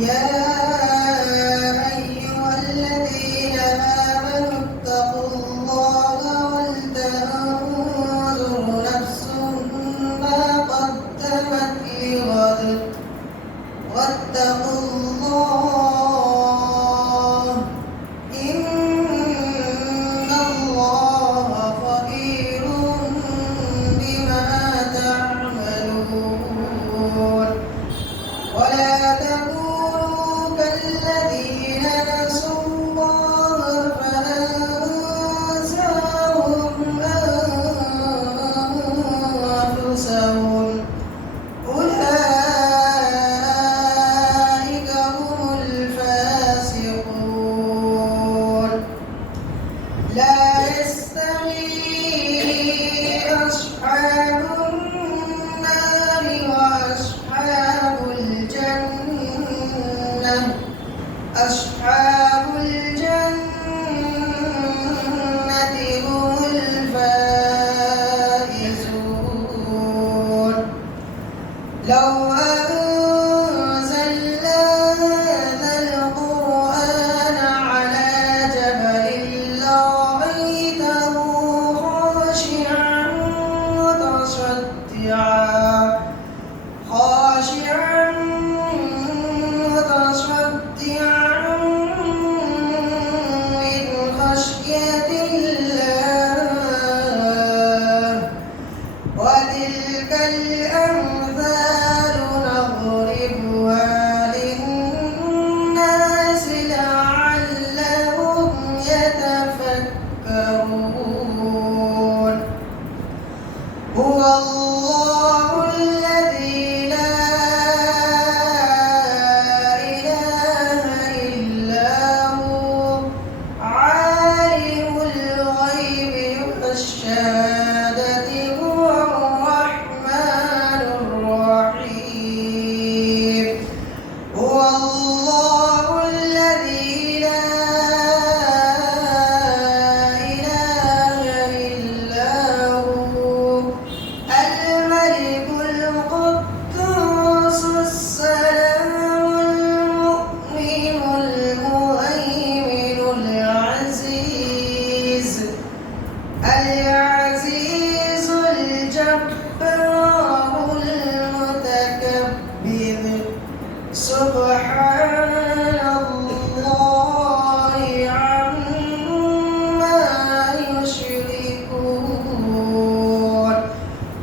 يا أيها الذين آمنوا اتقوا الله ولتنظر نفس ما قدمت لغد واتقوا الله إن الله خبير بما تعملون ولا تكونوا كالذين نسوا الله فأنساهم أنفسهم أولئك هم الفاسقون لا يستوي أصحاب النار وأصحاب الجنة أصحاب الجنة هم الفائزون لو أنزلنا هذا القرآن على جبل لرأيته خاشعا متصدعا من خشية الله وتلك الأمثال نضربها للناس لعلهم يتفكرون هو الله الذي لا إله إلا هو عالم الغيب والشهادة هو الرحمن الرحيم هو الله الذي لا إله إلا هو الملك القدوس السلام المؤمن المهيمن العزيز الجبار المتكبر سبحان الله عما يشركون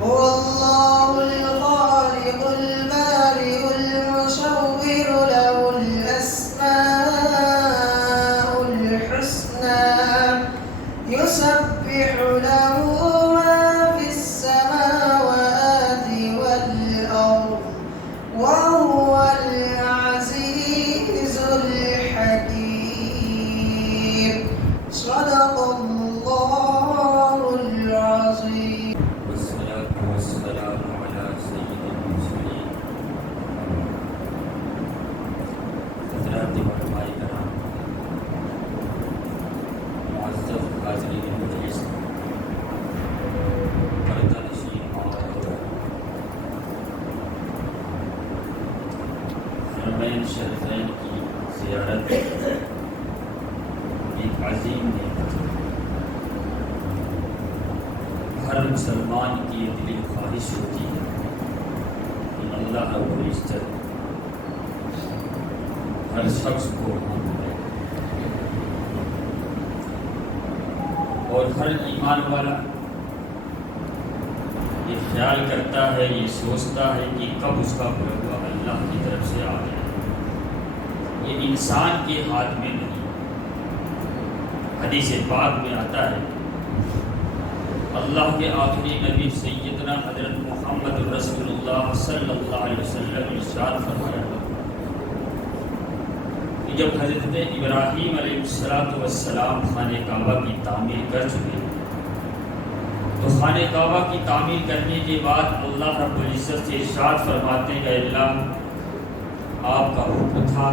هو الله الخالق البارئ المصور له الأسماء الحسنى يسبح له ما في السماوات والأرض وهو العزيز الحكيم صدق الله العظيم والصلاة والسلام على سيد المرسلين حضرات علماء کرام معزز حاضرین مجلس پردہ نشین اور حرمین شریفین کی زیارت ایک عظیم نعمت ہے ہر مسلمان کی دلی خواہش ہوتی ہے کہ اللہ رب العزت ہر شخص کو وہاں ملے اور ہر ایمان والا یہ خیال کرتا ہے یہ سوچتا ہے کہ کب اس کا بلوا اللہ کی طرف سے آ جائے یہ انسان کے ہاتھ میں نہیں حدیث پاک میں آتا ہے اللہ کے آخری نبی سیدنا حضرت محمد رسول اللہ صلی اللہ علیہ وسلم ارشاد فرمایا کہ جب حضرت ابراہیم علیہ السلام خانہ کعبہ کی تعمیر کر چکے تو خانہ کعبہ کی تعمیر کرنے کے بعد اللہ رب العزت سے ارشاد فرماتے ہیں کہ اللہ آپ کا حکم تھا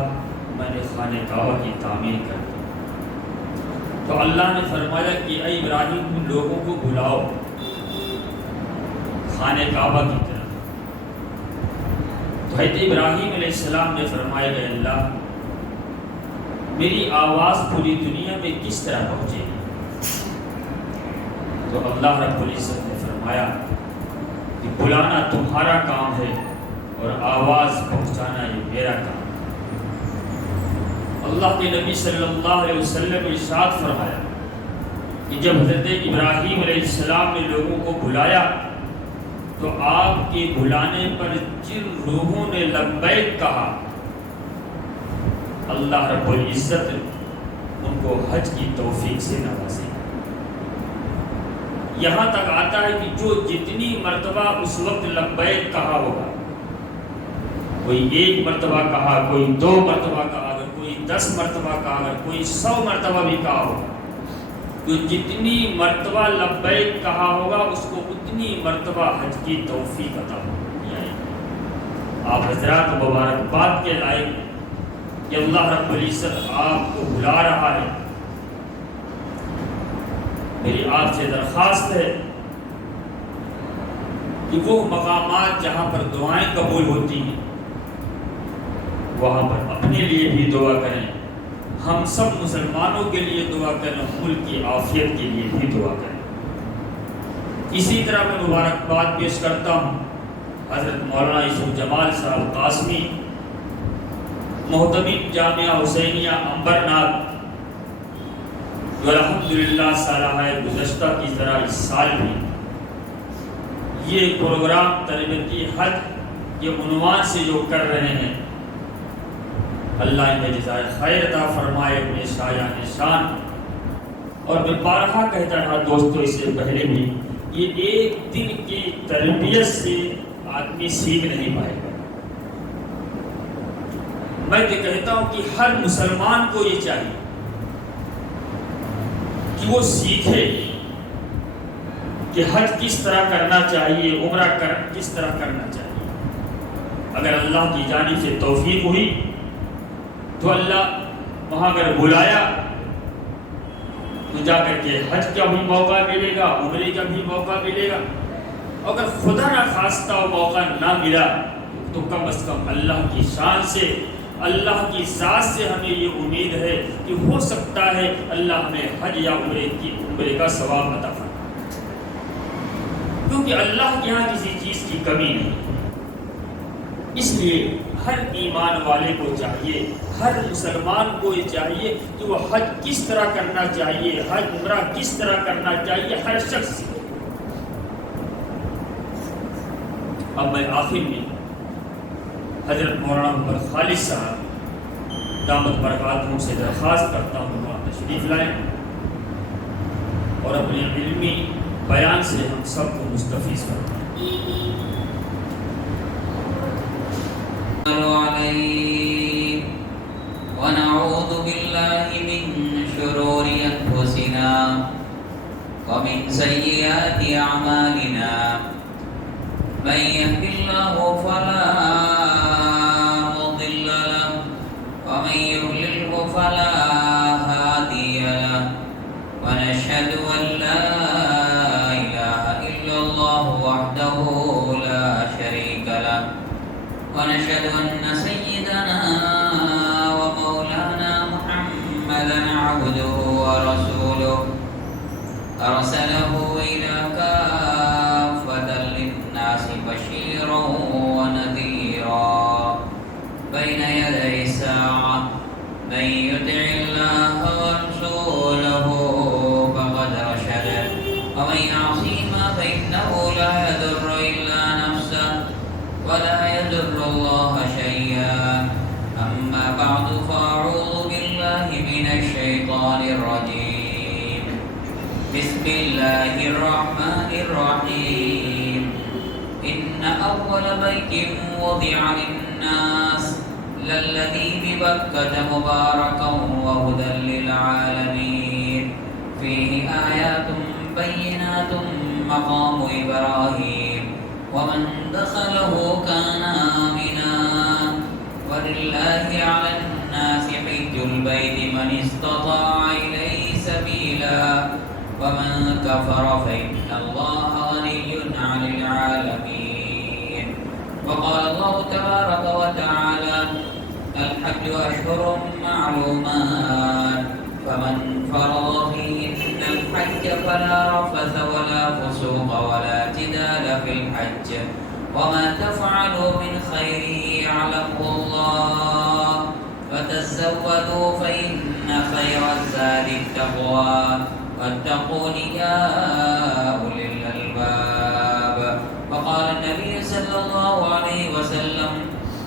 میں نے خانہ کعبہ کی تعمیر کر دی تو اللہ نے فرمایا کہ اے ابراہیم تم لوگوں کو بلاؤ خانہ کعبہ کی طرف تو حضرت ابراہیم علیہ السلام نے فرمایا اے اللہ میری آواز پوری دنیا میں کس طرح پہنچے گی؟ تو اللہ رب العزت نے فرمایا کہ بلانا تمہارا کام ہے اور آواز پہنچانا یہ میرا کام ہے۔ اللہ کے نبی صلی اللہ علیہ وسلم نے ارشاد فرمایا کہ جب حضرت ابراہیم علیہ السلام نے لوگوں کو بلایا تو آپ کے بلانے پر جن روحوں نے لبیک کہا اللہ رب العزت ان کو حج کی توفیق سے نوازے۔ یہاں تک آتا ہے کہ جو جتنی مرتبہ اس وقت لبیک کہا ہوگا، کوئی 1 مرتبہ کہا، کوئی 2 مرتبہ کہا، اگر کوئی 10 مرتبہ کہا، اگر کوئی 100 مرتبہ بھی کہا ہوگا، تو جتنی مرتبہ لبیک کہا ہوگا اس کو اتنی مرتبہ حج کی توفیق عطا ہوگی۔ آپ حضرات مبارکباد کے لائق کہ اللہ رب العزت آپ کو بلا رہا ہے۔ میری آپ سے درخواست ہے کہ وہ مقامات جہاں پر دعائیں قبول ہوتی ہیں وہاں پر اپنے لیے بھی دعا کریں، ہم سب مسلمانوں کے لیے دعا کریں، ملک کی عافیت کے لیے بھی دعا کریں۔ اسی طرح میں مبارکباد پیش کرتا ہوں حضرت مولانا یوسف جمال صاحب قاسمی، محتمم جامعہ حسینیہ امبرناتھ، جو الحمدللہ سالہ گزشتہ کی طرح اس سال بھی یہ پروگرام تربیتی حج کے عنوان سے جو کر رہے ہیں، اللہ انہیں جزائے خیر عطا فرمائے، اپنے شایان شان۔ اور میں بارہا کہتا تھا دوستو اس سے پہلے بھی، یہ ایک دن کی تربیت سے آدمی سیکھ نہیں پائے گا۔ میں یہ کہتا ہوں کہ ہر مسلمان کو یہ چاہیے کہ وہ سیکھے کہ حج کس طرح کرنا چاہیے، عمرہ کس طرح کرنا چاہیے۔ اگر اللہ کی جانب سے توفیق ہوئی تو اللہ وہاں اگر بلایا تو جا کر کے حج کا بھی موقع ملے گا، عمرے کا بھی موقع ملے گا۔ اگر خدا نہ خواستہ وہ موقع نہ ملا تو کم از کم اللہ کی شان سے، اللہ کی ذات سے ہمیں یہ امید ہے کہ ہو سکتا ہے اللہ ہمیں حج یا عمرے کا ثواب عطا فرمائے، کیونکہ اللہ کے یہاں کسی چیز کی کمی نہیں۔ اس لیے ہر ایمان والے کو چاہیے، ہر مسلمان کو یہ چاہیے کہ وہ حج کس طرح کرنا چاہیے، حج عمرہ کس طرح کرنا چاہیے، ہر شخص۔ اب میں آخر میں حضرت مولانا محمد خالد صاحب دامت برکاتہم سے درخواست کرتا ہوں کہ تشریف لائیں اور اپنے علمی بیان سے ہم سب کو مستفیض کریں۔ ونعوذ بالله من شرور أنفسنا ومن سيئات أعمالنا من يهد الله فلا مضل له ومن يضلل فلا هادي له ونشهد أن لا إله إلا الله وحده لا شريك له ونشهد أن سيدنا ومولانا محمدا عبده ورسوله أرسله إلى كافة للناس بشيرا ونذيرا بين يدي الساعة من يطع الله ورسوله فقد رشد ومن يعصهما فإنه لا يضر إلا نفسه ولا يضر الله شيئا أما بعد فأعوذ بالله من الشيطان الرجيم بسم الله الرحمن الرحيم إن أول بيت وضع للناس للذي ببكة مباركا وهدى للعالمين فيه آيات بينات مقام إبراهيم ومن دخله كان آمنا ولله على الناس حج البيت من استطاع إليه سبيلا ومن كفر فإن الله غني عن العالمين وقال الله تبارك وتعالى الحج أشهر معلومات فمن فرض فيهن الحج فلا رفث ولا فسوق ولا جدال في الحج وما تفعلوا من خير يعلمه الله فتزودوا فإن خير الزاد التقوى واتقون يا أولي الألباب. وقال النبي صلى الله عليه وسلم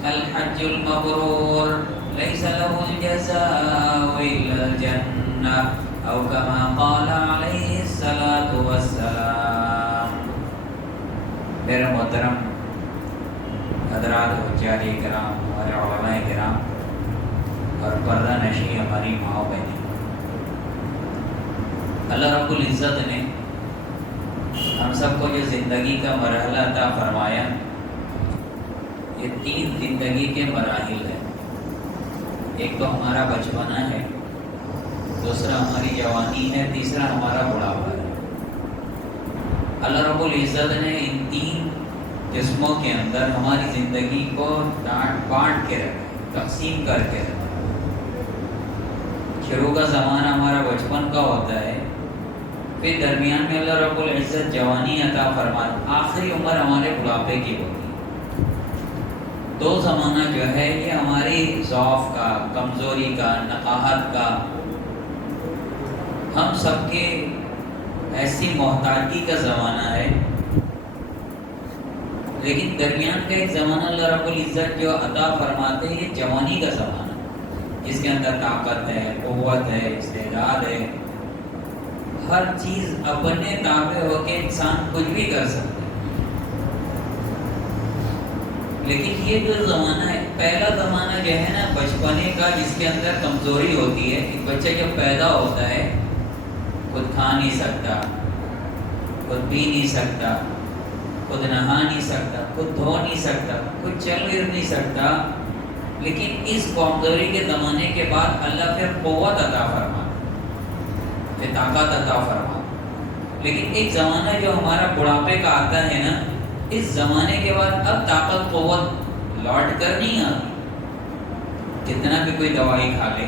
الحج المبرور ليس له الجزاء إلا الجنة أو كما قال عليه الصلاة والسلام. میرے محترم حضرات حجاج کرام، ہمارے علماء کرام اور پردہ نشی ہماری ماں بہنیں، اللہ رب العزت نے ہم سب کو جو زندگی کا مرحلہ عطا فرمایا، یہ 3 زندگی کے مراحل ہیں. ایک تو ہمارا بچپنا ہے، دوسرا ہماری جوانی ہے، تیسرا ہمارا بڑھاپا ہے. اللہ رب العزت نے ان 3 جسموں کے اندر ہماری زندگی کو بانٹ کے رکھا، تقسیم کر کے رکھا. شروع کا زمانہ ہمارا بچپن کا ہوتا ہے، پھر درمیان میں اللہ رب العزت جوانی عطا فرماتا، آخری عمر ہمارے بڑھاپے کی ہوتی ہے. 2 زمانہ جو ہے یہ ہماری ضعف کا، کمزوری کا، نقاہت کا، ہم سب کے ایسی محتاجی کا زمانہ ہے. لیکن درمیان کا ایک زمانہ اللہ رب العزت جو عطا فرماتے ہیں، یہ جوانی کا زمانہ، جس کے اندر طاقت ہے، قوت ہے، استعداد ہے، ہر چیز اپنے تابع ہو کے انسان کچھ بھی کر سکتا ہے. لیکن یہ جو زمانہ ہے، پہلا زمانہ جو ہے نا بچپنے کا، جس کے اندر کمزوری ہوتی ہے. ایک بچہ جب پیدا ہوتا ہے خود کھا نہیں سکتا، خود پی نہیں سکتا، خود نہا نہیں سکتا، خود دھو نہیں سکتا، خود چل پھر نہیں سکتا. لیکن اس کمزوری کے زمانے کے بعد اللہ پھر قوت عطا فرما، پھر طاقت عطا فرما. لیکن ایک زمانہ جو ہمارا بڑھاپے کا آتا ہے نا، اس زمانے کے بعد اب طاقت قوت لوٹ کر نہیں آتی. کتنا بھی کوئی دوائی کھا لے،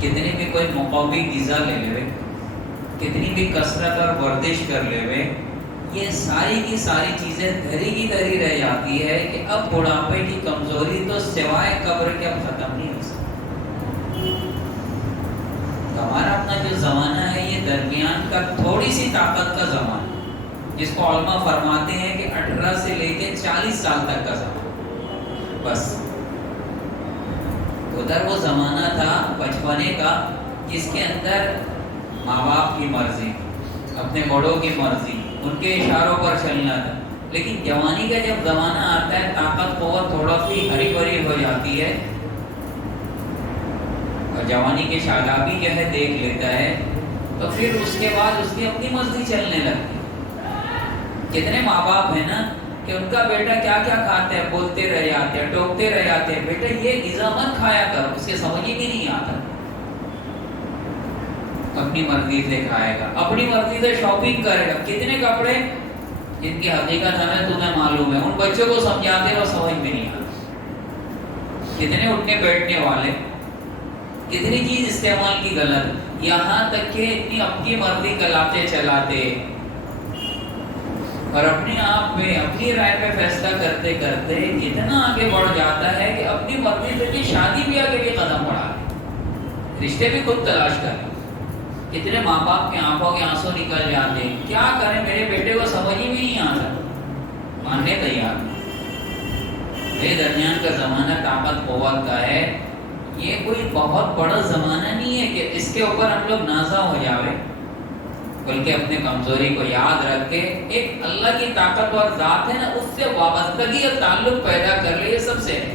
کتنی بھی کوئی مقاوی غذا لے لے، کتنی بھی کثرت اور ورزش کر لے، یہ ساری کی ساری چیزیں دھری کی دھری رہ جاتی ہے کہ اب بڑھاپے کی کمزوری تو سوائے قبر کے اب ختم نہیں ہو سکتی. ہمارا اپنا جو زمانہ ہے یہ درمیان کا تھوڑی سی طاقت کا زمانہ، جس کو علماء فرماتے ہیں کہ 18 سے لے کے 40 سال تک کا زمانہ. بس ادھر وہ زمانہ تھا بچپنے کا، جس کے اندر ماں باپ کی مرضی، اپنے بڑوں کی مرضی، ان کے اشاروں پر چلنا تھا. لیکن جوانی کا جب زمانہ آتا ہے، طاقت قوت تھوڑا سی ہری بھری ہو جاتی ہے، اور جوانی کے شادابی جو ہے دیکھ لیتا ہے، تو پھر اس کے بعد اس کی اپنی مرضی چلنے لگتی ہے. کتنے ماں باپ ہیں نا کہ ان کا بیٹا کیا کیا کھاتے ہیں، بولتے رہ جاتے ہیں، ٹوکتے رہ جاتے ہیں، بیٹا یہ غذا مت کھایا کرو، اس کے سمجھ ہی نہیں آتا. اپنی مرضی سے کھائے گا، اپنی مرضی سے شاپنگ کرے گا. کتنے کپڑے جن کی حقیقت ہمیں تمہیں معلوم ہے، ان بچوں کو سمجھاتے وہ سمجھ میں نہیں آتا. کتنے اٹھنے بیٹھنے والے، کتنی چیز استعمال کی غلط، یہاں تک کہ اتنی اپنی مرضی کلاتے چلاتے اور اپنے آپ میں اپنی رائے پہ فیصلہ کرتے کرتے اتنا آگے بڑھ جاتا ہے کہ اپنی مرضی سے بھی شادی بھی آگے بھی قدم بڑھا لے، رشتے بھی خود تلاش کر. کتنے ماں باپ کے آنکھوں کے آنسو نکل جاتے ہیں، کیا کریں میرے بیٹے کو سمجھ ہی بھی نہیں آتا، ماننے تیار. یہ درمیان کا زمانہ طاقت قوت کا ہے. یہ کوئی بہت بڑا زمانہ نہیں ہے کہ اس کے اوپر ہم لوگ نازا ہو جاوے، بلکہ اپنے کمزوری کو یاد رکھ کے ایک اللہ کی طاقت اور ذات ہے نا، اس سے وابستگی اور تعلق پیدا کر لے. یہ سب سے ہے،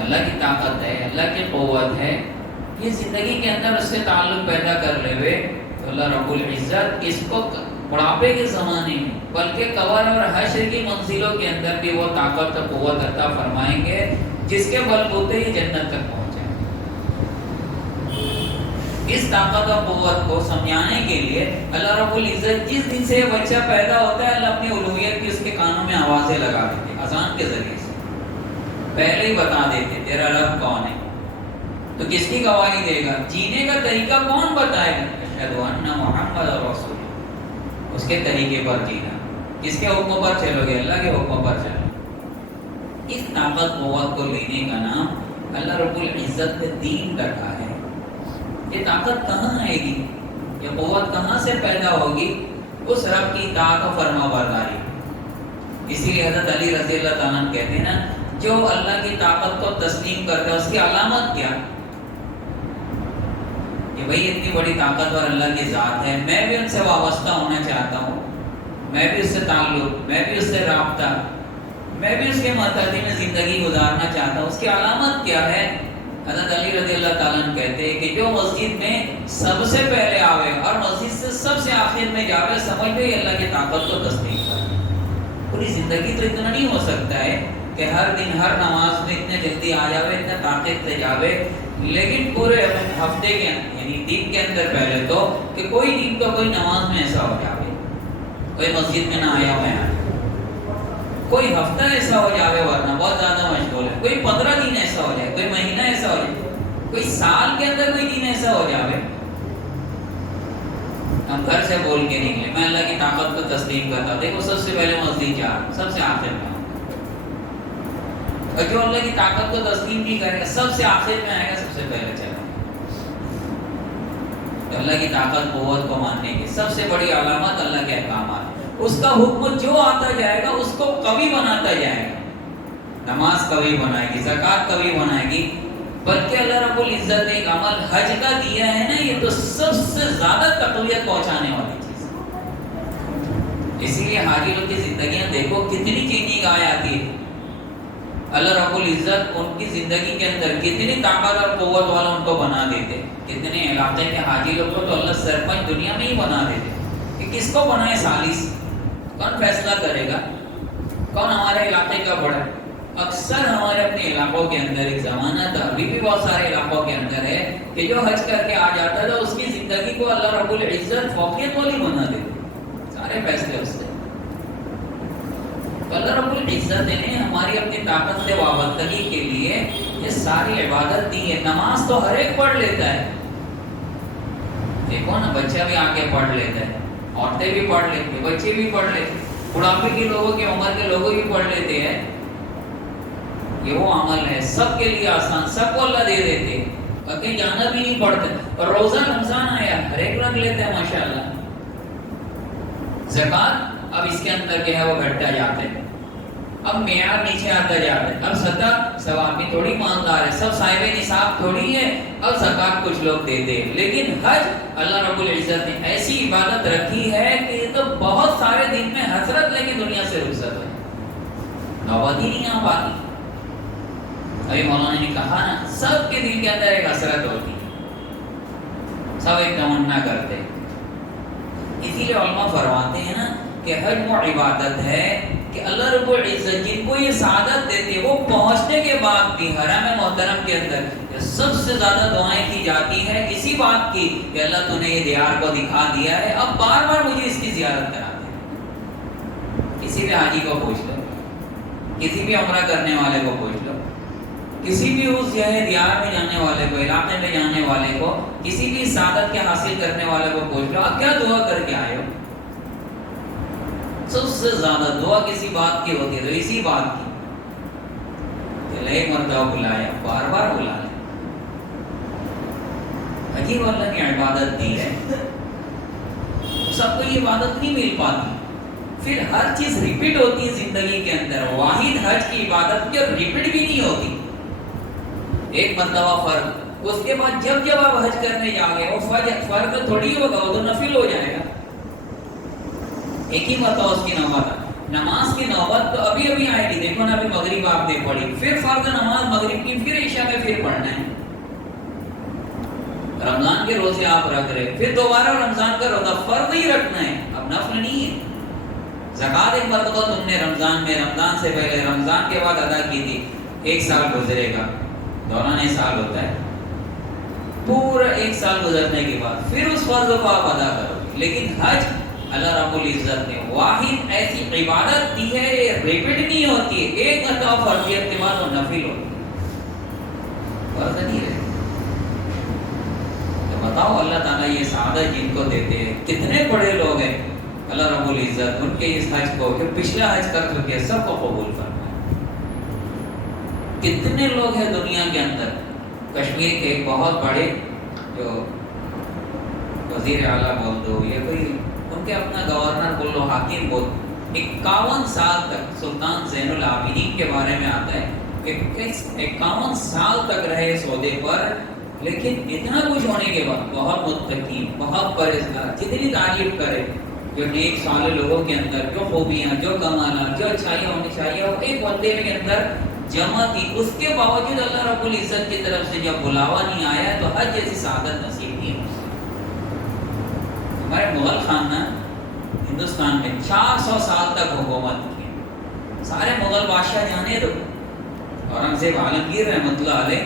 اللہ کی طاقت ہے، اللہ کی قوت ہے، یہ زندگی کے اندر اس سے تعلق پیدا کر لے ہوئے تو اللہ رب العزت اس کو بڑھاپے کے زمانے میں بلکہ قبر اور حشر کی منزلوں کے اندر بھی وہ طاقت اور قوت عطا فرمائیں گے، جس کے بل بوتے ہی جنت تک پہنچ جائیں. اس طاقت اور قوت کو سمجھانے کے لیے اللہ رب العزت جس دن سے بچہ پیدا ہوتا ہے اللہ اپنی الوہیت کی اس کے کانوں میں آوازیں لگا دیتے اذان کے ذریعے سے، پہلے ہی بتا دیتے تیرا رب کون ہے۔ تو کس کی گواہی دے گا؟ جینے کا طریقہ کون بتائے گا؟ اشہد ان محمد رسول اللہ، اس کے طریقے پر جینا۔ کس کے حکم پر چلو گے؟ اللہ کے حکم پر چلو۔ اس طاقت قوت کو لینے کا نام اللہ رب العزت نے دین رکھا ہے۔ یہ طاقت کہاں آئے گی؟ یہ قوت کہاں سے پیدا ہوگی؟ اس رب کی اطاعت و فرما برداری۔ اسی لیے حضرت علی رضی اللہ تعالیٰ عنہ کہتے ہیں نا، جو اللہ کی طاقت کو تسلیم کرتا ہے اس کی علامت کیا؟ کہ بھئی اتنی بڑی طاقتور اللہ کی ذات ہے، میں بھی ان سے وابستہ ہونا چاہتا ہوں، میں بھی اس سے تعلق، میں بھی اس سے رابطہ، میں بھی اس کے ماتحتی میں زندگی گزارنا چاہتا ہوں۔ اس کی علامت کیا ہے؟ حضرت علی رضی اللہ تعالیٰ عنہ کہتے ہیں کہ جو مسجد میں سب سے پہلے آوے اور مسجد سے سب سے آخر میں جاوے، سمجھ لے اللہ کی طاقت کو تسلیم کرے۔ پوری زندگی تو اتنا نہیں ہو سکتا ہے کہ ہر دن ہر نماز میں اتنے جلدی آ جاوے، اتنا طاقت سے جاوے، لیکن پورے ہفتے کے یعنی دن کے اندر پہلے تو کہ کوئی دن تو کوئی نماز میں ایسا ہو جاوے، کوئی مسجد میں نہ آیا ہوا ہے، کوئی ہفتہ ایسا ہو جاوے ورنہ بہت زیادہ مشغول ہے، کوئی 15 دن ایسا ہو جائے، کوئی مہینہ ایسا ہو جائے، کوئی سال کے اندر کوئی دن ایسا ہو جاوے ہم گھر سے بول کے نکلے میں اللہ کی طاقت کو تسلیم کرتا ہوں، دیکھو سب سے پہلے مسجد جا، سب سے آخر میں، اور جو اللہ کی طاقت کو تسلیم نہیں کرے گا سب سے آخر میں آئے گا، سب سے پہلے چلا۔ تو اللہ کی طاقت قوت کو ماننے کی سب سے بڑی علامت اللہ کے احکامات، اس کا حکم جو آتا جائے گا اس کو قوی بناتا جائے گا۔ نماز قوی بنائے گی، زکوٰۃ قوی بنائے گی، بلکہ اللہ رب العزت نے ایک عمل حج کا دیا ہے نا، یہ تو سب سے زیادہ تقویت پہنچانے والی چیز ہے۔ اسی لیے حاجی لوگ کی زندگیاں دیکھو کتنی چینجنگ آ جاتی ہے، اللہ رب العزت ان کی زندگی کے اندر کتنی طاقت اور قوت والا ان کو بنا دیتے، کتنے علاقے کے حاجی لوگ کو تو اللہ سرپنچ دنیا میں ہی بنا دیتے کہ کس کو بنائے سالس، کون فیصلہ کرے گا، کون ہمارے علاقے کا بڑا ہے۔ اکثر ہمارے اپنے علاقوں کے اندر ایک زمانہ تھا، ابھی بھی بہت سارے علاقوں کے اندر ہے کہ جو حج کر کے آ جاتا تھا اس کی زندگی کو اللہ رب العزت فوقیت والی بنا دیتے، سارے فیصلے اس سے۔ اللہ رب العزت نے ہماری اپنی طاقت سے وابستگی کے لیے یہ ساری عبادت دی ہے۔ نماز تو ہر ایک پڑھ لیتا ہے، دیکھو نا بچہ بھی آ کے پڑھ لیتا ہے، عورتیں بھی پڑھ لیتے، بچے بھی پڑھ لیتے، بڑھاپے کے لوگوں کے عمر کے لوگ بھی پڑھ لیتے ہیں۔ یہ وہ عمل ہے سب کے لیے آسان، سب کو اللہ دے دیتے، اور کہیں جانا بھی نہیں پڑتا۔ اور روزہ رمضان آیا ہر ایک رکھ لیتے ہیں ماشاءاللہ۔ زکوٰۃ اب اس کے اندر کیا ہے وہ گھٹتا جاتے ہیں، اب معیار نیچے آتا جاتا ہے، اب زکوٰۃ سب آدمی تھوڑی مالدار ہے، سب صاحب نصاب تھوڑی ہے، اب زکوٰۃ کچھ لوگ دیتے ہیں۔ لیکن حج اللہ رب العزت نے ایسی عبادت رکھی ہے کہ یہ تو بہت سارے دن میں حسرت لے کے دنیا سے رخصت ہے، نوبت ہی نہیں آ پاتی۔ ابھی مولانا نے کہا نا سب کے دل کے اندر ایک حسرت ہوتی ہے، سب ایک تمنا کرتے ہیں۔ اسی لیے علماء فرماتے ہیں نا کہ حج وہ عبادت ہے کہ اللہ رب العزت جن کو یہ سعادت دیتے وہ پہنچنے کے بعد بھی حرم محترم کے اندر سب سے زیادہ دعائیں کی جاتی ہے اسی بات کی کہ اللہ تو نے یہ دیار کو دکھا دیا ہے، اب بار بار مجھے اس کی زیارت کرا دے۔ کسی بھی حاجی کو پوچھ لو، کسی بھی عمرہ کرنے والے کو پوچھ لو، کسی بھی اس دیار میں جانے والے کو، علاقے میں جانے والے کو، کسی بھی سعادت کے حاصل کرنے والے کو پوچھ لو آپ کیا دعا کر کے آئے ہو؟ سب سے زیادہ دعا کسی بات کی ہوتی ہے تو اسی بات کی کہ ایک مرتبہ بلایا، بار بار بلا لیں۔ عجیب اللہ کی عبادت دی ہے، سب کو یہ عبادت نہیں مل پاتی، پھر ہر چیز ریپیٹ ہوتی ہے زندگی کے اندر، واحد حج کی عبادت کی ریپیٹ بھی نہیں ہوتی، ایک مرتبہ فرض، اس کے بعد جب آپ حج کرنے جائیں گے وہ فرض تھوڑی ہوگا، وہ تو نفل ہو جائے گا، ایک ہی مرتبہ اس کی نوبت ہے۔ نماز کی نوبت تو ابھی ابھی آئے گی، دیکھو نا ابھی مغرب آپ نے پڑھی، پھر فرض نماز مغرب کی، پھر عشاء میں پھر پڑھنا ہے، رمضان کے روزے آپ رکھ رہے، پھر دوبارہ رمضان کا روزہ فرض ہی رکھنا ہے، اب نفل نہیں ہے۔ زکوٰۃ ایک مرتبہ تم نے رمضان میں، رمضان سے پہلے، رمضان کے بعد ادا کی تھی، ایک سال گزرے گا، دوران سال ہوتا ہے، پورا 1 سال گزرنے کے بعد پھر اس فرض کو آپ ادا کرو گے. لیکن حج اللہ رب العزت نے واحد ایسی عبادت دی ہے، یہ ریپیٹ نہیں ہوتی ہے. 1 مرتبہ فرضیت کے بعد وہ نفل ہوتی ہے، فرض نہیں رہے. تو بتاؤ اللہ تعالیٰ یہ سعادت جن کو دیتے ہیں، کتنے بڑے لوگ ہیں. اللہ رب العزت ان کے اس حج کو جو پچھلا حج کر چکے سب کو قبول فرمائے. کتنے لوگ ہیں دنیا کے اندر. کشمیر کے ایک بہت بڑے جو وزیر اعلیٰ بول دو یا کوئی ان کے اپنا گورنر بول لو، حاکم بول، 51 سال تک سلطان زین العابدین کے بارے میں آتا ہے کہ 51 سال تک رہے اس عہدے پر، لیکن اتنا کچھ ہونے کے بعد بہت متقی، بہت پرہیزگار، جتنی تعریف کرے جو نیک صالح لوگوں کے اندر جو خوبیاں، جو کمالات، جو اچھائیاں ہونی چاہیے وہ ایک بندے کے اندر جمع تھی. اس کے باوجود اللہ رب العزت کی طرف سے جب بلاوا نہیں آیا تو حج جیسی سعادت نصیب نہیں ہے. ہمارے مغل خاندان ہندوستان میں 400 سال تک حکومت کی. سارے مغل بادشاہ جانے دو، اورنگزیب عالمگیر رحمۃ اللہ علیہ،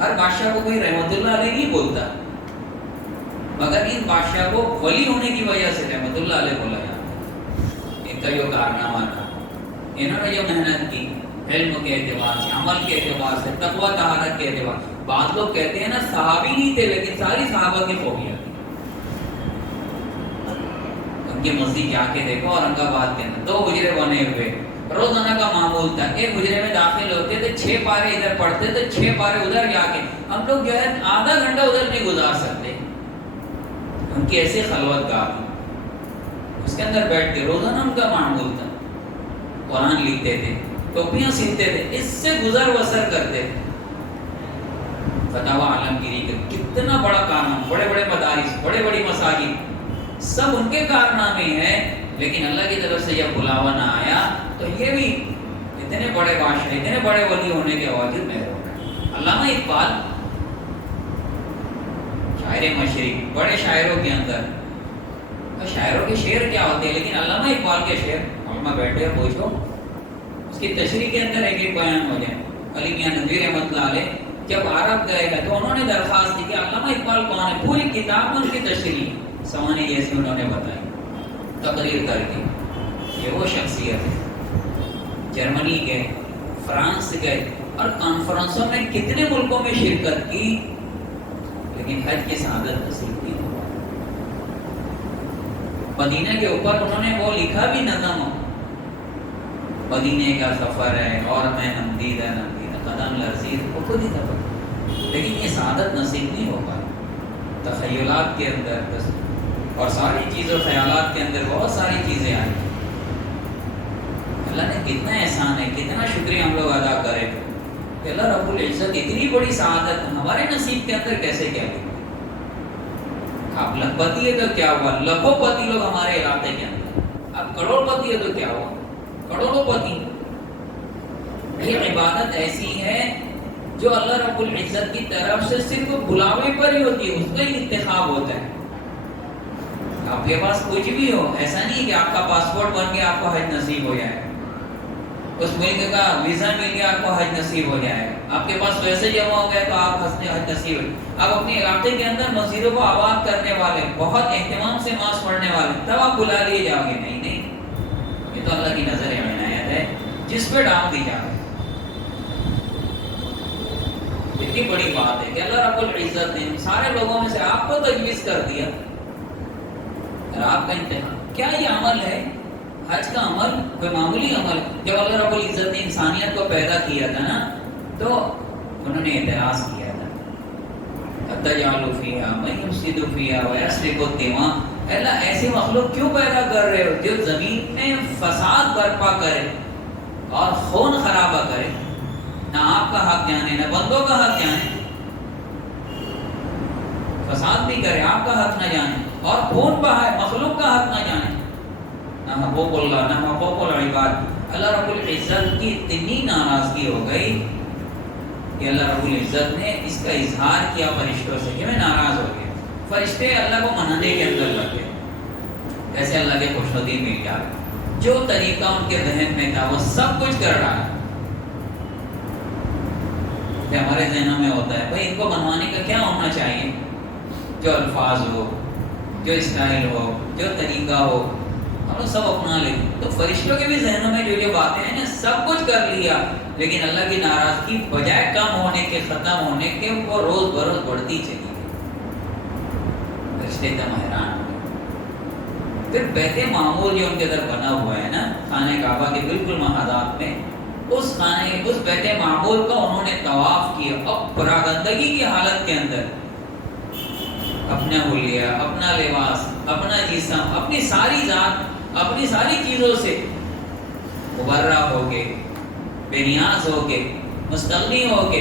ہر بادشاہ کو کوئی رحمۃ اللہ علیہ نہیں بولتا، مگر ان بادشاہ کو ولی ہونے کی وجہ سے رحمۃ اللہ علیہ بولا جاتا ہے. ان کا جو کارنامہ تھا، انہوں نے جو محنت کی علم کے اعتبار سے، عمل کے اعتبار سے، تقویٰ طہارت کے اعتبار. بعض لوگ کہتے ہیں نا صحابی نہیں تھے لیکن ساری صحابہ کی خوبیاں تھیں. ان کی مسجد جا کے دیکھو اورنگ آباد کے اندر 2 حجرے بنے ہوئے، روزانہ کا معمول تھا. ایک حجرے میں داخل ہوتے تھے، 6 پارے ادھر پڑھتے تھے، 6 پارے ادھر جا کے. ہم لوگ جو ہے آدھا گھنٹہ ادھر نہیں گزار سکتے. ان کی ایسی خلوت گاہ تھی، اس کے اندر بیٹھ کے روزانہ ان کا معمول تھا. قرآن لکھتے تھے، ٹوپیاں سیتے تھے، اس سے گزر بسر کرتے تھے. فتاوی عالمگیری کے کتنا بڑا کام، بڑے بڑے مدارس، بڑے بڑی مساجد، سب ان کے کارنامے ہیں. لیکن اللہ کی طرف سے جب بلاوا نہ آیا تو یہ بھی اتنے بڑے بادشاہ، اتنے بڑے ولی ہونے کے باوجود محروم. علامہ اقبال شاعر مشرق، بڑے شاعروں کے اندر، شاعروں کے شعر کیا ہوتے ہیں، لیکن علامہ اقبال کے شعر علماء بیٹھے اور پوچھو اس کی تشریح کے اندر ایک بیان ہو جائے. علی میاں ندوی رحمۃ اللہ علیہ جب عرب گئے گا تو انہوں نے درخواست کی کہ علامہ اقبال کون ہے، پوری کتاب میں ان کی تشریح سوانی جیسی انہوں نے بتائی، تقریر کر کے. یہ وہ شخصیت ہے. جرمنی گئے، فرانس گئے اور کانفرنسوں میں کتنے ملکوں میں شرکت کی، لیکن حج کی سعادت نصیب کی. مدینہ کے اوپر انہوں نے وہ لکھا بھی نظم، مدینے کا سفر ہے اور میں نمدیدہ قدم لرزید، وہ خود ہی سفر. لیکن یہ سعادت نصیب نہیں ہو پائی. تخیلات کے اندر اور ساری چیزوں خیالات کے اندر بہت ساری چیزیں آئی. اللہ نے کتنا احسان ہے، کتنا شکریہ ہم لوگ ادا کریں کہ اللہ رب العزت اتنی بڑی سعادت ہمارے نصیب کے اندر کیسے کیا گئی. آپ لاکھ پتی ہے تو کیا ہوا، لاکھوں پتی لوگ ہمارے علاقے کے اندر. اب کروڑ پتی ہے تو کیا ہوا، کروڑوں پتی. یہ عبادت ایسی ہے جو اللہ رب العزت کی طرف سے صرف بلاوے پر ہی ہوتی ہے، اس کا ہی انتخاب ہوتا ہے. آپ کے پاس کچھ بھی ہو، ایسا نہیں کہ آپ کا پاسپورٹ بن گیا آپ کو حج نصیب ہو جائے، اس ملک کا ویزا مل گیا آپ کو حج نصیب ہو جائے، آپ کے پاس پیسے جمع ہو گئے تو آپ حج نصیب ہو. آپ اپنے علاقے کے اندر مسجدوں کو آباد کرنے والے، بہت اہتمام سے نماز پڑھنے والے، تب آپ بلا لیے جاؤ گے. نہیں نہیں، یہ تو اللہ کی نظر عنایت ہے جس پہ ڈال دی جائے. اتنی بڑی بات ہے کہ اللہ رب العزت نے سارے لوگوں میں سے آپ کو تجویز کر دیا. اور آپ کا امتحان کیا یہ عمل ہے، حج کا عمل کوئی معمولی عمل. جب اللہ رب العزت نے انسانیت کو پیدا کیا تھا نا تو انہوں نے اعتراض کیا تھا، تجعل فیہا من یفسد فیہا ویسفک الدماء. اللہ ایسی مخلوق کیوں پیدا کر رہے ہو جو زمین میں فساد برپا کرے اور خون خرابہ کرے. نہ آپ کا حق جانے نہ بندوں کا حق جانے، فساد بھی کرے آپ کا حق نہ جانے اور خون بہائے مخلوق کا حق نہ جانے. نہ حقوق اللہ نہ حقوق العباد. اللہ رب العزت کی اتنی ناراضگی ہو گئی کہ اللہ رب العزت نے اس کا اظہار کیا فرشتوں سے کہ میں ناراض ہو گیا. فرشتے اللہ کو منانے کے اندر لگ گئے، ایسے اللہ کے خوشنودی مل گیا. جو طریقہ ان کے ذہن میں تھا وہ سب کچھ کر رہا ہے. پھر ہمارے ذہنوں میں ہوتا ہے بھائی ان کو بنوانے کا کیا ہونا چاہیے، جو الفاظ ہو، جو اسٹائل ہو، جو طریقہ ہو، ہم لوگ سب اپنا لیں. تو فرشتوں کے بھی ذہنوں میں جو باتیں ہیں نا سب کچھ کر لیا، لیکن اللہ کی ناراضگی بجائے کم ہونے کے، ختم ہونے کے، وہ روز بروز بڑھتی چلی گئی. فرشتے دم حیران ہو گئے. پھر بیت معمور جو ان کے اندر بنا ہوا ہے نا خانہ کعبہ کے بالکل محاذات میں، اس بیت معمور کا انہوں نے طواف کیا. اب پراگندگی کی حالت کے اندر اپنا حلیہ، اپنا لباس، اپنا جسم، اپنی ساری ذات، اپنی ساری چیزوں سے مبرہ ہو کے، بے نیاز ہو کے، مستغنی ہو کے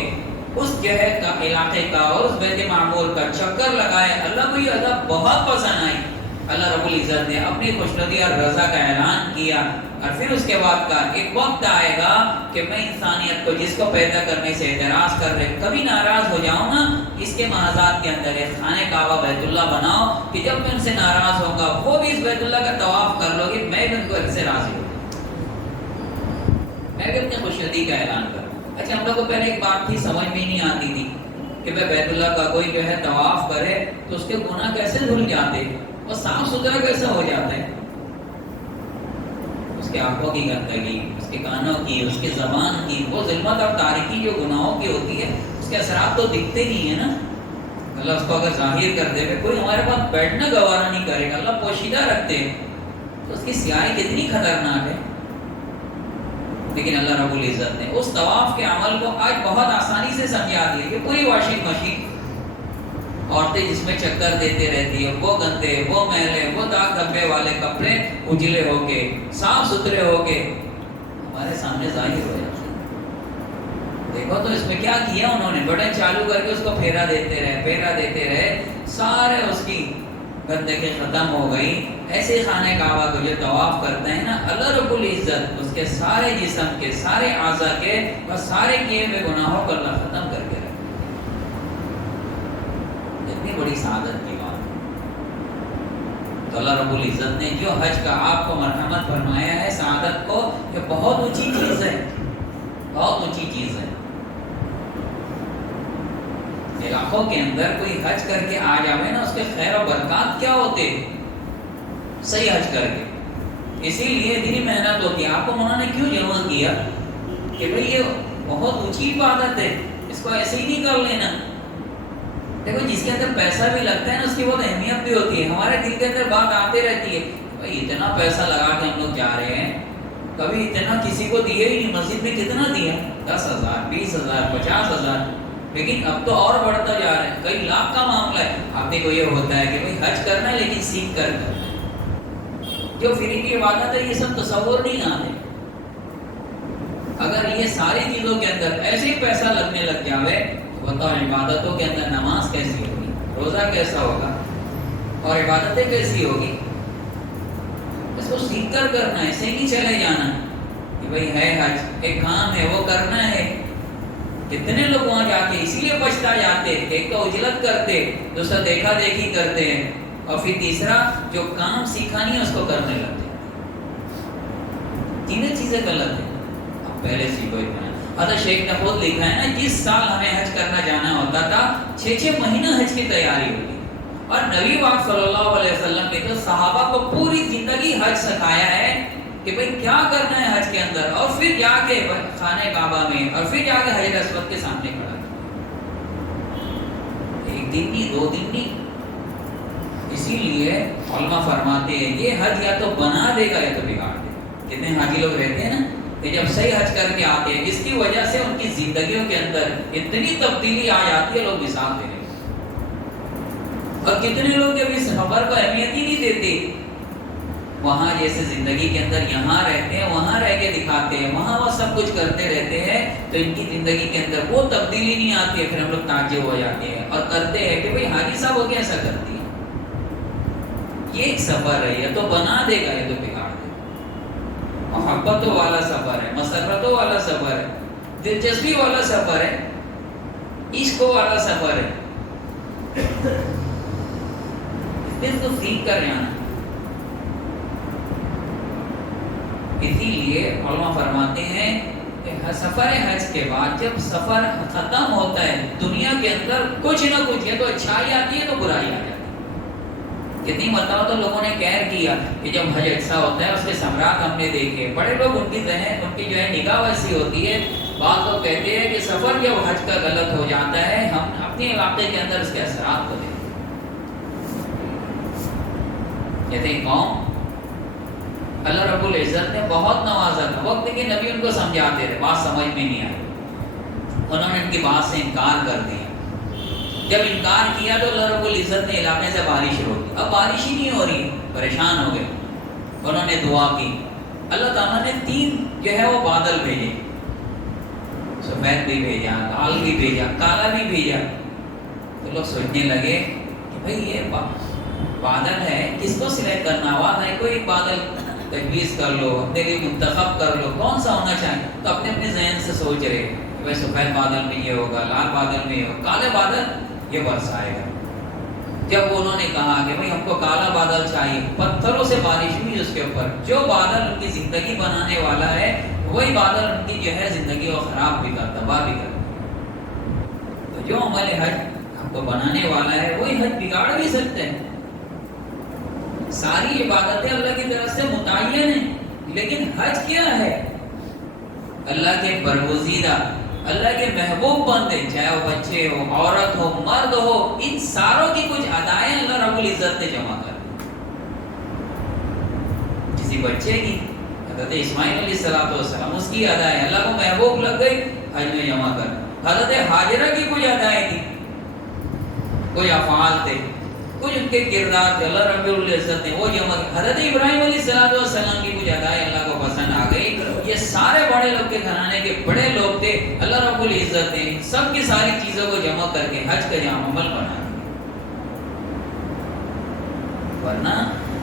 اس جگہ کا، علاقے کا اور اس بیت معمور کا چکر لگائے. اللہ کو یہ ادا بہت پسند آئی. اللہ رب العزت نے اپنی خوشنودی اور رضا کا اعلان کیا، اور پھر اس کے بعد کا ایک وقت آئے گا کہ میں انسانیت کو جس کو پیدا کرنے سے اعتراض کر رہے کبھی ناراض ہو جاؤں نا، اس کے محاذات کے اندر ایک خانہ کعبہ بیت اللہ بناؤ کہ جب میں ان سے ناراض ہوں گا وہ بھی اس بیت اللہ کا طواف کر لو گے، میں بھی ان کو ان سے راضی ہوں، میں بھی اپنی خوشنودی کا اعلان کروں. اچھا ہم لوگ کو پہلے ایک بات تھی سمجھ میں نہیں آتی تھی کہ بیت اللہ کا کوئی جو ہے طواف کرے تو اس کے گناہ کیسے دھل جاتے اور صاف ستھرا کیسے ہو جاتا ہے. اس کے آنکھوں کی گندگی، اس کے کانوں کی، اس کے زبان کی، وہ ظلمت اور تاریکی جو گناہوں کی ہوتی ہے اس کے اثرات تو دکھتے نہیں ہیں نا. اللہ اس کو اگر ظاہر کر دے کوئی ہمارے پاس بیٹھنا گوارا نہیں کرے گا، اللہ پوشیدہ رکھتے ہیں تو اس کی سیاہی کتنی خطرناک ہے. لیکن اللہ رب العزت نے اس طواف کے عمل کو آج بہت آسانی سے سمجھا دیا کہ پوری واشنگ مشین، عورتیں جس میں چکر دیتے رہتی ہے، وہ گندے، وہ میلے، وہ داغ دھبے والے کپڑے اجلے ہو کے، صاف ستھرے ہو کے ہمارے سامنے ظاہر ہو جاتے ہیں. دیکھو تو اس میں کیا کیا انہوں نے، بٹن چالو کر کے اس کو پھیرا دیتے رہے، سارے اس کی گندگی ختم ہو گئی. ایسے خانہ کعبہ کو جو طواف کرتے ہیں نا، اللہ رب العزت اس کے سارے جسم کے، سارے اعضاء کے اور سارے کیے ہوئے گناہوں کو اللہ ختم کر کے رکھے. اتنی بڑی سعادت کی بات. تو اللہ رب العزت نے جو حج کا آپ کو مرحمت فرمایا ہے، سعادت کو، یہ بہت اونچی چیز ہے، بہت اونچی چیز ہے. علاقوں کے اندر کوئی حج کر کے آ جاوے نا، اس کے خیر و برکات کیا ہوتے صحیح حج کر کے. اسی لیے اتنی محنت ہوتی ہے. آپ کو انہوں نے کیوں جمع کیا کہ بھئی یہ بہت اونچی عبادت ہے، اس کو ایسے ہی نہیں کر لینا. دیکھو جس کے اندر پیسہ بھی لگتا ہے نا اس کی بہت اہمیت بھی ہوتی ہے. ہمارے دل کے اندر بات آتے رہتی ہے بھئی اتنا پیسہ لگا کے ہم لوگ جا رہے ہیں، کبھی اتنا کسی کو دیے ہی نہیں. مسجد میں کتنا دیا؟ 10,000، 20,000، 50,000. لیکن اب تو اور بڑھتا جا رہا ہے، کئی لاکھ کا معاملہ ہے. آپ کو یہ ہوتا ہے کہ بھئی حج کرنا ہے لیکن سیکھ کر کرنا ہے. جو فری کی عبادت ہے یہ سب تصور نہیں آتے. اگر یہ ساری چیزوں کے اندر ایسے ہی پیسہ لگنے لگ جاوے تو بتاؤ عبادتوں کے اندر نماز کیسی ہوگی، روزہ کیسا ہوگا اور عبادتیں کیسی ہوگی. اس کو سیکھ کر کرنا ہے، ایسے ہی نہیں چلے جانا کہ بھئی ہے حج، ایک کام ہے وہ کرنا ہے. کتنے لوگ وہاں جا کے اسی لیے پچھتا جاتے، ایک تو اجلت کرتے، دوسرا دیکھا دیکھی کرتے ہیں، اور پھر تیسرا جو کام سیکھا نہیں ہے اس کو کرنے لگتے. تینوں چیزیں غلط ہیں. اب پہلے سیکھو اتنا. حضرت شیخ نے خود لکھا ہے نا، جس سال ہمیں حج کرنا جانا ہوتا تھا 6 مہینہ حج کی تیاری ہوتی، اور نبی پاک صلی اللہ علیہ وسلم نے تو صحابہ کو پوری زندگی حج سکھایا ہے کہ بھئی کیا کرنا ہے حج کے اندر، اور پھر جا کے خانہ کعبہ میں، اور پھر جا کے حجر اسود کے سامنے کھڑا کیا. 1 دن نہیں، 2 دن نہیں. اسی لیے علماء فرماتے ہیں یہ حج یا تو بنا دے گا یا تو بگاڑ دے گا. کتنے حاجی لوگ رہتے ہیں نا کہ جب صحیح حج کر کے آتے ہیں، جس کی وجہ سے ان کی زندگیوں کے اندر اتنی تبدیلی آ جاتی ہے، لوگ مثال دے رہے ہیں. اور کتنے لوگ جب اس خبر کو اہمیت ہی نہیں دیتے، وہاں جیسے زندگی کے اندر یہاں رہتے ہیں، وہاں رہ کے دکھاتے ہیں، وہاں وہ سب کچھ کرتے رہتے ہیں، تو ان کی زندگی کے اندر وہ تبدیلی نہیں آتی ہے. پھر ہم لوگ تعجب ہو جاتے ہیں اور کرتے ہیں کہ بھئی حاجی صاحب وہ کیسا کرتی ہے. یہ ایک سفر ہے، یا تو بنا دے گا یا تو بگاڑ دے گا. محبتوں والا سفر ہے، مسرتوں والا سفر ہے، دلچسپی والا سفر ہے، عشق والا سفر ہے. اس کو سیکھ کر جانا. اسی لیے علماء فرماتے ہیں کہ سفر حج کے بعد جب سفر ختم ہو دنیا کے اندر کچھ نہ کچھ ہے، تو اچھائی آتی ہے تو برائی آ جاتی ہے۔ کتنی مرتبہ تو لوگوں نے کہہ کیا کہ جب حج اچھا ہوتا ہے اس کے ثمرات ہم نے دیکھے، بڑے لوگ ان کی جو ہے نگاہ ویسی ہوتی ہے، بعض لوگ کہتے ہیں کہ سفر جب حج کا غلط ہو جاتا ہے ہم اپنے علاقے کے اندر اس کے اثرات کو دیکھتے ہیں۔ کہتے ہیں قوم اللہ رب العزت نے بہت نوازا تھا، وقت کے نبی ان کو سمجھاتے رہے، بات سمجھ میں نہیں آئی، انہوں نے ان کی بات سے انکار کر دیا۔ جب انکار کیا تو اللہ رب العزت نے علاقے سے بارش روک دی، اب بارش ہی نہیں ہو رہی، پریشان ہو گئے، انہوں نے دعا کی، اللہ تعالیٰ نے 3 جو ہے وہ بادل بھیجے، سفید بھی بھیجا، لال بھی بھیجا، کالا بھی بھیجا۔ تو لوگ سوچنے لگے کہ بھئی یہ بادل ہے، کس کو سلیکٹ کرنا ہوا ہے، کوئی بادل تجویز کر لو، اپنے لیے منتخب کر لو، کون سا ہونا چاہیے۔ تو اپنے اپنے ذہن سے سوچ رہے کہ بھئی سفید بادل میں یہ ہوگا، لال بادل میں یہ ہوگا، کالے بادل یہ برسائے گا۔ جب انہوں نے کہا کہ بھئی ہم کو کالا بادل چاہیے، پتھروں سے بارش ہوئی اس کے اوپر، جو بادل ان کی زندگی بنانے والا ہے وہی بادل ان کی جو ہے زندگی کو خراب بھی کرتا، تباہ بھی کرتا۔ تو جو ہمارے حج ہم کو بنانے والا ہے وہی حج بگاڑ بھی سکتے ہیں۔ ساری عبادتیں اللہ کی طرف سے متعین ہیں، لیکن حج کیا ہے؟ اللہ کے برگزیدہ، اللہ کے محبوب بندے، چاہے وہ بچے ہو، عورت ہو، مرد ہو، ان ساروں کی کچھ ادائیں اللہ رب العزت نے جمع کر دی۔ کسی بچے کی حضرت اسماعیل علیہ السلام اس کی ادائیں اللہ کو محبوب لگ گئی، حج میں جمع کر۔ حضرت حاجرہ کی کچھ ادائیں تھی، کچھ افعال تھے، کچھ ان کے کردار تھے، اللہ رب العزت نے وہ جمع کی۔ حضرت ابراہیم علیہ السلام کی کچھ ادائیں اللہ کو پسند آ گئی۔ یہ سارے بڑے لوگ کے گھرانے کے بڑے لوگ تھے، اللہ رب العزت نے سب کی ساری چیزوں کو جمع کر کے حج کا جامع عمل بنا دیا۔ ورنہ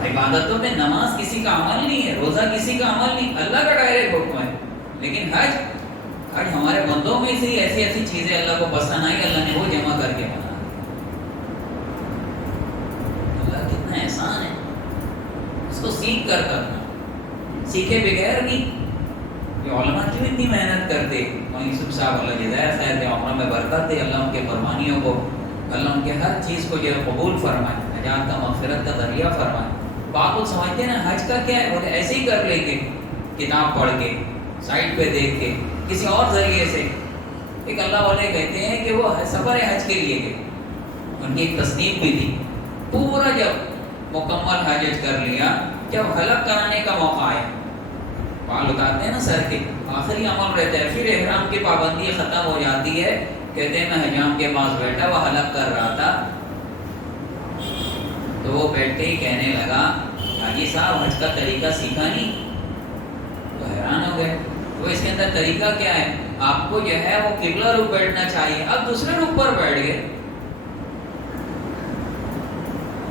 عبادتوں میں نماز کسی کا عمل نہیں ہے، روزہ کسی کا عمل نہیں، اللہ کا ڈائریکٹ حکم ہے۔ لیکن حج ہمارے بندوں میں سے ایسی ایسی چیزیں اللہ کو پسند آئی، اللہ نے وہ جمع کر کے بنا۔ اللہ کتنا احسان ہے، اس کو سیکھ کر کرنا، سیکھے بغیر نہیں۔ یہ علماء کیوں اتنی محنت کرتے؟ یوسف صاحب اللہ جزائر خیر دے، عمرہ میں برکت دے، اللہ ان کے قربانیوں کو، اللہ ان کے ہر چیز کو جو ہے قبول فرمائے، نجات کا مغفرت کا ذریعہ فرمائے۔ بات کو سمجھتے ہیں نا حج کا کیا ہے، وہ ایسے ہی کر لیں گے، کتاب پڑھ کے، سائٹ پہ دیکھ کے، کسی اور ذریعے سے۔ ایک اللہ والے کہتے ہیں کہ وہ سفر حج کے لیے گئے، ان کی ایک تصنیف بھی تھی، پورا جب مکمل حج کر لیا، جب حلق کرانے کا موقع آیا، بال اتارتے ہیں نا سر کے، آخری عمل رہتا ہے، پھر احرام کی پابندی ختم ہو جاتی ہے۔ کہتے ہیں میں حجام کے پاس بیٹھا، وہ حلق کر رہا تھا، تو وہ بیٹھتے ہی کہنے لگا حاجی صاحب حج کا طریقہ سیکھا نہیں؟ تو حیران ہو گئے، تو اس کے اندر طریقہ کیا ہے؟ آپ کو جو ہے وہ قبلہ رخ بیٹھنا چاہیے۔ اب دوسرے رخ پر بیٹھ گئے۔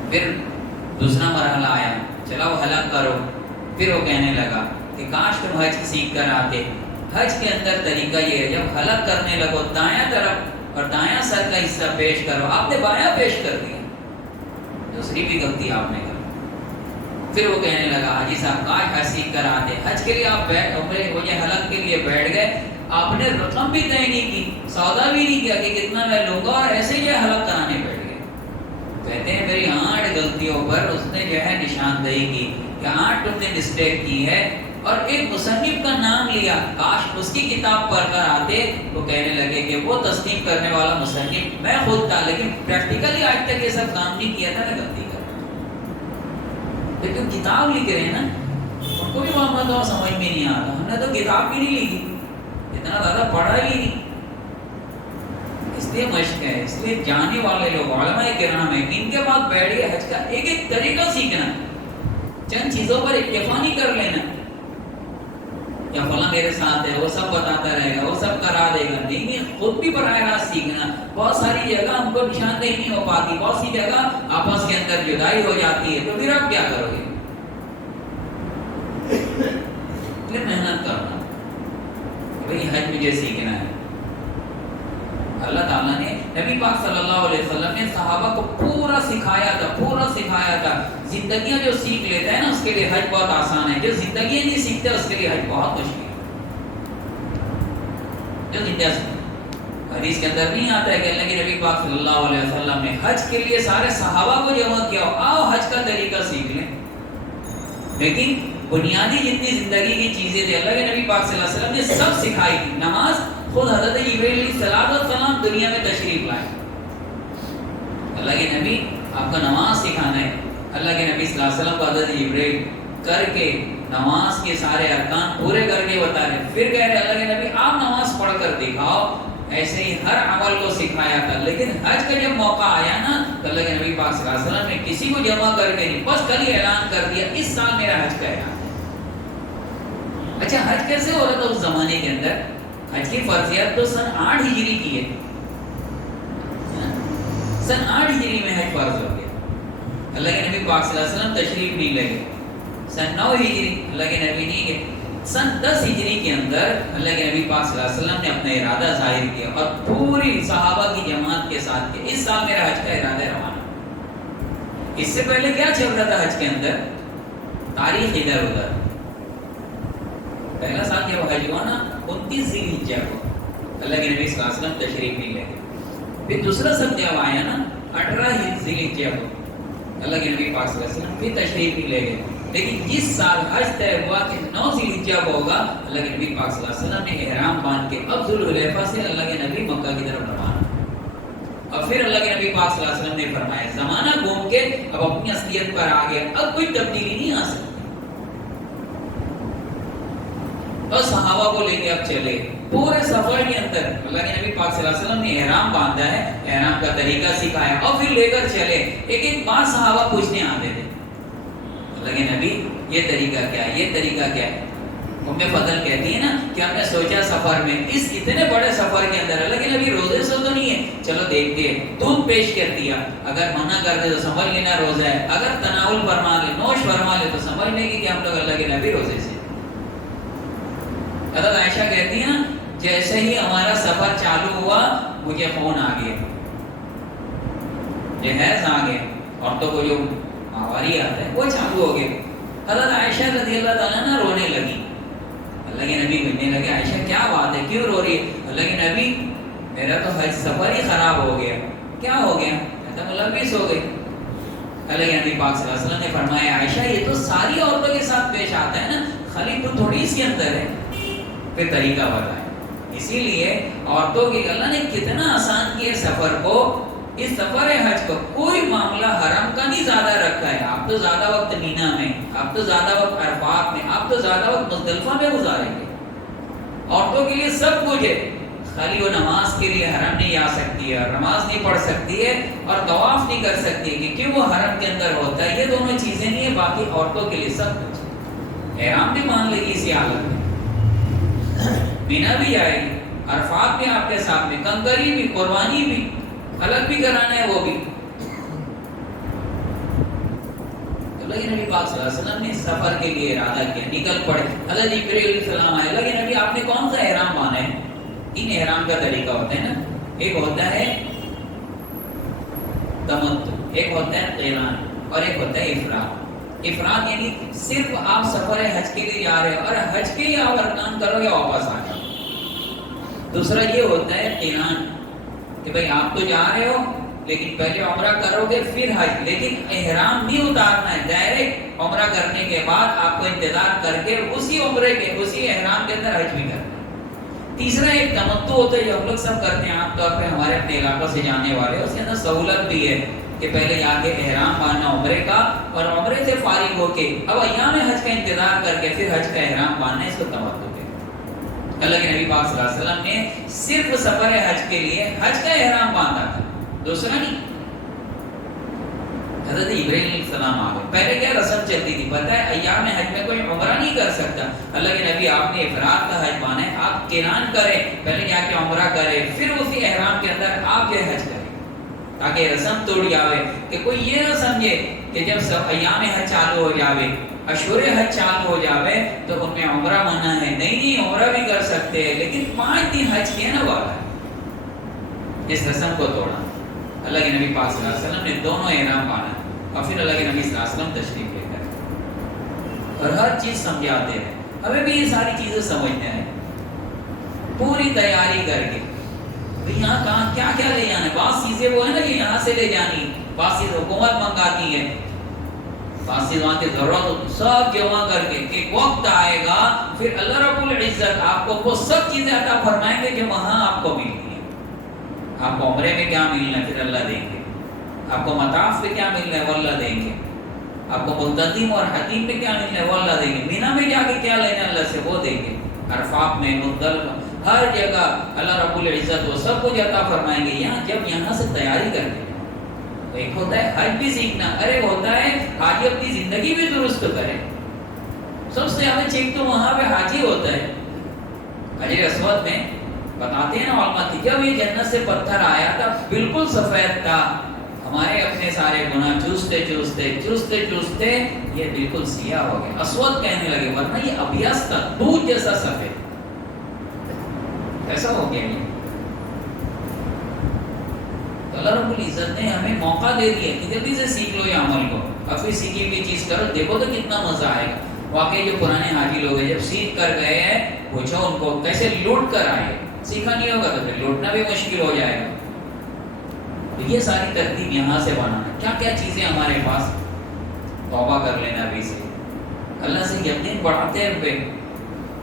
پھر دوسرا مرحلہ آیا، چلا وہ حلق کرو، پھر وہ کہنے لگا کہ کاش تم حج سیکھ کر آتے۔ حج کے اندر طریقہ یہ ہے، جب حلق کرنے لگو دایاں طرف اور دایاں سر کا حصہ پیش کرو، آپ نے بایاں پیش کر دیا، دوسری بھی غلطی آپ نے کر۔ پھر وہ کہنے لگا حاجی صاحب کاش حج سیکھ کر آتے۔ حج کے لیے آپ عمرے حلق کے لیے بیٹھ گئے، آپ نے رقم بھی طے نہیں کی، سودا بھی نہیں کیا کہ کتنا میں لوں گا، اور ایسے ہی حلق کرانے بیٹھ گئے۔ کہتے ہیں میری 8 غلطیوں پر اس نے جو ہے نشاندہی کی کہ 8 تم نے مسٹیک کی ہے، اور ایک مصنف کا نام لیا، کاش اس کی کتاب پڑھ کر آتے۔ وہ کہنے لگے کہ وہ تصنیف کرنے والا مصنف میں خود تھا، لیکن پریکٹیکلی آج تک یہ سب کام نہیں کیا تھا، میں غلطی کر رہا ہوں۔ لیکن کتاب لکھ رہے ہیں نا، ان کو بھی معاملہ تو سمجھ میں نہیں آتا، ہم نے تو کتاب بھی نہیں لکھی، اتنا زیادہ پڑھا ہی نہیں، اس لیے مشق ہے۔ اس لیے جانے والے لوگ علماء کرام ہیں، ان کے بعد بیٹھ کے حج کا ایک ایک طریقہ سیکھنا، چند چیزوں پر اکتفا نہیں کر لینا یا فلاں میرے ساتھ ہے وہ سب بتاتا رہے گا، وہ سب کرا دے گا، نہیں، خود بھی براہ راست سیکھنا۔ بہت ساری جگہ ہم کو نشاندہی نہیں ہو پاتی، بہت سی جگہ آپس کے اندر جدائی ہو جاتی ہے، تو پھر آپ کیا کرو گے؟ پھر محنت کرنا، بھائی حج مجھے سیکھنا ہے۔ اللہ تعالیٰ نے نبی پاک صلی اللہ علیہ وسلم نے صحابہ کو پورا سکھایا تھا۔ زندگیاں جو سیکھ لیتا ہے نا اس کے لیے حج بہت آسان ہے، جو زندگیاں نہیں سیکھتے اس کے لیے حج بہت مشکل ہے۔ جو زندگیاں حدیث کے اندر نہیں آتا ہے کہ اللہ کے نبی پاک صلی اللہ علیہ وسلم نے حج کے لیے سارے صحابہ کو جمع کیا، آؤ حج کا طریقہ سیکھ لیں. لیکن بنیادی جتنی زندگی کی چیزیں تھے اللہ کے نبی پاک صلی اللہ علیہ وسلم نے سب سکھائی تھی. نماز خود حضرت جبرائیل علیہ السلام دنیا میں تشریف لائے. اللہ کے نبی آپ کو نماز سکھانا ہے. اللہ کے نبی صلی اللہ علیہ وسلم کو حضرت جبرائیل کر کے نماز کے سارے ارکان پورے کر کے بتا رہے. پھر کہہ رہے اللہ کے نبی آپ نماز پڑھ کر دکھاؤ. ایسے ہی ہر عمل کو سکھایا تھا. لیکن حج کا جب موقع آیا نا تو اللہ کے نبی پاک صلی اللہ علیہ وسلم نے کسی کو جمع کر کے نہیں، بس کل ہی اعلان کر دیا اس سال میرا حج کا اعلان ہے. اچھا حج کیسے ہو رہا تھا اس زمانے کے اندر؟ حج کی فرضیت تو سن 8 ہجری کی ہے. سن 8 ہجری میں حج فرض ہو گیا. اللہ کے نبی پاک صلی اللہ علیہ وسلم تشریف نہیں لے گئے. سن 9 ہجری اللہ کے نبی نہیں گئے. سن 10 ہجری کے اندر اللہ کے نبی پاک صلی اللہ علیہ وسلم نے اپنا ارادہ ظاہر کیا اور پوری صحابہ کی جماعت کے ساتھ کہ اس سال میرا حج کا ارادہ ہے روانہ. اس سے پہلے کیا چل رہا تھا حج کے اندر؟ تاریخ ادھر ادھر. پہلا سال جب حج ہوا نا 29 ذی الحجہ کو اللہ کے نبی صلی اللہ علیہ وسلم تشریف نہیں لے گئے. پھر دوسرا سب جب آیا نا 18 ذی الحجہ کو اللہ کے نبی پاک صلی اللہ علیہ وسلم پھر تشریف نہیں لے گئے. لیکن جس سال حج طے ہوا کہ 9 ذی الحجہ کو ہوگا اللہ کے نبی پاک صلی اللہ علیہ وسلم نے احرام باندھ کے اب ذوالحلیفہ سے اللہ کے نبی مکہ کی طرف روانہ. اور پھر اللہ کے نبی پاک صلی اللہ علیہ وسلم نے فرمایا زمانہ گھوم کے اب اپنی اصلیت پر آ گیا، اب کوئی تبدیلی نہیں آ سکتی. اور صحابہ کو لے کے اب چلے. پورے سفر کے اندر اللہ کے نبی پاک صلی اللہ علیہ وسلم نے احرام باندھا ہے، احرام کا طریقہ سکھایا اور پھر لے کر چلے. ایک بات صحابہ پوچھنے آتے تھے اللہ کے نبی یہ طریقہ کیا ہے، یہ طریقہ کیا ہے. ام فضل کہتی ہے نا کہ ہم نے سوچا سفر میں اس اتنے بڑے سفر کے اندر اللہ کے نبی روزے سے تو نہیں ہے، چلو دیکھتے ہیں. دودھ پیش کر دیا، اگر منع کر دے تو سمجھ لینا روزہ ہے، اگر تناول فرما لے نوش فرما لے تو سمجھ لیں گے کہ ہم لوگ اللہ کے نبی روزے سے. حضرت عائشہ کہتی ہے نا جیسے ہی ہمارا سفر چالو ہوا مجھے فون آ گیا، جہیز آ گیا، عورتوں کو جو ماہواری آتا ہے وہ چالو ہو گیا. حضرت عائشہ رضی اللہ تعالیٰ نا رونے لگی. اللہ کے نبی کہنے لگے عائشہ کیا بات ہے، کیوں رو رہی ہے؟ اللہ کے نبی میرا تو حج سفر ہی خراب ہو گیا. کیا ہو گیا؟ کہتا ملوث ہو گئی. اللہ کے نبی پاک صلی اللہ علیہ وسلم نے فرمایا عائشہ یہ تو ساری عورتوں کے ساتھ پیش آتا ہے نا، خالی تو تھوڑی سی اندر ہے. پھر طریقہ بتایا. اسی لیے عورتوں کے اللہ نے کتنا آسان کیا سفر کو. اس سفر حج کو کوئی معاملہ حرم کا نہیں زیادہ رکھا ہے. آپ تو زیادہ وقت مینا میں، آپ تو زیادہ وقت عرفات میں، آپ تو زیادہ وقت مزدلفہ میں گزاریں گے. عورتوں کے لیے سب کچھ ہے، خالی وہ نماز کے لیے حرم نہیں آ سکتی ہے، نماز نہیں پڑھ سکتی ہے اور طواف نہیں کر سکتی ہے کیونکہ وہ حرم کے اندر ہوتا ہے. یہ دونوں چیزیں نہیں ہے، باقی عورتوں کے لیے سب کچھ. احرام بھی مان لے گی اسی حالت میں، مینا بھی جائے گی، عرفات بھی آپ کے ساتھ میں، کنکری بھی، قربانی بھی، الگ بھی کرانا ہے وہ بھی. اللہ کے نبی پاک صلی اللہ علیہ وسلم نے سفر کے لیے ارادہ کیا، نکل پڑے. حضرت جبرائیل علیہ السلام آئے. اللہ کے نبی آپ نے کون سا احرام باندھا ہے؟ ان احرام کا طریقہ ہوتا ہے نا، ایک ہوتا ہے تمتع، ایک ہوتا ہے قران اور ایک ہوتا ہے افراد. افراد یعنی صرف آپ سفر حج کے لیے جا رہے ہو اور حج کے لیے آپ ارکان کرو یا واپس آ جاؤ. دوسرا یہ ہوتا ہے قران کہ بھئی آپ تو جا رہے ہو لیکن پہلے عمرہ کرو گے پھر حج، لیکن احرام نہیں اتارنا ہے، ڈائریکٹ عمرہ کرنے کے بعد آپ کو انتظار کر کے اسی عمرے کے اسی احرام کے اندر حج بھی کرنا ہے. تیسرا ایک تمتع ہوتا ہے جو ہم لوگ سب کرتے ہیں عام طور پہ ہمارے اپنے علاقوں سے جانے والے، اس کے اندر سہولت بھی ہے کہ پہلے جا کے احرام باندھنا عمرے کا اور عمرے سے فارغ ہو کے اب ایام حج کا انتظار کر کے پھر حج کا احرام باندھنا، اس کو تمتع. اللہ کے نبی پاک صلی اللہ علیہ وسلم نے صرف سفر حج کے لیے حج کا احرام باندھا تھا، دوسرا نہیں. حضرت ابراہیم علیہ السلام آ گئے. پہلے کیا رسم چلتی تھی پتہ ہے؟ ایام حج میں کوئی عمرہ نہیں کر سکتا. اللہ کے نبی آپ نے افراد کا حج باندھا ہے، آپ قران کریں، پہلے جا کے عمرہ کریں، پھر اسی احرام کے اندر آپ یہ حج کریں تاکہ رسم توڑ جاوے کہ کوئی یہ نہ سمجھے کہ جب ایام حج چالو ہو جاوے، اشہر حج چالو ہو جاوے تو ان میں عمرہ منع ہے. نہیں، عمرہ بھی کر سکتے ہیں لیکن 5 دن حج کیا نا والا ہے. اس رسم کو توڑا. اللہ کے نبی پاک صلی اللہ علیہ وسلم نے دونوں احرام باندھا اور پھر اللہ کے نبی صلی اللہ علیہ وسلم تشریف لے کر اور ہر چیز سمجھاتے ہیں. ہمیں بھی یہ ساری چیزیں سمجھنا ہے. پوری تیاری کر کے یہاں کہاں کیا کیا لے جانا ہے. بعض چیزیں وہ ہے نا کہ یہاں سے لے جانی, بعض چیز حکومت منگاتی ہے, بعض چیز وہاں کی ضرورت ہوتی, سب جمع کر کے ایک وقت آئے گا پھر اللہ رب العزت آپ کو وہ سب چیزیں عطا فرمائیں گے جو وہاں آپ کو ملتی ہیں. آپ کو عمرے میں کیا ملنا ہے پھر اللہ دیں گے, آپ کو مطاف پہ کیا ملنا ہے وہ اللہ دیں گے, آپ کو ملتزم اور حتیم پہ کیا ملنا ہے وہ اللہ دیں گے, مینا میں جا کے کیا لینا ہے اللہ سے وہ دیں گے, عرفات میں مزدلفہ ہر جگہ اللہ رب العزت وہ سب کچھ عطا فرمائیں گے. یہاں جب یہاں سے تیاری کرتے ہیں, ایک ہوتا ہے حج بھی سیکھنا, ارے ہوتا ہے حاجی اپنی زندگی بھی درست کرے. سب سے زیادہ چیک تو وہاں پہ حاجی ہوتا ہے. حجر اسود میں بتاتے ہیں نا علماء کی, جب یہ جنت سے پتھر آیا تھا بالکل سفید تھا, ہمارے اپنے سارے گناہ چوستے چوستے چوستے چوستے یہ بالکل سیاہ ہو گئے, اسود کہنے لگے, ورنہ یہ ابیض تھا, دودھ جیسا سفید. ایسا ہو گیا یہ. اللہ رب العزت نے ہمیں موقع دے دیا کہ جلدی سے سیکھ لو یہ عمل کو, اور پھر سیکھی ہوئی چیز کرو, دیکھو تو کتنا مزہ آئے گا. واقعی جو پرانے حاجی لوگ ہیں جب سیکھ کر گئے ہیں, پوچھو ان کو کیسے لوٹ کر آئے. سیکھا نہیں ہوگا تو پھر لوٹنا بھی مشکل ہو جائے گا. تو یہ ساری ترتیب یہاں سے بنانا. کیا کیا چیزیں ہمارے پاس, توبہ کر لینا بھی سے, اللہ سے یقین بڑھاتے ہوئے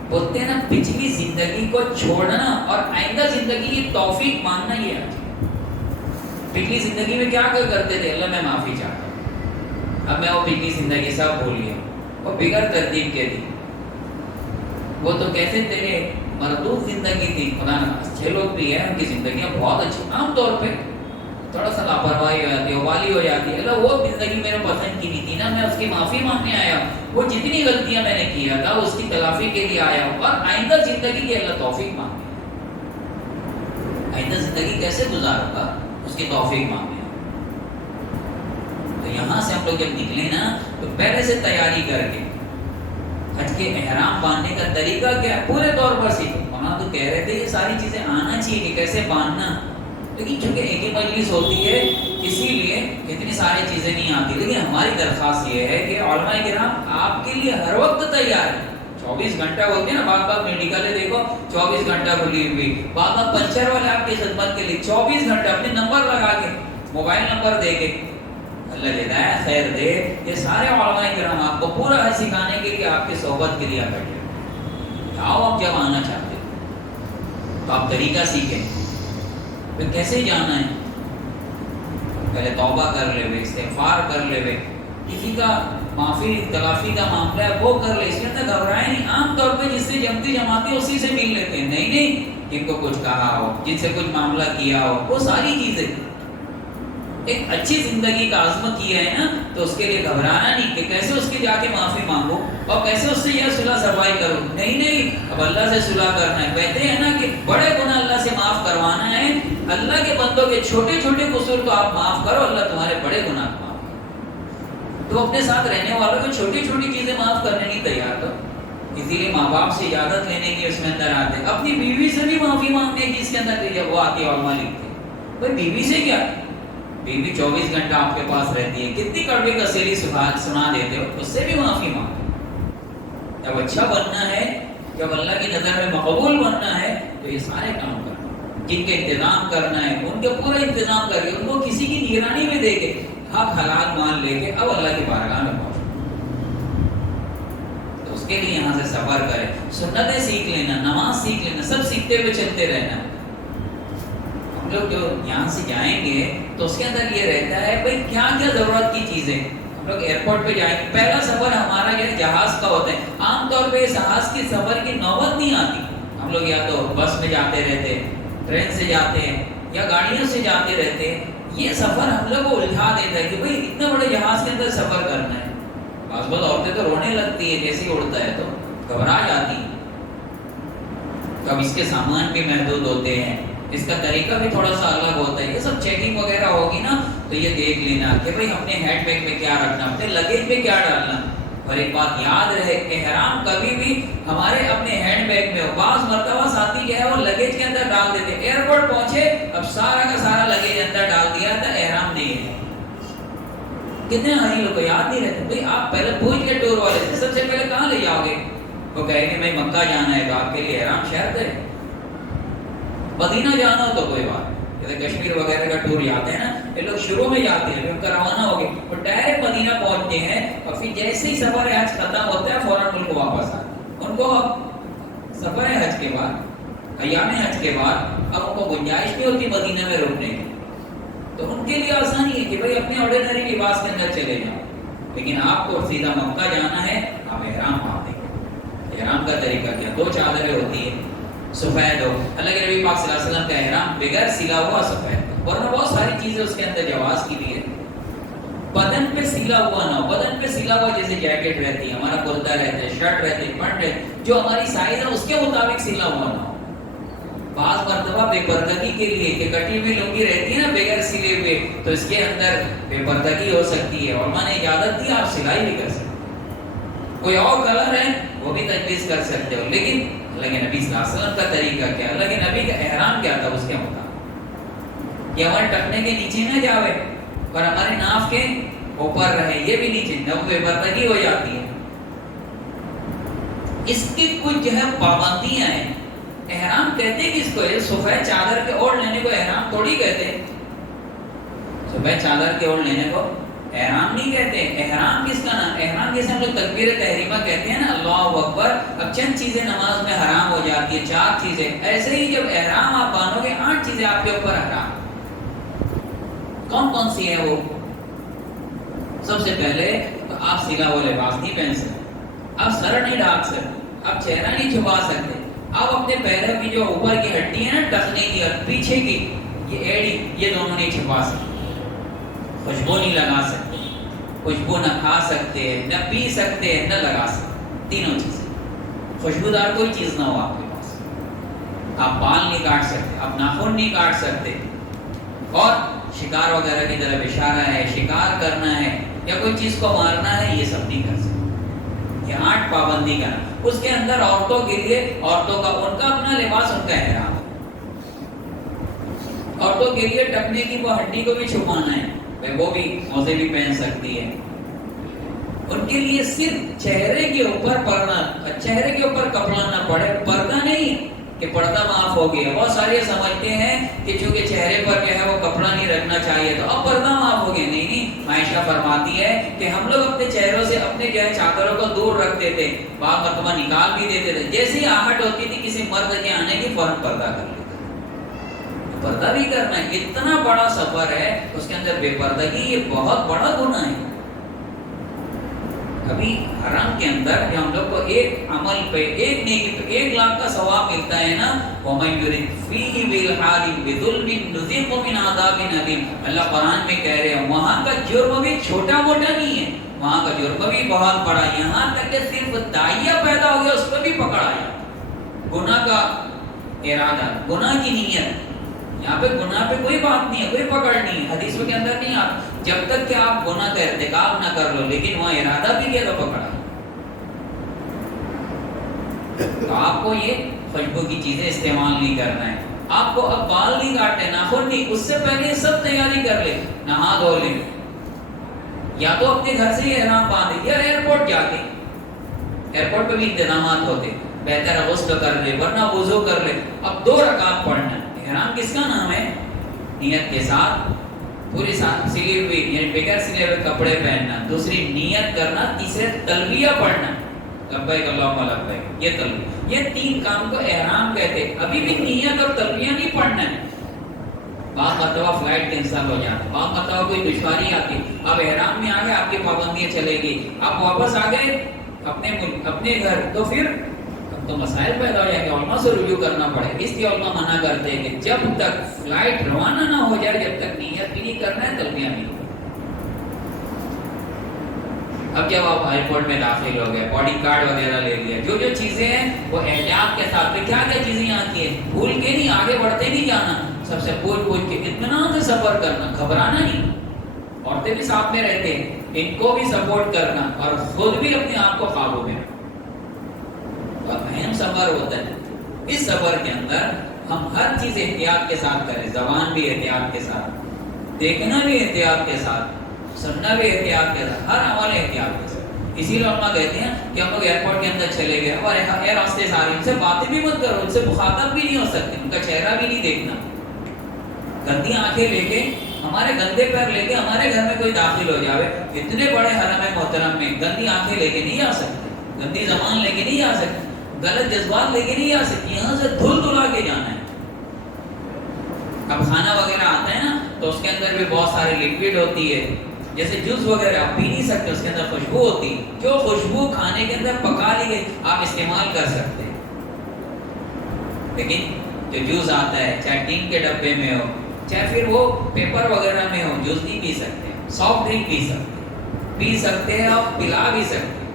بولتے ہیں نا, پچھلی زندگی کو چھوڑنا اور آئندہ زندگی کی توفیق ماننا. یہ ہے پچھلی زندگی میں کیا کرتے تھے, اللہ میں معافی چاہتا ہوں, اب میں وہ پچھلی زندگی سب بھول گیا, وہ بغیر ترتیب کے تھی, وہ تو کیسے تیرے مردود زندگی تھی. خدا نہ اچھے لوگ بھی ہیں, ان کی زندگیاں بہت اچھی, عام طور پہ تھوڑا سا لاپرواہی ہو جاتی ہے, والی ہو جاتی ہے. اللہ وہ زندگی میرے پسند کی نہیں تھی نا, میں اس کی معافی مانگنے آیا ہوں, وہ جتنی غلطیاں میں نے کیا تھا اس کی تلافی کے لیے آیا ہوں, اور آئندہ زندگی کی اللہ توفیق مانگے. آئندہ زندگی کیسے گزاروں گا, اس کی توفیق مانگے. تو یہاں سے ہم لوگ جب نکلے نا تو پہلے سے تیاری کر کے حج کے احرام باندھنے کا طریقہ کیا ہے پورے طور پر سیکھو. وہاں تو کہہ رہے تھے یہ ساری چیزیں آنا چاہیے کہ کیسے باندھنا, لیکن چونکہ ایک ہی مجلس ہوتی ہے اسی لیے اتنی ساری چیزیں نہیں آتی. لیکن ہماری درخواست یہ ہے کہ علماء کرام آپ کے لیے ہر وقت تیار ہے. 24 گھنٹہ بولتے ہیں نا, بعض میڈیکل دیکھو 24 گھنٹہ کھلی ہوئی, بعض پنچر والے آپ کی خدمت کے لیے 24 گھنٹہ اپنے نمبر لگا کے, موبائل نمبر دے کے. اللہ ہدایت خیر دے. یہ سارے علماء کرام آپ کو پورا ہے سکھانے کے کہ آپ کی صحبت کے لیے بیٹھے. آؤ آپ جب آنا چاہتے تو آپ طریقہ سیکھیں, پھر کیسے جانا ہے, پہلے توبہ کر لے ہوئے, استغفار کر لے ہوئے, کسی کا معافی تلافی کا معاملہ ہے وہ کر لے. اس کے اندر گھبرائے نہیں. عام طور پہ جس سے جمتی جماعتی اسی سے مل لیتے ہیں. نہیں جن کو کچھ کہا ہو, جن سے کچھ معاملہ کیا ہو, وہ ساری چیزیں ایک اچھی زندگی کا عزم کیا ہے نا, تو اس کے لیے گھبرانا نہیں کہ کیسے اس کی جا کے معافی مانگو اور کیسے اس سے یہ صلح صفائی کرو. نہیں, اب اللہ سے صلح کرنا ہے. کہتے ہیں نا کہ بڑے گناہ اللہ سے معاف کروانا ہے, اللہ کے بندوں کے چھوٹے چھوٹے قصور تو آپ معاف کرو, اللہ تمہارے بڑے گناہ کو معاف کرو. تو اپنے ساتھ رہنے والوں کو چھوٹی چھوٹی چیزیں معاف کرنے نہیں تیار. تو اسی لیے ماں باپ سے اجازت لینے کی اس میں اندر آتے, اپنی بیوی سے بھی معافی مانگنے کی اس کے اندر جب وہ آتی ہے علماء لکھتے ہیں. بھائی بیوی سے کیا, بیوی 24 گھنٹہ آپ کے پاس رہتی ہے, کتنی کڑوی کسیلی سنا دیتے ہو, اس سے بھی معافی مانگو. جب اچھا بننا ہے, جب اللہ کی نظر میں مقبول بننا ہے, تو یہ سارے کام کرنا, جن کے انتظام کرنا ہے ان کے پورا انتظام کر کے, ان کو کسی کی نگرانی میں دے کے, حق حلال مان لے کے اب اللہ کی بارگاہ میں پہنچو. تو اس کے لیے یہاں سے سفر کرے, سنتیں سیکھ لینا, نماز سیکھ لینا, سب سیکھتے ہوئے چلتے رہنا. ہم لوگ جو یہاں سے جائیں گے تو اس کے اندر یہ رہتا ہے بھائی کیا کیا ضرورت کی چیزیں. ہم لوگ ایئرپورٹ پہ جائیں گے, پہلا سفر ہمارا جو ہے جہاز کا ہوتا ہے. عام طور پہ جہاز کی سفر کی نوبت نہیں آتی. ہم لوگ یا تو بس میں جاتے رہتے, ٹرین سے جاتے ہیں, یا گاڑیوں سے جاتے رہتے ہیں. یہ سفر ہم لوگ کو الجھا دیتا ہے کہ بھائی اتنے بڑے جہاز کے اندر سفر کرنا ہے. بعض عورتیں تو رونے لگتی ہے جیسے ہی اڑتا ہے, تو گھبرا جاتی. اب اس کے سامان بھی محدود ہوتے ہیں, اس کا طریقہ بھی تھوڑا سا الگ ہوتا ہے. یہ سب چیکنگ وغیرہ ہوگی نا, تو یہ دیکھ لینا کہ بھئی اپنے ہینڈ بیگ میں کیا رکھنا, اپنے لگیج میں کیا ڈالنا. اور ایک بات یاد رہے, احرام کبھی بھی ہمارے اپنے ہینڈ بیگ میں ہو. بعض مرتبہ ساتھی جو ہے وہ لگیج کے اندر ڈال دیتے, ایئرپورٹ پہنچے اب سارا کا سارا لگیج اندر ڈال دیا تھا, احرام نہیں ہے. کتنے ہی لوگ کو یاد نہیں رہتے. بھئی آپ پہلے پوچھ کے ٹور والے سے سب سے پہلے کہاں لے جاؤ گے, وہ کہیں گے میں مکہ جانا ہے, تو آپ کے لیے احرام شرط ہے. مدینہ جانا ہو تو کوئی بات نہیں، جیسے کشمیر وغیرہ کا ٹور جاتے ہیں نا، یہ لوگ شروع میں جاتے ہیں، ان کا روانہ ہو گئے اور ڈائریکٹ مدینہ پہنچتے ہیں، اور پھر جیسے ہی سفر حج ختم ہوتا ہے فوراً ملک واپس آتے ہیں۔ ان کو سفر حج کے بعد، ایام حج کے بعد اب ان کو گنجائش بھی ہوتی مدینہ میں رکنے کی، تو ان کے لیے آسانی ہے کہ بھائی اپنے آرڈینری لباس کے اندر چلے جاؤ، لیکن آپ کو سیدھا مکہ جانا ہے، آپ احرام باندھ دیں۔ احرام کا طریقہ کیا؟ 2 چادریں ہوتی ہیں، سفید ہو، اللہ کے نبی پاک صلی اللہ علیہ وسلم کا احرام بغیر سلا ہوا سفید، ورنہ بہت ساری چیزیں اس کے اندر جواز کی بھی ہے، بدن پہ سلا ہوا نہ ہو، بدن پہ سلا ہوا جیسے جیکٹ رہتی ہے، ہمارا کرتا رہتا ہے، شرٹ رہتی ہے، پینٹ رہتی ہے، جو ہماری سائز ہے اس کے مطابق سلا ہوا نہ ہو۔ بعض مرتبہ بے پردگی کے لیے کہ کٹی ہوئی لنگی رہتی ہے نا بغیر سلے ہوئے، تو اس کے اندر بے پردگی ہو سکتی ہے، علماء نے اجازت دی آپ سلائی بھی کر سکتے، کوئی اور کلر ہے وہ بھی تجویز کر سکتے ہو، لیکن اللہ کے نبی صلی اللہ علیہ وسلم کا طریقہ کیا، اللہ کے نبی کا احرام کیا تھا اس کے مطابق، کہ ہمارے ٹکنے کے نیچے نہ جاوے اور ہمارے ناف کے اوپر رہے، یہ بھی نیچے نہ، بے پردگی ہو جاتی ہے۔ اس کی کچھ جو ہے پابندیاں ہیں۔ احرام کہتے کس کو ہے؟ سفید چادر کے اوڑھ لینے کو احرام تھوڑی کہتے ہیں، سفید چادر کے اوڑھ لینے کو احرام نہیں کہتے۔ احرام کس کا نام؟ احرام جیسے ہم لوگ تکبیر تحریمہ کہتے ہیں نا، اللہ اکبر، اب چند چیزیں نماز میں حرام ہو جاتی ہیں، 4 چیزیں، ایسے ہی جب احرام آپ باندھو گے 8 چیزیں آپ کے اوپر حرام۔ کون کون سی ہے وہ؟ سب سے پہلے تو آپ سلا ہوا لباس نہیں پہن سکتے، آپ سر نہیں ڈھانپ سکتے، آپ چہرہ نہیں چھپا سکتے، آپ اپنے پیروں کی جو اوپر کی ہڈی ہے نا ٹخنے کی اور پیچھے کی یہ ایڑی، یہ دونوں نہیں چھپا سکتے، خوشبو نہیں لگا سکتے، خوشبو نہ کھا سکتے، نہ پی سکتے، نہ لگا سکتے، تینوں چیزیں، خوشبودار کوئی چیز نہ ہو آپ کے پاس، آپ بال نہیں کاٹ سکتے، آپ ناخن نہیں کاٹ سکتے، اور شکار وغیرہ کی طرف اشارہ ہے، شکار کرنا ہے یا کوئی چیز کو مارنا ہے، یہ سب نہیں کر سکتے۔ یہ 8 پابندی کا نام۔ اس کے اندر عورتوں کے لیے، عورتوں کا ان کا اپنا لباس، ان کا احرام، عورتوں کے لیے ٹکنے کی وہ ہڈی کو بھی چھپانا ہے، وہ بھی موزے بھی پہن سکتی ہے۔ ان کے لیے صرف چہرے کے اوپر پردہ، چہرے کے اوپر کپڑا نہ پڑے، پردہ نہیں کہ پردہ معاف ہو گیا۔ بہت سارے سمجھتے ہیں کہ چونکہ چہرے پر جو ہے وہ کپڑا نہیں رکھنا چاہیے تو اب پردہ معاف ہو گیا، نہیں، عائشہ فرماتی ہے کہ ہم لوگ اپنے چہروں سے اپنے جو ہے چادروں کو دور رکھتے تھے، بعض مرتبہ نکال بھی دیتے تھے، جیسے ہی آہٹ ہوتی تھی کسی مرد کے آنے کی فوراً پردہ کر لیتے تھے۔ پردہ بھی کرنا ہے، اتنا بڑا سفر ہے، اس کے اندر بے پردگی یہ بہت بڑا گناہ ہے۔ ابھی حرم کے اندر جو ہم لوگ کو ایک عمل پہ، ایک نیکی پہ 1 لاکھ کا ثواب ملتا ہے نا، وَمَن يُرِدْ فِيهِ بِالْحَادِ بِظُلْمٍ نُذِقْهُ مِنْ عَذَابٍ أَلِيمٍ۔ اللہ قرآن میں کہہ رہے ہیں وہاں کا جرم بھی چھوٹا موٹا نہیں ہے، وہاں کا جرم بھی بہت بڑا، یہاں تک کہ صرف داعیہ پیدا ہو گیا اس کو بھی پکڑا جاتا۔ گناہ کا ارادہ، گناہ کی نیت، یہاں پہ گناہ پہ کوئی بات نہیں ہے، کوئی پکڑ نہیں ہے، حدیثوں کے اندر نہیں آتا، جب تک کہ آپ گناہ کا ارتکاب نہ کر لو، لیکن وہاں ارادہ بھی کیا تو پکڑا۔ تو آپ کو یہ خوشبو کی چیزیں استعمال نہیں کرنا ہے، آپ کو اب بال نہیں کاٹنے، ناخن نہیں، اس سے پہلے سب تیاری کر لے، نہا دھو لے، یا تو اپنے گھر سے ہی احرام باندھے یا ایئرپورٹ جا کے، ایئرپورٹ پہ بھی انتظامات ہوتے، بہتر ہے غسل کر لے ورنہ وضو کر لے۔ اب 2 رکعت پڑھنا۔ احرام کس کا نام ہے؟ نیت کے ساتھ پوری سلی ہوئی یعنی بغیر سلے ہوئے کپڑے پہننا، دوسری نیت کرنا، تیسرے تلبیہ پڑھنا، لبیک اللہم لبیک، یہ تلبیہ، یہ 3 کام کو احرام کہتے۔ ابھی بھی نیت اور تلبیہ نہیں پڑھنا ہے، بعض مرتبہ فلائٹ کینسل ہو جاتی، بعض مرتبہ کوئی دشواری آتی، اب احرام میں آگے آپ کی پابندیاں چلے گی، آپ واپس آ گئے اپنے ملک اپنے گھر، تو پھر تو مسائل پیدا ہو جائیں گے، علماء سے رجوع کرنا پڑے۔ اس لیے علماء منع کرتے ہیں کہ جب تک فلائٹ روانہ نہ ہو جائے جب تک نیت بھی نہیں کرنا ہے، تلبیہ نہیں کرنا۔ اب جب آپ ایئرپورٹ میں داخل ہو گئے، باڈی کارڈ وغیرہ لے لیا، جو جو چیزیں ہیں وہ احتیاط کے ساتھ، کیا کیا چیزیں آتی ہیں بھول کے نہیں، آگے بڑھتے نہیں جانا، سب سے پوچھ کے اطمینان سے سفر کرنا، گھبرانا نہیں، عورتیں بھی ساتھ میں رہتے ہیں، ان کو بھی سپورٹ کرنا اور خود بھی اپنے آپ کو قابو میں رکھنا۔ اور اہم سفر ہوتا ہے، اس سفر کے اندر ہم ہر چیز احتیاط کے ساتھ کریں، زبان بھی احتیاط کے ساتھ، دیکھنا بھی احتیاط کے ساتھ، سننا بھی احتیاط کے ساتھ، ہر عمل احتیاط کے ساتھ۔ اسی لیے علماء کہتے ہیں کہ ہم لوگ ایئرپورٹ کے اندر چلے گئے اور ایئر ہوسٹس آ رہی ہیں، ان سے باتیں بھی مت کرو، ان سے مخاطب بھی نہیں ہو سکتے، ان کا چہرہ بھی نہیں دیکھنا. گندی آنکھیں لے کے، ہمارے گندے پیر لے کے ہمارے گھر میں کوئی داخل ہو جاوے، اتنے بڑے حرم محترم میں گندی آنکھیں لے کے نہیں آ سکتے، گندی زبان لے کے نہیں آ سکتے، غلط جذبات لے کے نہیں آ سکتے، یہاں سے دھل دھلا کے جانا ہے. اب کھانا وغیرہ آتا ہے نا تو اس کے اندر بھی بہت سارے لکوڈ ہوتی ہے، جیسے جوس وغیرہ آپ پی نہیں سکتے، اس کے اندر خوشبو ہوتی ہے، جو خوشبو کھانے کے اندر پکا لی گئی آپ استعمال کر سکتے ہیں. لیکن جو جوس آتا ہے چاہے ٹین کے ڈبے میں ہو چاہے پھر وہ پیپر وغیرہ میں ہو، جوس نہیں پی سکتے. سافٹ ڈرنک پی سکتے ہیں اور پلا بھی سکتے ہیں.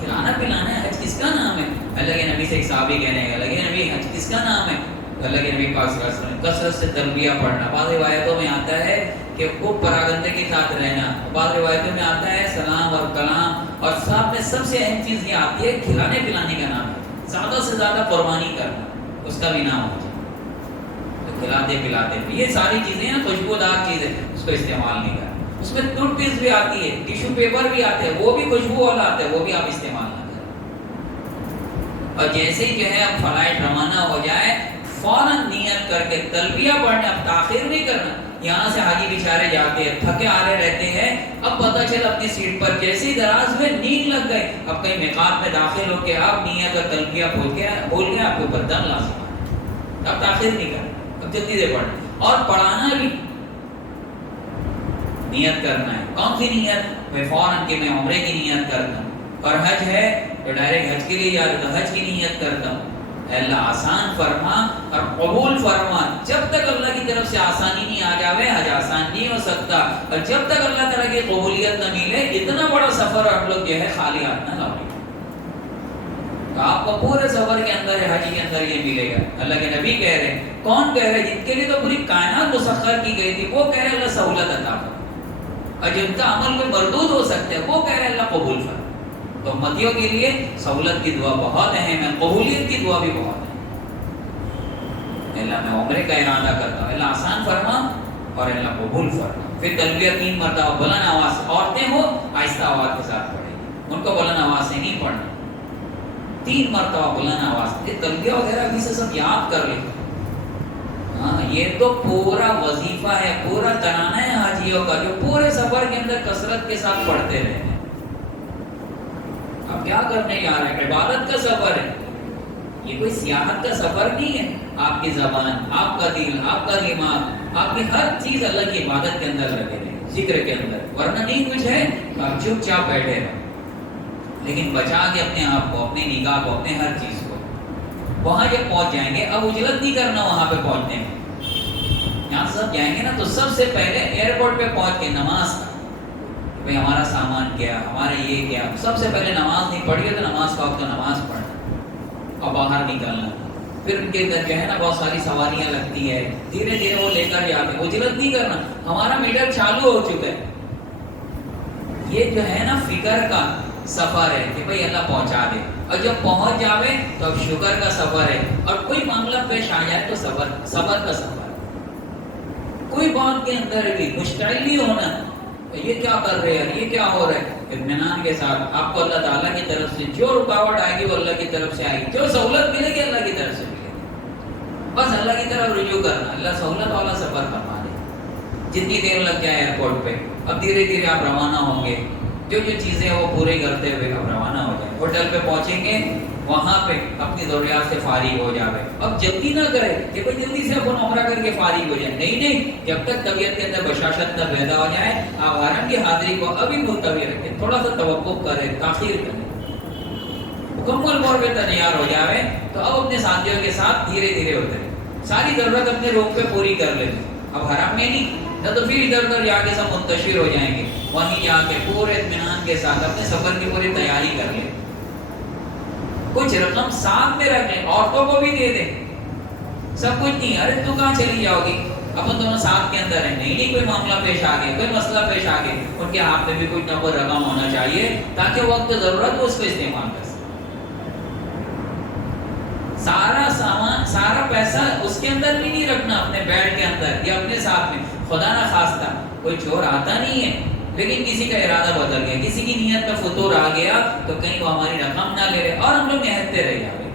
کھلانا پلانا ہے، حج کس کا نام ہے؟ اللہ کے نبی سے ایک صحابی کہنے ہیں، اللہ کے نبی حج کس کا نام ہے؟ اللہ کے نبی پاک صلی اللہ علیہ وسلم کثرت سے تلبیہ پڑھنا. بعض روایتوں میں آتا ہے کہ خوب پراگندے کے ساتھ رہنا، بعض روایتوں میں آتا ہے سلام اور کلام، اور ساتھ میں سب سے اہم چیز یہ آتی ہے کھلانے پلانے کا نام ہے، زیادہ سے زیادہ قربانی کرنا، اس کا بھی نام ہو جائے. تو کھلاتے پلاتے یہ ساری چیزیں ہیں، خوشبودار چیزیں، اس کو استعمال نہیں کرنا. اس میں ٹوتھ پیسٹ بھی آتی ہے، ٹیشو پیپر بھی آتے ہیں، وہ بھی خوشبو والا آتا ہے، وہ بھی آپ استعمال نہ کریں. اور جیسے ہی جو ہے اب فلائٹ روانہ ہو جائے فوراً نیت کر کے تلبیہ پڑھنے، اب تاخیر نہیں کرنا. یہاں سے حاجی بیچارے جاتے ہیں، تھکے آ رہے رہتے ہیں، اب پتہ چلا اپنی سیٹ پر جیسے ہی دراز میں نیند لگ گئے، اب کہیں میقات میں داخل ہو کے اب نیت اور تلبیہ بھول گیا، آپ کو اوپر دم لازم ہے. اب تاخیر نہیں کرنا، اب جلدی سے پڑھنا. اور پڑھانا بھی نیت کرنا ہے. کون سی نیت؟ میں فوراً کہ میں عمرے کی نیت کرتا ہوں، اور حج ہے تو ڈائریکٹ حج کے لیے جا رہا ہوں، حج کی نیت کرتا ہوں. اللہ آسان فرما اور قبول فرما. جب تک اللہ کی طرف سے آسانی نہیں آ جاوے حج آسان نہیں ہو سکتا، اور جب تک اللہ تعالیٰ کی قبولیت نہ ملے اتنا بڑا سفر ہم لوگ جو ہے خالی ہاتھ نہ لاؤ. آپ کو پورے سفر کے اندر حج کے اندر یہ ملے گا. اللہ کے نبی کہہ رہے ہیں، کون کہہ رہے ہیں؟ جن کے لیے تو پوری کائنات مسخر کی گئی تھی، وہ کہہ رہے ہیں اللہ سہولت عطا فرما. اور جن کا عمل کوئی مردود ہو سکتا ہے وہ کہہ رہے ہیں اللہ قبول فرما. تو امتیوں کے لیے سہولت کی دعا بہت اہم ہے، قبولیت کی دعا بھی بہت ہے. اللہ میں عمرے کا ارادہ کرتا ہوں، اللہ آسان فرما اور اللہ قبول فرما. پھر تلبیہ 3 مرتبہ بلند آواز، عورتیں ہو آہستہ آواز کے ساتھ پڑھیں گی، ان کو بلند آواز سے نہیں پڑھنا. 3 مرتبہ بلند آواز. یہ تلبیہ وغیرہ بھی سے سب یاد کر لیں. ہاں یہ تو پورا وظیفہ ہے، پورا ترانہ ہے حاجیوں کا، جو پورے سفر کے اندر کثرت کے ساتھ پڑھتے رہے ہیں. آپ کیا کرنے جا رہے ہیں؟ عبادت کا سفر ہے، یہ کوئی سیاحت کا سفر نہیں ہے. آپ کی زبان، آپ کا دل، آپ کا دماغ، آپ کی ہر چیز اللہ کی عبادت کے اندر لگے رہے، ذکر کے اندر. ورنہ نہیں کچھ ہے تو آپ چپ چاپ بیٹھے رہو، لیکن بچا کے اپنے آپ کو، اپنی نگاہ کو، اپنے ہر چیز کو. وہاں جب پہنچ جائیں گے اب اجلت نہیں کرنا. وہاں پہ پہنچنے میں یہاں سب جائیں گے نا تو سب سے پہلے ایئرپورٹ پہ پہنچ کے نماز کا بھئی ہمارا سامان کیا، ہمارے یہ کیا. سب سے پہلے نماز نہیں پڑھی ہے تو نماز کا وقت تو نماز پڑھنا اور باہر نکلنا. پھر ان کے اندر جو ہے نا بہت ساری سواریاں لگتی ہے، دھیرے دھیرے وہ لے کر جاتے ہیں. اجلت نہیں کرنا، ہمارا میٹر چالو ہو چکا ہے. یہ جو ہے نا فکر کا سفر ہے کہ بھئی اللہ پہنچا دے، اور جب پہنچ جاوے تو اب شکر کا سفر ہے. اور کوئی معاملہ پیش آ جائے تو صبر کا سفر. کوئی بات کے اندر بھی مشتعل نہیں ہونا، یہ کیا کر رہے ہیں، یہ کیا ہو رہا ہے. اطمینان کے ساتھ آپ کو اللہ تعالیٰ کی طرف سے جو رکاوٹ آئے گی وہ اللہ کی طرف سے آئے گی، جو سہولت ملے گی اللہ کی طرف سے ملے گی. بس اللہ کی طرف رجوع کرنا، اللہ سہولت والا سفر کروا دے. جتنی دیر لگ جائے ایئرپورٹ پہ، اب دھیرے دھیرے آپ روانہ ہوں گے. جو جو چیزیں وہ پورے کرتے ہوئے اب روانہ ہو جائیں. ہوٹل پہ پہنچیں گے، وہاں پہ اپنی ضروریات سے فارغ ہو جائے. اب جلدی نہ کرے کہ کوئی جلدی سے اپن عمرہ کر کے فارغ ہو جائے. نہیں، جب تک طبیعت کے اندر بشاشت نہ پیدا ہو جائے آپ حرم کی حاضری کو ابھی ملتوی رکھیں. تھوڑا سا توقف کریں، تاخیر کریں. مکمل طور پہ تیار ہو جائے تو اب اپنے ساتھیوں کے ساتھ دھیرے دھیرے اتریں. ساری ضرورت اپنے روم پہ پوری کر لیں. اب حرم میں نہیں، نہ تو پھر ادھر ادھر جا کے سب منتشر ہو جائیں گے. وہیں جا کے پورے اطمینان کے ساتھ اپنے سفر کی پوری تیاری کر لیں. کچھ رقم ساتھ میں رکھ لیں، عورتوں کو بھی دے دیں. سب کچھ نہیں، ارے تو کہاں چلی جاؤ گی، اپن دونوں ساتھ کے اندر ہیں. نہیں کوئی معاملہ پیش آ گیا، کوئی مسئلہ پیش آ گیا، ان کے ہاتھ میں بھی کچھ نہ کوئی رقم ہونا چاہیے تاکہ وقت ضرورت ہو اس کو استعمال کر سکے. سارا سامان، سارا پیسہ اس کے اندر بھی نہیں رکھنا، اپنے بیڈ کے اندر یا اپنے ساتھ میں. خدا نہ خواستہ کوئی چور آتا نہیں ہے لیکن کسی کا ارادہ بدل گیا, کسی کی نیت میں فتور آ گیا تو کہیں وہ ہماری رقم نہ لے رہے, اور ہم لوگ نہتے رہ جائیں.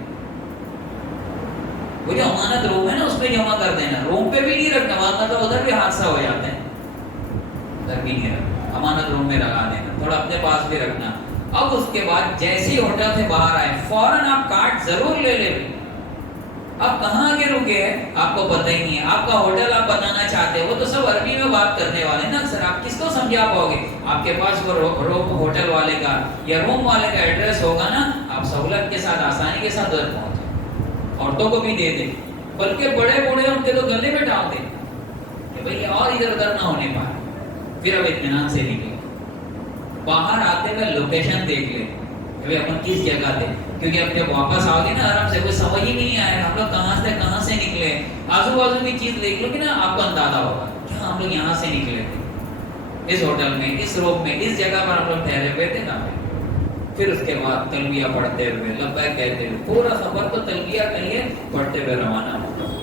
وہ جو امانت روم ہے نا اس میں جمع کر دینا, روم پہ بھی نہیں رکھنا, ورنہ تو ادھر بھی حادثہ ہو جاتا ہے. ادھر بھی نہیں رکھنا, امانت روم میں لگا دینا, تھوڑا اپنے پاس بھی رکھنا. اب اس کے بعد جیسے ہی ہوٹل سے باہر آئے فوراً آپ کارڈ ضرور لے لیں. آپ کہاں کے رکے ہیں آپ کو پتہ ہی نہیں ہے, آپ کا ہوٹل آپ بتانا چاہتے ہیں, وہ تو سب عربی میں بات کرنے والے ہیں نا. اکثر آپ کس کو سمجھا پاؤ گے؟ آپ کے پاس وہ ہوٹل والے کا یا روم والے کا ایڈریس ہوگا نا, آپ سہولت کے ساتھ آسانی کے ساتھ ادھر پہنچ جائیں, عورتوں کو بھی دے دیں, بلکہ بڑے بوڑھے ان کے تو گلے میں ڈال دیں کہ بھئی اور ادھر ادھر نہ ہونے پائے. پھر اب اطمینان سے نکلے, باہر آتے ہوئے لوکیشن دیکھ لیں کہ اپن کس جگہ تھے, کیونکہ اب جب واپس آؤ گے نا حرم سے کوئی سمجھ ہی نہیں آئے ہم لوگ کہاں سے نکلے. آزو بازو کی چیز دیکھ لو گے نا, آپ کو اندازہ ہوگا کہ ہم لوگ یہاں سے نکلے تھے, اس ہوٹل میں, اس روم میں, اس جگہ پر ہم لوگ ٹھہرے ہوئے تھے نا. پھر اس کے بعد تلبیہ پڑھتے ہوئے, لبیک کہتے ہوئے, پورا سفر تو تلبیہ کہیے پڑھتے ہوئے روانہ ہوتا.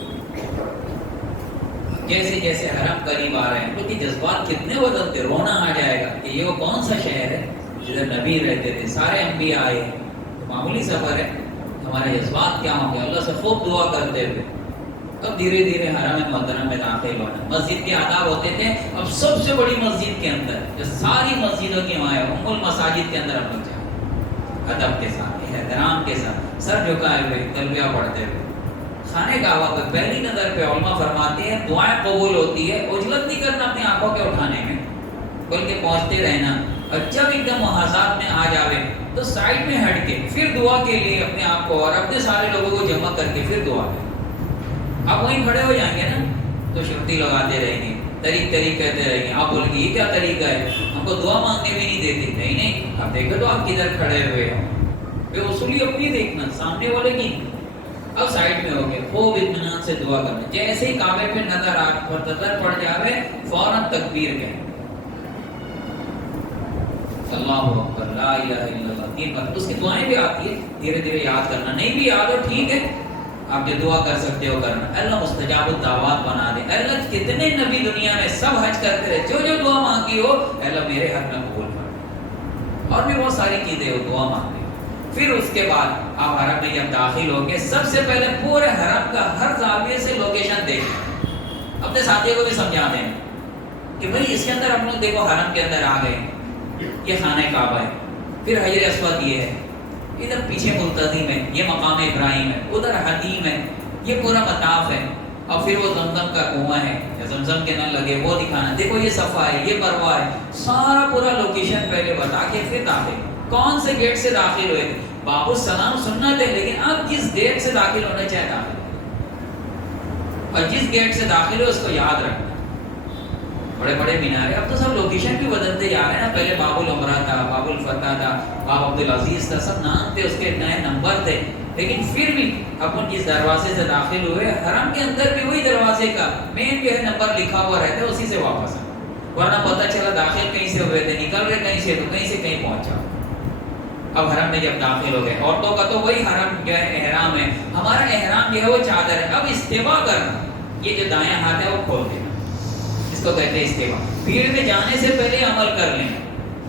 جیسے جیسے حرم قریب آ رہے ہیں ان کے جذبات کتنے بدلتے, رونا آ جائے گا کہ یہ وہ کون سا شہر ہے جدھر نبی رہتے تھے, سارے انبیاء آئے ہیں. معمولی سفر ہے, ہمارے جذبات کیا ہوں گے, اللہ سے خوب دعا کرتے ہوئے اب دھیرے دھیرے حرم محترم میں داخل ہونا. مسجد کے آداب ہوتے تھے, اب سب سے بڑی مسجد کے اندر جو ساری مسجدوں کی ماں ہے ام المساجد کے اندر ہم لوگ جائیں ادب کے ساتھ, احترام کے ساتھ, سر جھکائے ہوئے, تلبیہ پڑھتے ہوئے. خانے کعبہ پہ پہلی نظر پہ علماء فرماتے ہیں دعائیں قبول ہوتی ہے, عجلت نہیں کرنا اپنی آنکھوں کے اٹھانے میں, بلکہ پہنچتے رہنا. اور جب ایک دم محاذات میں آ جاوے تو سائڈ میں ہٹ کے پھر دعا کے لیے اپنے آپ کو اور اپنے سارے لوگوں کو جمع کر کے پھر دعا کریں. آپ وہیں کھڑے ہو جائیں گے نا تو شفتی لگاتے رہیں گے, طریق کہتے رہیں گے. آپ بولیں گے یہ کیا طریقہ ہے, ہم کو دعا مانگنے بھی نہیں دیتے. نہیں, آپ دیکھو تو آپ کدھر کھڑے ہوئے ہیں, بے اصولی اپنی دیکھنا, سامنے والے کی. اب سائڈ میں ہو گئے, خوب اطمینان سے دعا کرنا. جیسے ہی کعبے پہ نظر پڑ جاوے فوراً تکبیر کہیں, اللہ اکبر, لا الہ الا اللہ, 3 بار. اس کی دعائیں بھی آتی ہے, دھیرے دھیرے یاد کرنا. نہیں بھی یاد ہو ٹھیک ہے, آپ جو دعا کر سکتے ہو کرنا. اللہ مستجاب الدعوات بنا دے. اللہ کتنے نبی دنیا میں سب حج کرتے رہے, جو دعا مانگی ہو اللہ میرے حق میں قبول کر. اور بھی بہت ساری چیزیں ہو دعا مانگی. پھر اس کے بعد آپ حرم میں جب داخل ہو گے, سب سے پہلے پورے حرم کا ہر زاویے سے لوکیشن دیکھیں, اپنے ساتھیوں کو بھی سمجھا دیں کہ بھائی اس کے اندر ہم لوگ دیکھو حرم کے اندر آ گئے, یہ خانہ کعبہ ہے, پھر حجر اسود یہ ہے, ادھر پیچھے ملتزم ہے, یہ مقام ابراہیم ہے, ادھر حتیم ہے, یہ پورا مطاف ہے, اور پھر وہ زمزم کا کنواں ہے, زمزم کے نل لگے وہ دکھانا, دیکھو یہ صفا ہے, یہ مروہ ہے, سارا پورا لوکیشن پہلے بتا کے پھر داخل. کون سے گیٹ سے داخل ہوئے تھے, باب السلام سننا تھے, لیکن آپ جس گیٹ سے داخل ہونا چاہے داخل, اور جس گیٹ سے داخل ہو اس کو یاد رکھنا. بڑے بڑے مینارے, اب تو سب لوکیشن بھی بدلتے جا رہے ہیں نا. پہلے باب العمرہ تھا, باب الفتح تھا, باب عبدالعزیز تھا, سب نام تھے, اس کے نئے نمبر تھے. لیکن پھر بھی اپن جس دروازے سے داخل ہوئے, حرم کے اندر بھی وہی دروازے کا مین جو ہے نمبر لکھا ہوا رہتا ہے, اسی سے واپس آئے. ورنہ پتہ چلا داخل کہیں سے ہوئے تھے, نکل رہے کہیں سے, تو کہیں سے کہیں پہنچا. اب حرم میں جب داخل ہو گئے, عورتوں کا تو وہی حرم جو ہے احرام ہے, ہمارا احرام جو ہے وہ چادر ہے. اب استوا کرنا, یہ جو دایاں ہاتھ ہے وہ کھول دینا, اس کو کہتے ہیں استوا. بھیڑ میں جانے سے پہلے عمل کر لیں,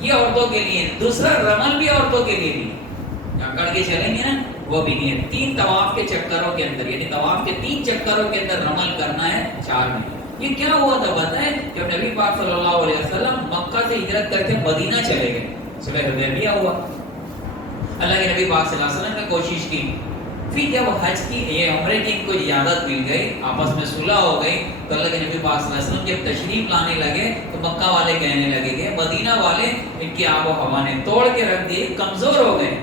یہ عورتوں کے لیے. دوسرا رمل بھی عورتوں کے لیے نہیں, اکڑ کے چلیں گے نا وہ بھی نہیں ہے. 3 طواف کے چکروں کے اندر, یعنی طواف کے 3 چکروں کے اندر رمل کرنا ہے 4 منٹ. یہ کیا ہوا تھا بتائیں, جب نبی پاک صلی اللہ علیہ وسلم مکہ سے ہجرت کر کے مدینہ چلے گئے, صلح حدیبیہ ہوا, اللہ کے نبی پاک صلی اللہ علیہ وسلم نے کوشش کی. پھر جب حج کی یہ عمرے کی ان کو اجازت مل گئی, آپس میں صلح ہو گئی, تو اللہ کے نبی پاک صلی اللہ علیہ وسلم جب تشریف لانے لگے تو مکہ والے کہنے لگے کہ مدینہ والے ان کی آب و ہوا نے توڑ کے رکھ دی, کمزور ہو گئے,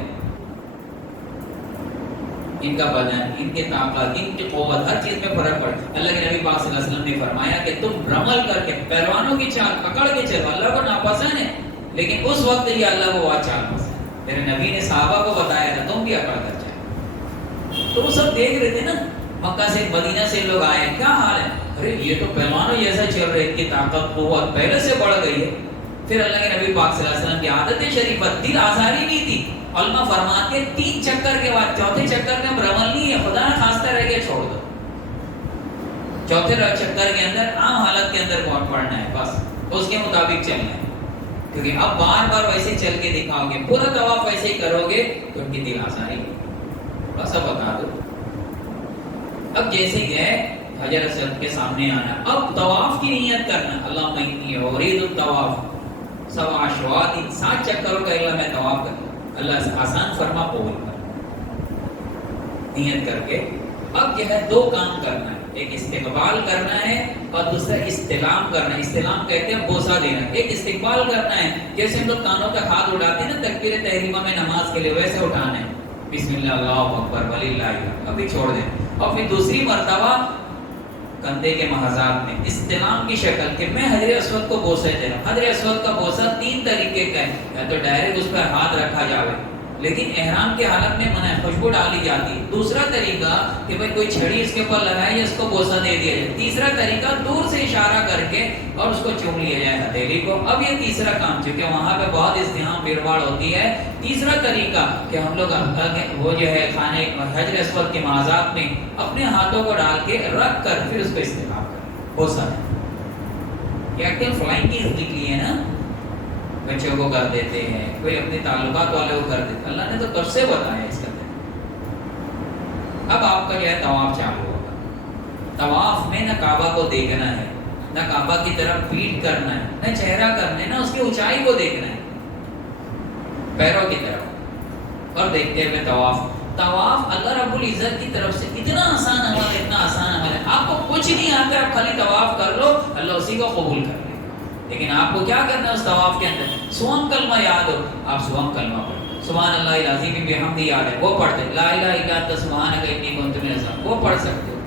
ان کا بدن, ان کی طاقت, ان کی قوت, ہر چیز میں فرق پڑا. اللہ کے نبی پاک صلی اللہ علیہ وسلم نے فرمایا کہ تم رمل کر کے پہلوانوں کی چال پکڑ کے چلو, اللہ کو ناپسند ہے, لیکن اس وقت یہ اللہ کو وہ چال پسند. میرے نبی نے صحابہ کو بتایا تھا تم بھی اکڑ کر جائے, تو وہ سب دیکھ رہے تھے نا. مکہ سے مدینہ سے لوگ آئے, کیا حال ہے, ارے یہ تو پہلوانوں جیسا چل رہے, ان کی طاقت قوت پہلے سے بڑھ گئی ہے. پھر اللہ کے نبی پاک صلی اللہ علیہ وسلم کی عادت شریف دل آزاری نہیں تھی. علماء فرماتے ہیں 3 چکر کے بعد چوتھے چکر میں اب رمل نہیں ہے, خدا نہ خواستہ رہ گیا چھوڑ دو. چوتھے چکر کے اندر عام حالت کے اندر پڑھنا ہے, بس اس کے مطابق چلنا ہے. کیونکہ اب بار بار ویسے چل کے دکھاؤ گے، پورا طواف ویسے ہی کرو گے تو ان کی دل آسانی بس اب بتا دو. اب جیسے گئے حجر اسود کے سامنے آنا، اب طواف کی نیت کرنا، اللہم انی ارید الطواف 7 اشواط 7 چکروں کا اللہ میں طواف کروں. اللہ آسان فرما قبول کر نیت کر کے. اب جو ہے 2 کام کرنا ہے، ایک استقبال کرنا ہے اور دوسرا استلام کرنا ہے. استلام کہتے ہیں بوسہ دینا. ایک استقبال کرنا ہے، جیسے ہم لوگ کانوں تک ہاتھ اٹھاتے ہیں نا تکبیر تحریمہ میں نماز کے لیے، ویسے اٹھانا ہے، بسم اللہ اللہ اکبر وللہ الحمد، ابھی چھوڑ دیں. اور پھر دوسری مرتبہ کندھے کے محاذات میں استلام کی شکل کہ میں حجر اسود کو بوسہ دے رہا ہوں. حجر اسود کا بوسہ 3 طریقے کا ہے، یا تو ڈائریکٹ اس پر ہاتھ رکھا جاوے، لیکن احرام کے حالت میں منع ہے، خوشبو ڈالی جاتی. دوسرا طریقہ کہ بھئی کوئی چھڑی اس کے اوپر لگائے یا اس کو بوسہ دے دیا جائے. تیسرا طریقہ دور سے اشارہ کر کے اور اس کو چوم لیا جائے ہتھیلی کو. اب یہ تیسرا کام، چونکہ وہاں پہ بہت ازدحام بھیڑ بھاڑ ہوتی ہے، تیسرا طریقہ کہ ہم لوگ وہ جو ہے خانے حجر اسود کے محاذات میں اپنے ہاتھوں کو ڈال کے رکھ کر پھر اس کو استعمال کریں بوسہ. یہ ایکچوئل فلائنگ کی حقیقت لیے نا، بچوں کو کر دیتے ہیں، کوئی اپنے تعلقات والے کو کر دیتے. اللہ نے تو کب سے بتایا اس کا. اب آپ کا جو ہے طواف چالو ہوگا. طواف میں نہ کعبہ کو دیکھنا ہے، نہ کعبہ کی طرف پیٹ کرنا ہے، نہ چہرہ کرنا ہے، نہ اس کی اونچائی کو دیکھنا ہے، پیروں کی طرف اور دیکھتے ہوئے طواف. طواف اللہ رب العزت کی طرف سے اتنا آسان عمل ہے، اتنا آسان عمل ہے. آپ کو کچھ نہیں آتا، آپ خالی طواف کر لو، اللہ اسی کو قبول کر لے. لیکن آپ کو کیا کرنا ہے اس طواف کے اندر؟ سوم کلمہ یاد ہو، آپ سوم کلمہ پڑھیں. سبحان اللہ العظیم بحمدہ یاد ہے، وہ پڑھتے. لا الہ الا انت سبحانک انی کنت من الظالمین، وہ پڑھ سکتے ہو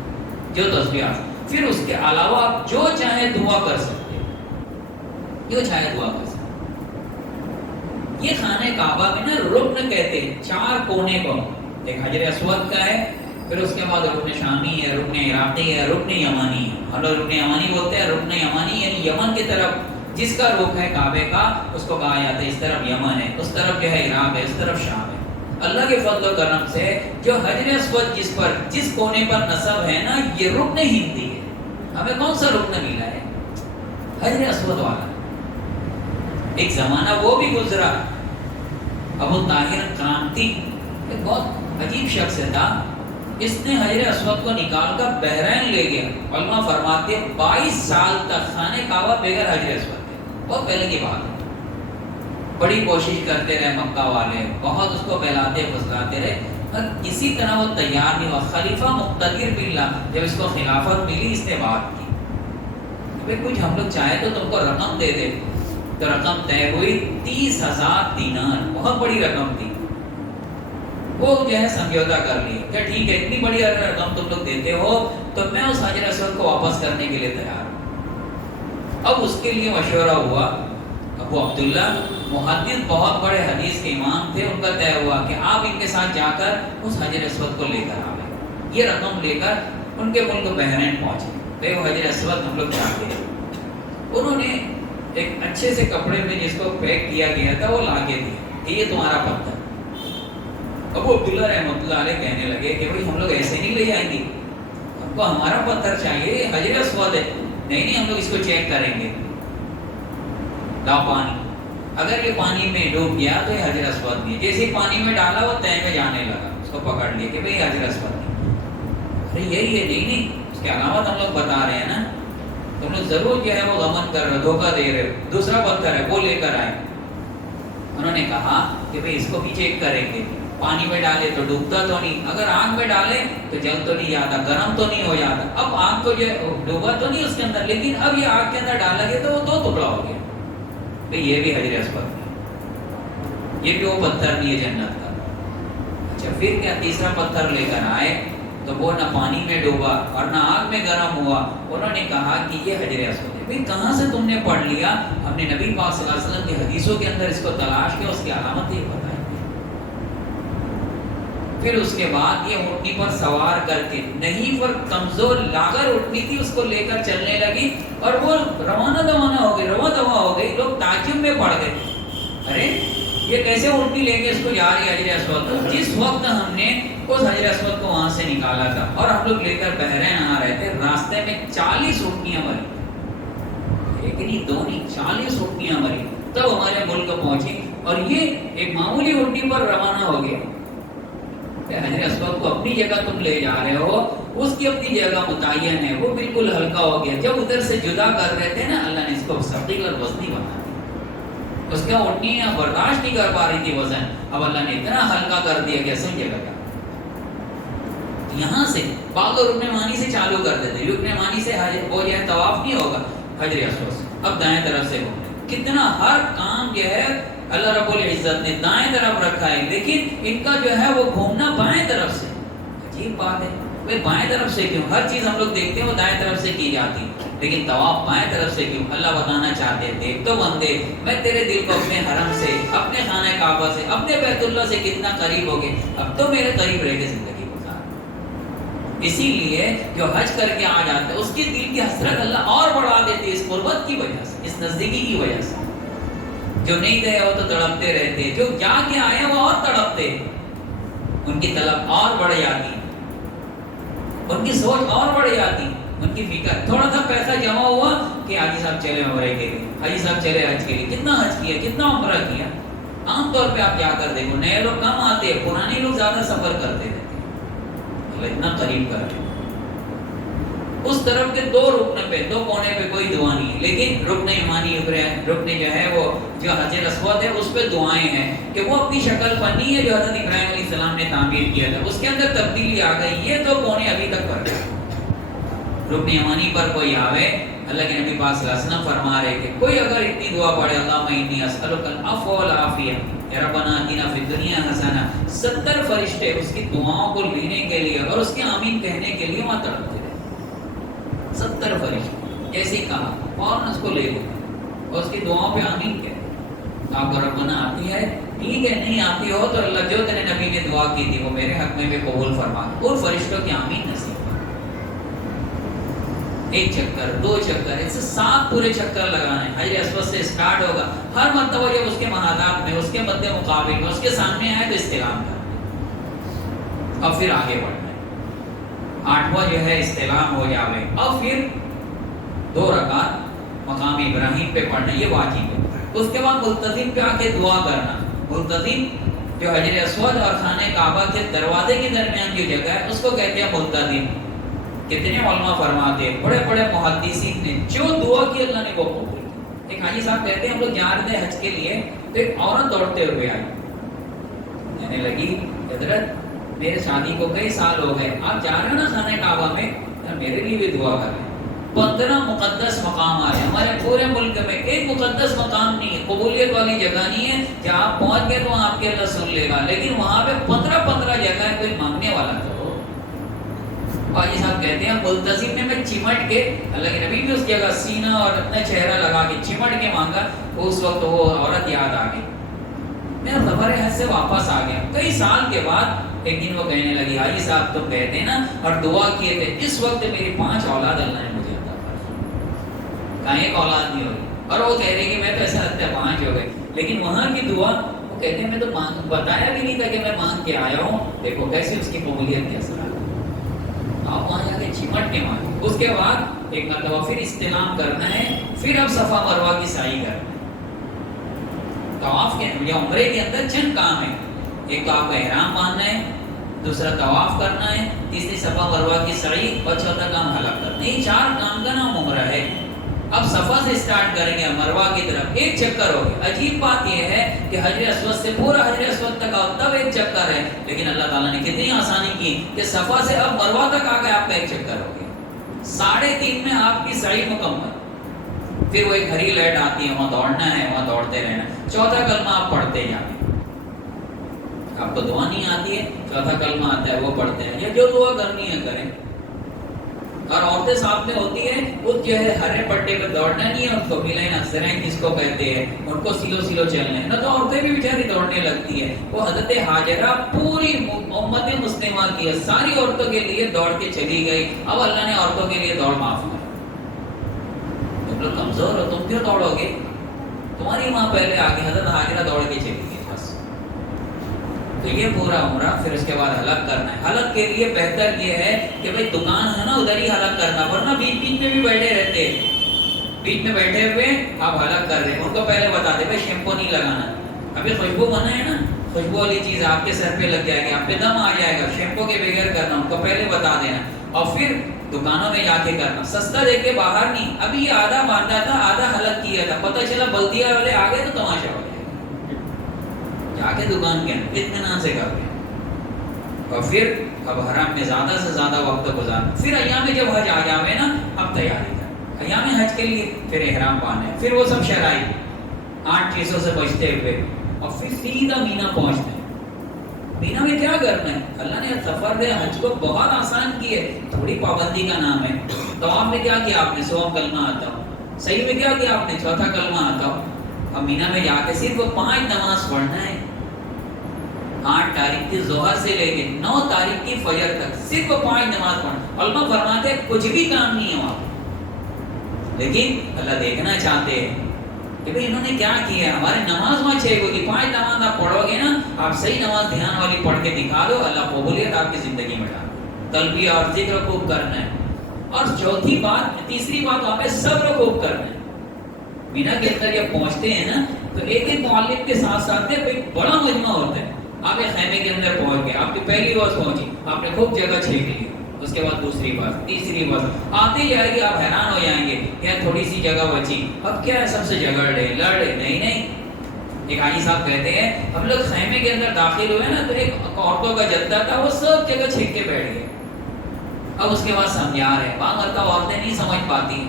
جو تسبیحات. پھر اس کے علاوہ آپ جو چاہے دعا کر سکتے ہو، جو چاہے دعا کر سکتے ہو. یہ خانہ کعبہ میں نا رکن کہتے ہیں 4 کونے کو. ایک حجر اسود کا ہے، پھر اس کے بعد رکن شامی ہے، رکن عراقی ہے، رکن یمانی ہے. ہم لوگ رکن یمانی بولتے ہیں. رکن یمانی یعنی یمن کی طرف جس کا رخ ہے کعبے کا، اس کو کہا جاتا ہے اس طرف یمن ہے، اس طرف جو ہے عراق ہے، اس طرف شام ہے. اللہ کے فضل و کرم سے جو حجر اسود جس کونے پر نصب ہے نا، یہ رکن ہندی ہے. ہمیں کون سا رکن ملا ہے؟ حجر اسود والا. ایک زمانہ وہ بھی گزرا. ابو طاہر کرانتی ایک بہت عجیب شخص تھا، اس نے حجر اسود کو نکال کر بحرین لے گیا. علماء فرماتے ہیں 22 سال تک خانہ کعبہ بغیر حجر اسود کے. بہت پہلے کی بات ہے. بڑی کوشش کرتے رہے مکہ والے، بہت اس کو بہلاتے پھسلاتے رہے، پر کسی طرح وہ تیار نہیں ہوا. خلیفہ مقتدر باللہ جب اس کو خلافت ملی، اس نے بات کی کہ کچھ ہم لوگ چاہے تو تم کو رقم دے دے. تو رقم طے ہوئی 30,000 دینار، بہت بڑی رقم تھی. وہ جو ہے سمجھوتا کر لی کہ ٹھیک ہے، اتنی بڑی رقم تم لوگ دیتے ہو تو میں اس حجر اسود کو واپس کرنے کے لیے تیار ہوں. اب اس کے لیے مشورہ ہوا. ابو عبداللہ محدث بہت بڑے حدیث کے امام تھے، ان کا طے ہوا کہ آپ ان کے ساتھ جا کر اس حجر اسود کو لے کر آئے. یہ رقم لے کر ان کے ملک بحرین پہنچے. وہ حجر اسود ہم لوگ چاہتے ہیں. انہوں نے ایک اچھے سے کپڑے میں جس کو پیک کیا گیا تھا وہ لا کے دیا کہ یہ تمہارا پتھر. ابو عبداللہ رحمۃ اللہ علیہ کہنے لگے کہ بھائی ہم لوگ ایسے نہیں لے جائیں گے، ہم کو ہمارا پتھر چاہیے، حجر اسود ہے. نہیں ہم لوگ اس کو چیک کریں گے. لا پانی، اگر یہ پانی میں ڈوب گیا تو یہ حجر اسود نہیں. جیسے ہی پانی میں ڈالا وہ تہ میں جانے لگا، اس کو پکڑ لیا کہ بھائی حجر اسود نہیں. ارے یہی ہے. نہیں اس کے علامات ہم لوگ بتا رہے ہیں نا، تم لوگ ضرور جو ہے وہ غمن کر رہے ہو، دھوکہ دے رہے ہو. دوسرا پتھر ہے وہ لے کر آئے. انہوں نے کہا کہ بھائی اس کو بھی چیک کریں گے. پانی میں ڈالے تو ڈوبتا تو نہیں، اگر آگ میں ڈالے تو جل تو نہیں جاتا، گرم تو نہیں ہو جاتا. اب آگ کو جو ڈوبا تو نہیں اس کے اندر، لیکن اب یہ آگ کے اندر ڈالا گیا تو وہ 2 ٹکڑا ہو گیا. بھئی یہ بھی حجر اسود ہے، یہ بھی وہ پتھر نہیں ہے جنت کا. اچھا پھر کیا؟ تیسرا پتھر لے کر آئے تو وہ نہ پانی میں ڈوبا اور نہ آگ میں گرم ہوا. انہوں نے کہا کہ یہ حجر اسود ہے. بھئی کہاں سے تم نے پڑھ لیا؟ ہم نے نبی پاک صلی اللہ علیہ وسلم کی حدیثوں کے اندر اس کو تلاش کیا، اس کی علامت یہ بتائی. پھر اس کے بعد یہ اونٹنی پر سوار کر کے، نہیں پر کمزور لاغر اونٹنی تھی، اس کو لے کر چلنے لگی اور وہ روانہ دوانہ ہو گئی، رواں دواں ہو گئی. لوگ تعجب میں پڑ گئے، ارے یہ کیسے اونٹنی لے کے اس کو جا رہی ہے حجر اسود. جس وقت ہم نے اس حجر اسود کو وہاں سے نکالا تھا اور ہم لوگ لے کر بحرین آ رہے تھے، راستے میں 40 اونٹنیاں مری. ایک نہیں 2 نہیں، 40 اونٹنیاں مری. تب ہمارے ملک پہنچی، اور یہ ایک معمولی اونٹی پر روانہ ہو گیا. حجر اسود کو اپنی جگہ تم لے جا رہے ہو، اس کی اپنی جگہ متعین ہے، وہ بالکل ہلکا ہو گیا. جب ادھر سے جدا کر رہے تھے نا، اللہ نے اس کو ثقیل اور وزنی بنا دیا. اس کا اونٹی برداشت نہیں کر پا رہی تھی وزن، اب اللہ نے اتنا ہلکا کر دیا کہ سمجھے گا. یہاں سے بعض رکن مانی سے چالو کر دیتے، رکن مانی سے وہ جو ہے طواف نہیں ہوگا حجر اسود سے، اب دائیں طرف سے گھومنے. کتنا ہر کام جو ہے اللہ رب العزت نے دائیں طرف رکھا ہے، لیکن ان کا جو ہے وہ گھومنا بائیں طرف سے. عجیب بات ہے، وہ بائیں طرف سے کیوں؟ ہر چیز ہم لوگ دیکھتے ہیں وہ دائیں طرف سے کی جاتی، لیکن طواف بائیں طرف سے کیوں؟ اللہ بتانا چاہتے تھے تو بندے میں تیرے دل کو اپنے حرم سے، اپنے خانہ کعبہ سے، اپنے بیت اللہ سے کتنا قریب ہو گئے، اب تو میرے قریب رہ کے زندگی گزار. اسی لیے جو حج کر کے آ جاتا ہے اس کی دل کی حسرت اللہ اور بڑھا دیتی ہے، اس قربت کی وجہ سے، اس نزدیکی کی وجہ سے. جو نہیں گئے وہ تو تڑپتے رہتے، جو جا کے آئے وہ اور تڑپتے، ان کی طلب اور بڑھ جاتی، ان کی سوچ اور بڑھ جاتی، ان کی فکر. تھوڑا سا پیسہ جمع ہوا کہ حاجی صاحب چلے عمرے کے لیے، حاجی صاحب چلے حج کے لیے. کتنا حج کیا، کتنا عمرہ کیا. عام طور پہ آپ جا کر دیکھو نئے لوگ کم آتے ہیں، پرانے لوگ زیادہ سفر کرتے رہتے. اللہ اتنا قریب کر رہے. اس طرف کے دو رکن پہ، دو کونے پہ کوئی دعا نہیں ہے، لیکن رکن ایمانی رکن جو ہے وہ جو حجر اسود ہے اس پہ دعائیں ہیں کہ وہ اپنی شکل فنی ہے جو حضرت ابراہیم علیہ السلام نے تعمیر کیا تھا، اس کے اندر تبدیلی آ گئی. یہ دو کونے ابھی تک پر رکن ایمانی پر کوئی آوے، اللہ کے نبی پاک صلی اللہ علیہ وسلم فرما رہے کہ کوئی اگر اتنی دعا پڑھے، اللہم انی اسألک العفو والعافیہ ربنا آتنا فی الدنیا حسنہ، 70 فرشتے اس کی دعاؤں کو لینے کے لیے اور اس کے آمین کہنے کے لیے وہاں تڑپتے رہے. 70 فرشتے ایسے کہا اور اس کو لے لے اور اس کی دعاؤں پہ آمین کہے. آپ کو ربنا آتی ہے ٹھیک ہے، نہیں آتی ہو تو اللہ جو تیرے نبی نے دعا کی تھی وہ میرے حق میں بھی قبول فرما. اور فرشتوں کی آمین نصیب. ایک چکر، دو چکر، ایسے 7 پورے چکر لگانا ہے. حجر اسود سے اسٹارٹ ہوگا. ہر مرتبہ جب اس کے محاذات میں، اس کے مد مقابل میں، اس کے سامنے آئے تو استلام کرنا ہے، اور پھر آگے بڑھنا ہے. 8واں جو ہے استلام ہو جاوے، اور پھر 2 رکعت مقام ابراہیم پہ پڑھنا، یہ واجب ہے. اس کے بعد ملتزم پہ آ کے دعا کرنا. ملتزم جو حجر اسود اور خانہ کعبہ کے دروازے کے درمیان جو جگہ ہے اس کو کہتے ہیں ملتزم. کتنے علماء فرماتے ہیں، بڑے بڑے محدثین نے جو دعا کی اللہ نے وہ قبول کی. ایک حاجی صاحب کہتے ہیں ہم لوگ جا رہے تھے حج کے لیے تو ایک عورت دوڑتے ہوئے آئی، کہنے لگی حضرت میرے شادی کو کئی سال ہو گئے، آپ جا رہے ہیں نا خانہ کعبہ میں، میرے لیے بھی دعا کریں. 15 مقدس مقام آئے ہمارے پورے ملک میں، ایک مقدس مقام نہیں ہے، قبولیت والی جگہ نہیں ہے جہاں آپ پہنچ گئے تو وہاں آپ کے اللہ سن لے گا، لیکن وہاں پہ 15 جگہ ہے، کوئی مانگنے والا تو. حاجی صاحب کہتے ہیں ملتزم نے میں چمٹ کے، اللہ کے نبی بھی اس جگہ سینہ اور اپنا چہرہ لگا کے چمٹ کے مانگا، اس وقت وہ عورت یاد آ گئی. میں سفر حج سے واپس آ گیا کئی سال کے بعد. ایک دن وہ کہنے لگی حاجی صاحب تم کہتے ہیں نا اور دعا کیے تھے، اس وقت میری 5 اولاد اللہ نے مجھے عطا فرمائی. کہیں ایک اولاد نہیں ہوئی، اور وہ کہہ رہی کہ میں تو ایسا لگتا ہے 5 ہو گئے. لیکن وہاں کی دعا، وہ کہتے ہیں میں تو بتایا بھی نہیں تھا کہ میں مانگ کے آیا ہوں. دیکھو کیسے اس کی قبولیت کے اثرات. آپ وہاں جا کے چمٹ کے مانگے. اس کے بعد ایک مرتبہ پھر استلام کرنا ہے، پھر اب صفا مروہ کی سعی کرنا ہے. طواف کے یا عمرے کے اندر چند کام ہیں. ایک تو آپ کا احرام باندھنا ہے، دوسرا طواف کرنا ہے، تیسری صفا مروہ کی سعی، اور چوتھا کام حلق کرنا ہے. یہ 4 کام کا نام عمرہ ہے. اب صفا سے اسٹارٹ کریں گے مروہ کی طرف، ایک چکر ہو گیا. عجیب بات یہ ہے کہ حجر اسود سے پورا حجر اسود تک آؤ تب ایک چکر ہے، لیکن اللہ تعالیٰ نے کتنی آسانی کی کہ صفا سے اب مروہ تک آ گئے آپ کا ایک چکر ہو گیا. 3.5 میں آپ کی سعی مکمل. پھر وہ ایک گھڑی لائٹ آتی ہے، وہاں دوڑنا ہے، وہاں دوڑتے رہنا. چوتھا کلمہ آپ پڑھتے جائیں. آپ کو دعا نہیں آتی ہے، چوتھا کلمہ آتا ہے وہ پڑھتے ہیں، یا جو دعا کرنی ہے کریں. اور عورتیں ساتھ میں ہوتی ہیں، وہ جو ہے ہرے پٹے پہ دوڑنا نہیں ہے، ان کو ملین اکثرین جس کو کہتے ہیں، ان کو سیلو چلنا ہے. نہ تو عورتیں بھی بیچاری دوڑنے لگتی ہیں. وہ حضرت ہاجرہ پوری امت مسلمہ کی ہے، ساری عورتوں کے لیے دوڑ کے چلی گئی. اب اللہ نے عورتوں کے لیے دوڑ معاف کر. تم لوگ کمزور ہو، تم کیوں دوڑو گے؟ تمہاری ماں پہلے آگے، حضرت ہاجرہ دوڑ کے چلی گئی. تو یہ پورا عمرہ. پھر اس کے بعد حلق کرنا ہے. حلق کے لیے بہتر یہ ہے کہ بھئی دکان ہے نا ادھر ہی حلق کرنا، ورنہ بیچ میں بھی بیٹھے رہتے. بیچ میں بیٹھے ہوئے آپ حلق کر رہے ہیں، ان کو پہلے بتا دے بھائی شیمپو نہیں لگانا، ابھی خوشبو بنا ہے نا، خوشبو والی چیز آپ کے سر پہ لگ جائے گی، آپ پہ دم آ جائے گا، شیمپو کے بغیر کرنا، ان کو پہلے بتا دینا، اور پھر دکانوں میں جا کے کرنا، سستا دیکھ کے باہر نہیں۔ ابھی یہ آدھا باندھا تھا، آدھا حلق کیا تھا، پتہ چلا بلدیہ والے آ گئے تو تماشا ہو جائے، جا کے دکان کے اندر اطمینان سے کر لیں، اور پھر اب حرم میں زیادہ سے زیادہ وقت گزار، پھر ایام جب حج آ جاوے نا، اب تیاری کر ایام حج کے لیے، پھر احرام باندھے، پھر وہ سب شرائط 8 چیزوں سے بچتے ہوئے، اور پھر سیدھا مینا پہنچتے ہیں۔ مینا میں کیا کرنا ہے؟ اللہ نے سفر دے حج کو بہت آسان کی ہے، تھوڑی پابندی کا نام ہے۔ طواف میں کیا کیا آپ نے؟ 100 کلمہ آتا ہو، صحیح میں کیا کیا آپ نے؟ 4 کلمہ آتا ہو۔ اب مینا میں جا کے صرف 5 نماز پڑھنا ہے، 8 تاریخ کی ظہر سے لے کے 9 تاریخ کی فجر تک صرف 5 نماز پڑھنا۔ علماء فرماتے ہیں کچھ بھی کام نہیں ہے وہاں، لیکن اللہ دیکھنا چاہتے ہیں کہ بھئی انہوں نے کیا کیا ہے۔ ہماری نماز وہاں 6 ہوگی، 5 نماز آپ پڑھو گے نا، آپ صحیح نماز دھیان والی پڑھ کے دکھا دو، اللہ قبولیت آپ کی زندگی میں ڈال۔ تلبیہ اور ذکر خوب کرنا ہے، اور تیسری بات وہاں پہ صبر خوب کرنا ہے۔ مینا کے اندر جب پہنچتے ہیں نا تو ایک ایک معلم کے ساتھ ساتھ کوئی بڑا مجمع ہوتا ہے۔ آپ ایک خیمے کے اندر پہنچ گئے، آپ کی پہلی روز پہنچی، آپ نے خوب جگہ چھینک لی، اس کے بعد دوسری بار، تیسری بار آتے جائے گی، آپ حیران ہو جائیں گے کہ تھوڑی سی جگہ بچی، اب کیا ہے سب سے جگڑ رہے لڑ رہے۔ نہیں، ایک حاجی صاحب کہتے ہیں ہم لوگ خیمے کے اندر داخل ہوئے نا تو ایک عورتوں کا جتھا تھا، وہ سب جگہ چھینک کے بیٹھ گئے۔ اب اس کے بعد سمجھا رہے، بعض مرتبہ عورتیں نہیں سمجھ پاتی،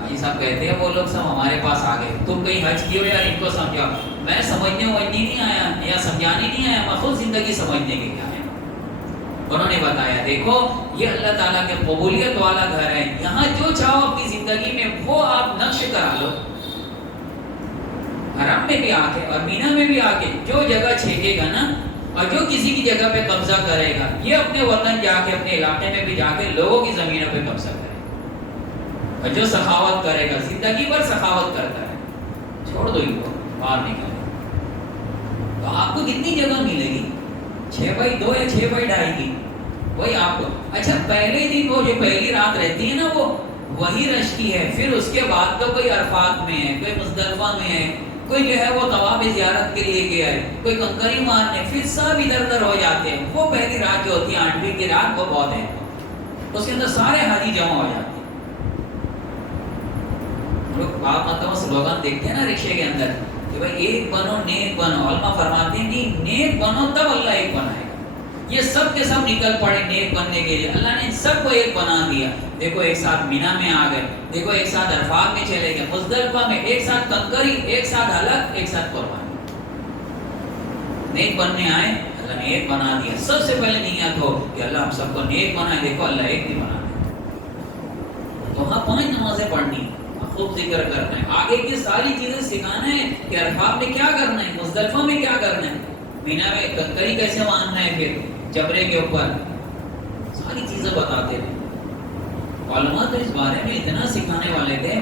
حاجی صاحب کہتے ہیں وہ لوگ سب ہمارے پاس آ گئے، تم کہیں حج کیے ہو یا ان کو سمجھاؤ۔ میں سمجھنے نہیں آیا یا سمجھانے نہیں آیا، میں خود زندگی سمجھنے کے لیے آیا۔ انہوں نے بتایا دیکھو یہ اللہ تعالیٰ کے قبولیت والا گھر ہے، یہاں جو چاہو اپنی زندگی میں وہ آپ نقش کرا لو۔ حرم میں بھی آ کے اور مینا میں بھی آ کے جو جگہ چھینکے گا نا، اور جو کسی کی جگہ پہ قبضہ کرے گا، یہ اپنے وطن جا کے اپنے علاقے میں بھی جا کے لوگوں کی زمینوں پہ قبضہ کرے گا، اور جو سخاوت کرے گا زندگی پر سخاوت کرتا ہے، چھوڑ دو ان کو باہر نکلے، تو آپ کو کتنی جگہ ملے گی؟ 6x2 یا 6x2.5 کی، وہی آپ کو۔ اچھا پہلے دن وہ جو پہلی رات رہتی ہے نا وہ وہی رش کی ہے، پھر اس کے بعد تو کوئی عرفات میں ہے، کوئی مزدلفہ میں ہے، کوئی جو ہے وہ طواف زیارت کے لیے گیا ہے، کوئی کنکری مارنے، پھر سب ادھر ادھر ہو جاتے ہیں۔ وہ پہلی رات جو ہوتی ہے 8ویں کی رات، وہ بہت ہے، اس کے اندر سارے حاجی جمع ہو جاتے ہیں۔ لوگ آپ مطلب سلوگان دیکھتے ہیں نا رکشے کے اندر کہ بھائی ایک بنو نیک بنو، علماء فرماتے ہیں نہیں، نیک بنو تب اللہ ایک بنائے گا۔ یہ سب کے سب نکل پڑے نیک بننے کے لیے، اللہ نے ان سب کو ایک بنا دیا۔ دیکھو ایک ساتھ مینا میں آ گئے، دیکھو ایک ساتھ عرفات میں چلے گئے، مزدلفہ میں ایک ساتھ کنکری، ایک ساتھ حلق، ایک ساتھ قربانی۔ نیک بننے آئے، اللہ نے ایک بنا دیا۔ سب سے پہلے نیت ہو کہ اللہ ہم سب کو نیک بنائے، دیکھو اللہ ایک بھی بنا دیا۔ تو وہاں 5 نمازیں پڑھنی، خوب ذکر کرنا ہے، آگے کی ساری چیزیں سکھانا ہے کہ عرفات میں کیا کرنا ہے، مزدلفہ میں کیا کرنا ہے، مینا میں کنکری کیسے باندھنا ہے، پھر جبرے کے اوپر ساری چیزیں بتاتے ہیں۔ علماء تو اس بارے میں اتنا سکھانے والے تھے۔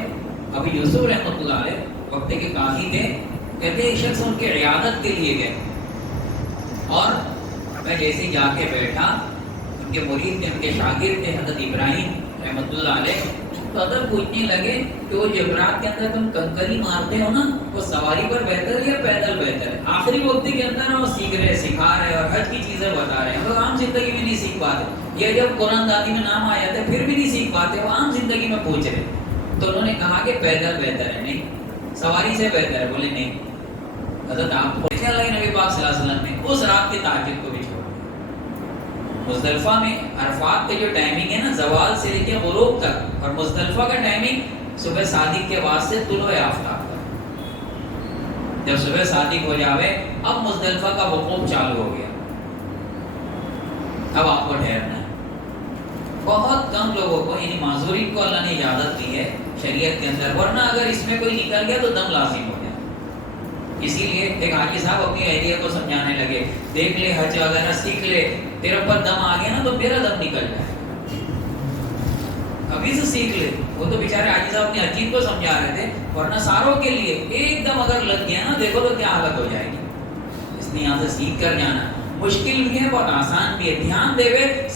ابھی یوسف رحمۃ اللہ علیہ وقت کے قاضی تھے، کہتے ایک شخص ان کے عیادت کے لیے گئے، اور میں جیسے جا کے بیٹھا، ان کے مرید تھے، ان کے شاگرد تھے حضرت ابراہیم رحمۃ اللہ علیہ، تو ادب پوچھنے لگے کہ وہ جبرات کے اندر تم کنکری مارتے ہو نا، وہ سواری پر بہتر ہے یا پیدل بہتر ہے؟ آخری وقت کے اندر وہ سیکھ رہے، سکھا رہے اور حج کی چیزیں بتا رہے ہیں۔ لوگ عام زندگی میں نہیں سیکھ پاتے، یا جب قرآن دادی میں نام آ جاتے پھر بھی نہیں سیکھ پاتے، وہ عام زندگی میں پوچھ رہے۔ تو انہوں نے کہا کہ پیدل بہتر ہے، نہیں سواری سے بہتر ہے؟ بولے نہیں۔ حضرت آپ کو اللہ نبی پاک صلی اللہ علیہ وسلم نے اس رات کی تہجد کو بھی چھوڑ دیا۔ مزدلفہ میں عرفات کا جو ٹائمنگ ہے نا، زوال سے لے کے غروب تک، اور مزدلفہ کا ٹائمنگ صبح صادق کے بعد سے طلوع آفتاب تک۔ جب صبح صادق ہو جاوے، اب مزدلفہ کا وقوف چالو ہو گیا، اب آپ کو ٹھہرنا ہے۔ بہت کم لوگوں کو، یعنی معذورین کو اللہ نے اجازت دی ہے شریعت کے اندر، ورنہ اگر اس میں کوئی نکل گیا تو دم لازم ہو جائے۔ اسی لیے ایک حاجی صاحب اپنی اہلیہ کو سمجھانے لگے، دیکھ لے حج وغیرہ سیکھ لے، تیرے پر دم آ گیا نا تو میرا دم نکل جائے، ابھی سے سیکھ لے۔ وہ تو بیچارے حاجی صاحب اپنی حجیب کو سمجھا رہے تھے، ورنہ ساروں کے لیے ایک دم اگر لگ گیا نا، دیکھو تو کیا حالت ہو جائے گی۔ اس لیے یہاں سے سیکھ کر جانا مشکل بھی ہے، بہت آسان بھی ہے۔ دھیان دے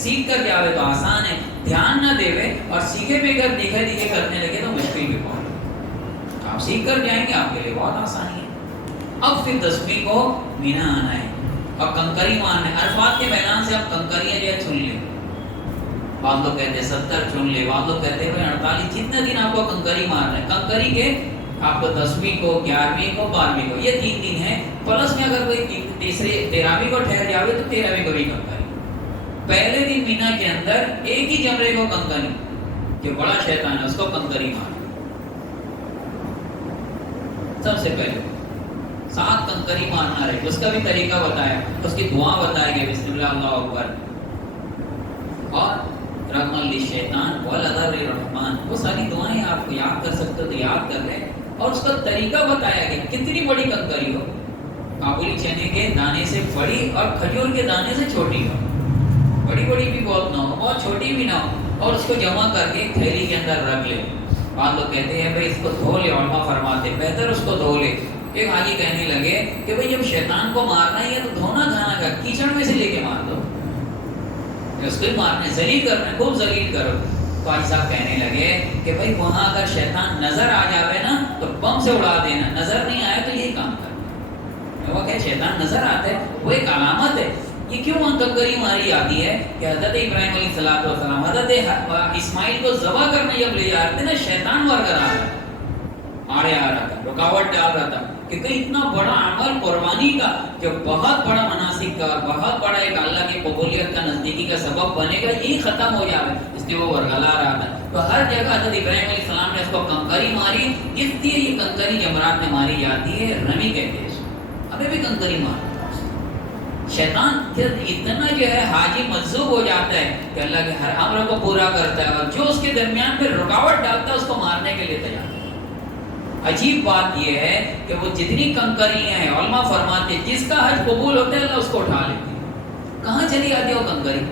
سیکھ کر جاوے تو آسان ہے، دھیان نہ دے اور سیکھے بغیر دکھے کرنے لگے تو مشکل بھی بہت۔ سیکھ کر جائیں گے آپ کے لیے بہت آسانی ہے. اب پھر 10ویں کو مینا آنا ہے اور کنکری مارنا ہے. عرفات کے میدان سے آپ کنکریاں جو ہے چن لیں. بعض لوگ کہتے ہیں 70 چن لے, بعض لوگ کہتے ہیں 48. جتنے دن آپ کو کنکری مارنا ہے, کنکری کے آپ کو 10ویں کو, 11ویں کو, 12ویں کو, یہ 3 دن ہے. پلس میں اگر کوئی 13ویں کو ٹھہر جاوے تو 13ویں کو بھی کنکری. پہلے دن مینا کے اندر ایک ہی جمرے کو کنکری, جو بڑا شیطان ہے اس کو کنکری مار. سب سے پہلے 7 کنکری مارنا رہے. اس کا بھی طریقہ بتایا, اس کی دعا بتایا گیا, بسم اللہ اللہ اکبر, اور رحمن للشیطان ولدر الرحمن. وہ ساری دعائیں آپ کو یاد کر سکتے ہو تو یاد کر لیں. اور اس کا طریقہ بتایا گیا, کتنی بڑی کنکری ہو, کابلی چنے کے دانے سے بڑی اور کھجور کے دانے سے چھوٹی ہو. بڑی بڑی بھی بہت نہ ہو, بہت چھوٹی بھی نہ ہو, اور اس کو جمع کر کے تھیلی کے اندر رکھ لے. بعض لوگ کہتے ہیں بھائی اس کو دھو لے, علماء فرماتے ہیں بہتر اس کو دھو لے. ایک حاجی کہنے لگے کہ بھائی جب شیطان کو مارنا ہی ہے تو دھونا دھانا کا, کیچڑ میں سے لے کے مار دو. اس کو مارنا ہے, ذلیل کرنا ہے, خوب ذلیل کرو. تو حاجی صاحب کہنے لگے کہ بھائی وہاں اگر شیطان نظر آ جاوے نا تو بم سے اڑا دینا, نظر نہیں آیا تو یہی کام کرنا. وہ کہ شیطان نظر آتا ہے, وہ ایک علامت ہے. یہ کیوں وہاں کنکری ماری جاتی ہے کہ حضرت ابراہیم علیہ السلام حضرت اسماعیل کو ذبح کرنے جب لے جا رہے تھے نا, شیطان مار کر آ رہا تھا, آڑے آ رہا تھا, رکاوٹ ڈال رہا تھا. کیونکہ اتنا بڑا عمل قربانی کا جو بہت بڑا مناسک کا, بہت بڑا ایک اللہ کی قبولیت کا, نزدیکی کا سبب بنے گا, یہی ختم ہو جائے, اس لیے وہ ورگلا رہا تھا. تو ہر جگہ حضرت ابراہیم علیہ السلام نے اس کو کنکری ماری. اس لیے یہ کنکری جمرات میں ماری جاتی ہے, رمی کہتے ہیں. ہمیں بھی کنکری مار. شیطان اتنا جو ہے حاجی مجذوب ہو جاتا ہے کہ اللہ کے ہر امر کو پورا کرتا ہے, اور جو اس کے درمیان پھر رکاوٹ ڈالتا ہے اس کو مارنے کے لیے تیار ہے. عجیب بات یہ ہے کہ وہ جتنی کنکریاں ہیں, علماء فرماتے ہیں جس کا حج قبول ہوتا ہے اللہ اس کو اٹھا لیتے ہیں. کہاں چلی جاتی ہے وہ کنکری؟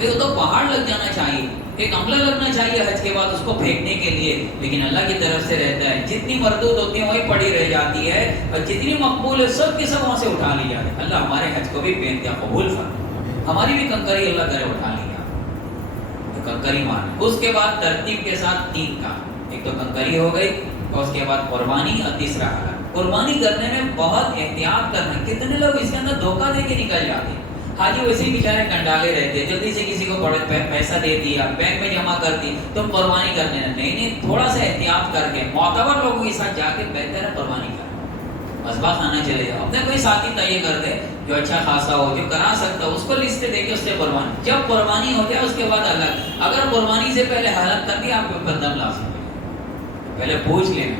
وہ تو پہاڑ لگ جانا چاہیے, ایک عملہ لگنا چاہیے حج کے بعد اس کو پھینکنے کے لیے, لیکن اللہ کی طرف سے رہتا ہے. جتنی مردود ہوتی ہے وہی پڑی رہ جاتی ہے, اور جتنی مقبول ہے سب کی سب وہاں سے اٹھا لی جاتی ہے. اللہ ہمارے حج کو بھی بے انتہا قبول فرمائے, ہماری بھی کنکری اللہ کرے اٹھا لی جاتی. تو کنکری مار. اس کے بعد ترتیب کے ساتھ 3 کام, ایک تو کنکری ہو گئی, اور اس کے بعد قربانی, اور تیسرا حلال. قربانی کرنے میں بہت احتیاط کرنا. کتنے لوگ اس کے اندر دھوکہ دے کے نکل جاتے ہیں. حاجی ویسے ہی بیچارے کنڈالے رہتے, جلدی سے کسی کو پیسہ دے دیا, بینک میں جمع کر دی, تم قربانی کرنے نہیں. نہیں, تھوڑا سا احتیاط کر کے معتبر لوگوں کے ساتھ جا کے بہتر ہے قربانی کرنا. مذبح خانہ چلے جاؤ, اپنے کوئی ساتھی تیار کر دے جو اچھا خاصا ہو, جو کرا سکتا ہو, اس کو لسٹ دے کے اس سے قربانی. جب قربانی ہو جائے اس کے بعد الگ. اگر قربانی سے پہلے حالت کر دی آپ کے اوپر دم لازم ہے, پہلے پوچھ لینا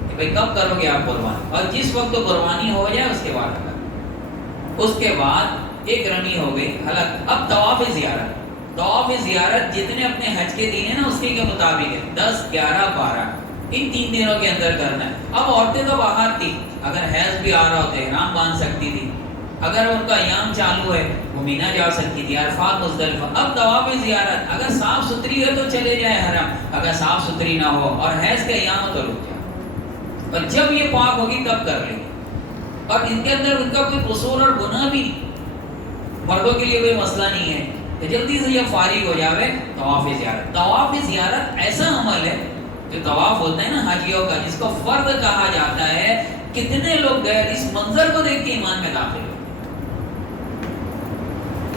کہ بھائی کب کرو گے آپ قربانی, اور جس وقت قربانی ہو جائے اس کے بعد الگ. اس کے بعد ایک رمی ہو گئی, حلق. اب طواف زیارت. طواف زیارت جتنے اپنے حج کے دن ہیں نا اس کے مطابق ہے, 10, 11, 12 ان 3 دنوں کے اندر کرنا ہے. اب عورتیں تو باہر تھی, اگر حیض بھی آ رہا ہوتا ہے احرام باندھ سکتی تھی, اگر ان کا ایام چالو ہے وہ مینا جا سکتی تھی, عرفات, مزدلفہ. اب طواف زیارت اگر صاف ستھری ہے تو چلے جائے حرم, اگر صاف ستھری نہ ہو اور حیض کا ایام ہو تو رک جائے, اور جب یہ پاک ہوگی تب کر لیں. اور ان کے اندر ان کا کوئی قصور اور گناہ بھی نہیں, مردوں کے لیے کوئی مسئلہ نہیں ہے کہ جلدی سے یہ فارغ ہو جاوے. طواف زیارت. طواف زیارت ایسا عمل ہے جو طواف ہوتا ہے نا حاجیوں کا, جس کو فرض کہا جاتا ہے. کتنے لوگ گئے اس منظر کو دیکھ کے ایمان میں داخل ہو.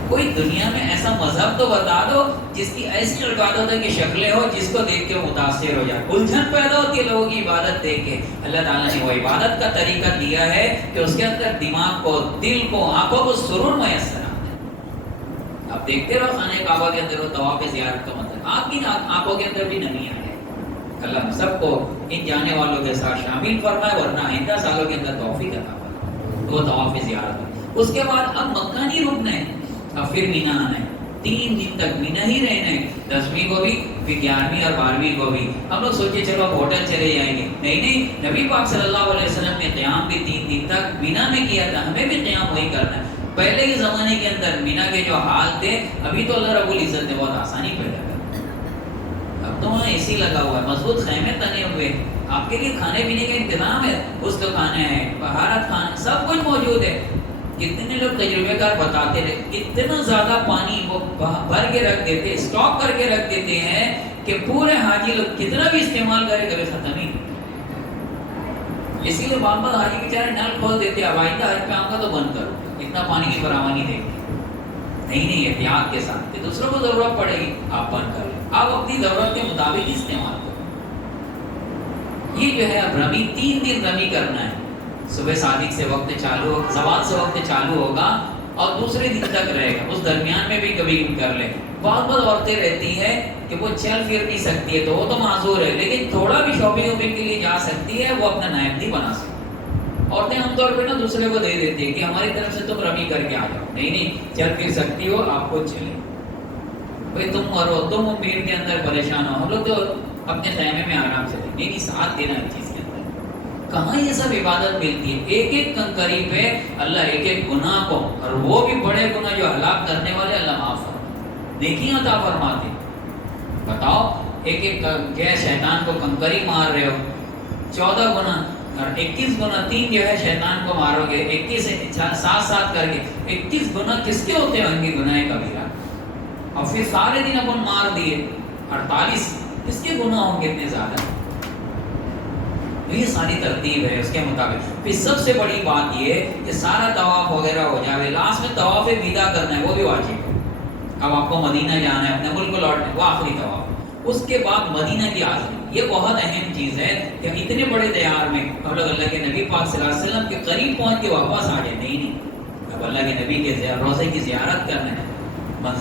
کوئی دنیا میں ایسا مذہب تو بتا دو جس کی ایسی عبادت کی شکلیں ہو جس کو دیکھ کے متاثر ہو جائے. الجھن پیدا ہوتی ہے لوگوں کی عبادت دیکھ کے. اللہ تعالیٰ نے وہ عبادت کا طریقہ دیا ہے کہ اس کے اندر دماغ کو, دل کو, آنکھوں کو سرور میسر آتا ہے. آپ دیکھتے رہو خانہ کعبہ کے اندر وہ طواف زیارت کا مطلب, آپ کی آنکھوں کے اندر بھی نمی آئے. اللہ ہم سب کو ان جانے والوں کے ساتھ شامل فرمائے, ورنہ آئندہ سالوں کے اندر توفیق عطا فرمائے. وہ طواف زیارت. اس کے بعد اب مکہ نہیں رکنا ہے, اب پھر مینا آنا ہے. 3 دن تک مینا ہی رہنا ہے, 10ویں کو بھی, پھر 11ویں اور 12ویں کو بھی. ہم لوگ سوچے چلو اب ہوٹل چلے جائیں گے, نہیں, نبی پاک صلی اللہ علیہ وسلم نے قیام بھی 3 دن تک مینا میں کیا تھا, ہمیں بھی قیام وہی کرنا ہے. پہلے کے زمانے کے اندر مینا کے جو حال تھے, ابھی تو اللہ رب العزت نے بہت آسانی پیدا کر. اب تو وہاں AC لگا ہوا ہے, مضبوط خیمے تنے ہوئے, آپ کے لیے کھانے پینے کا انتظام ہے, غسل خانے ہیں, بہارت خانے, سب کچھ موجود ہے. کتنے لوگ تجربے کار بتاتے رہے, اتنا زیادہ پانی وہ بھر کے رکھ دیتے, اسٹاک کر کے رکھ دیتے ہیں کہ پورے حاجی لوگ کتنا بھی استعمال کرے کبھی ختم ہی. اسی لیے بار بار حاجی بیچارے نل کھول دیتے ہیں، اب آئندہ حج پہ آؤں گا تو بند کرو، اتنا پانی کی فراوانی نہیں دیکھتے. نہیں احتیاط کے ساتھ کہ دوسروں کو ضرورت پڑے گی آپ بند کر لیں، آپ اپنی ضرورت کے مطابق استعمال کرو. یہ جو ہے اب رمی 3 دن رمی کرنا ہے. صبح صادق سے وقت چالو ہوگا، زوال سے وقت چالو ہوگا اور دوسرے دن تک رہے گا. اس درمیان میں بھی کبھی کر لیں. بہت عورتیں رہتی ہیں کہ وہ چل پھر نہیں سکتی ہے تو وہ تو معذور ہے، لیکن تھوڑا بھی شاپنگ وپنگ کے لیے جا سکتی ہے، وہ اپنا نائب نہیں بنا سکتی. عورتیں عام طور پہ نا دوسرے کو دے دیتی ہیں کہ ہماری طرف سے تم رمی کر کے آ جاؤ. نہیں چل پھر سکتی ہو، آپ کو چلے بھائی، تم مرو، تم امیر کے اندر پریشان ہو، ہم لوگ تو اپنے خیمے میں آرام سے دیں. نہیں ساتھ دینا اس چیز کے اندر. کہاں یہ سب عبادت ملتی ہے؟ ایک ایک کنکری پہ اللہ ایک ایک گناہ کو، اور وہ بھی بڑے گناہ جو ہلاک کرنے والے، اللہ معاف فرماتے، نیکیاں عطا فرماتے. بتاؤ ایک ایک جو ہے شیطان کو کنکری مار رہے ہو 14 گناہ اور 21 گناہ، 3 جو ہے شیطان کو مارو گے 21 ساتھ کر کے 21 گناہ کس کے ہوتے ہیں؟ گناہ کبیرہ. اور پھر سارے دن اپن مار دیے 48، کس کے گناہ ہوں گے اتنے زیادہ؟ یہ ساری ترتیب ہے اس کے مطابق. پھر سب سے بڑی بات یہ کہ سارا طواف وغیرہ ہو جائے، لاسٹ میں طواف ویدا کرنا ہے، وہ بھی واجب ہے. اب آپ کو مدینہ جانا ہے، اپنے ملک کو لوٹنا ہے، وہ آخری طواف. اس کے بعد مدینہ کی حاضری، یہ بہت اہم چیز ہے کہ اتنے بڑے دیار میں ہم لوگ اللہ کے نبی پاک صلی اللہ علیہ وسلم کے قریب پہنچ کے واپس آ جائے. نہیں، اب اللہ کے نبی کے روزے کی زیارت کرنا ہے. من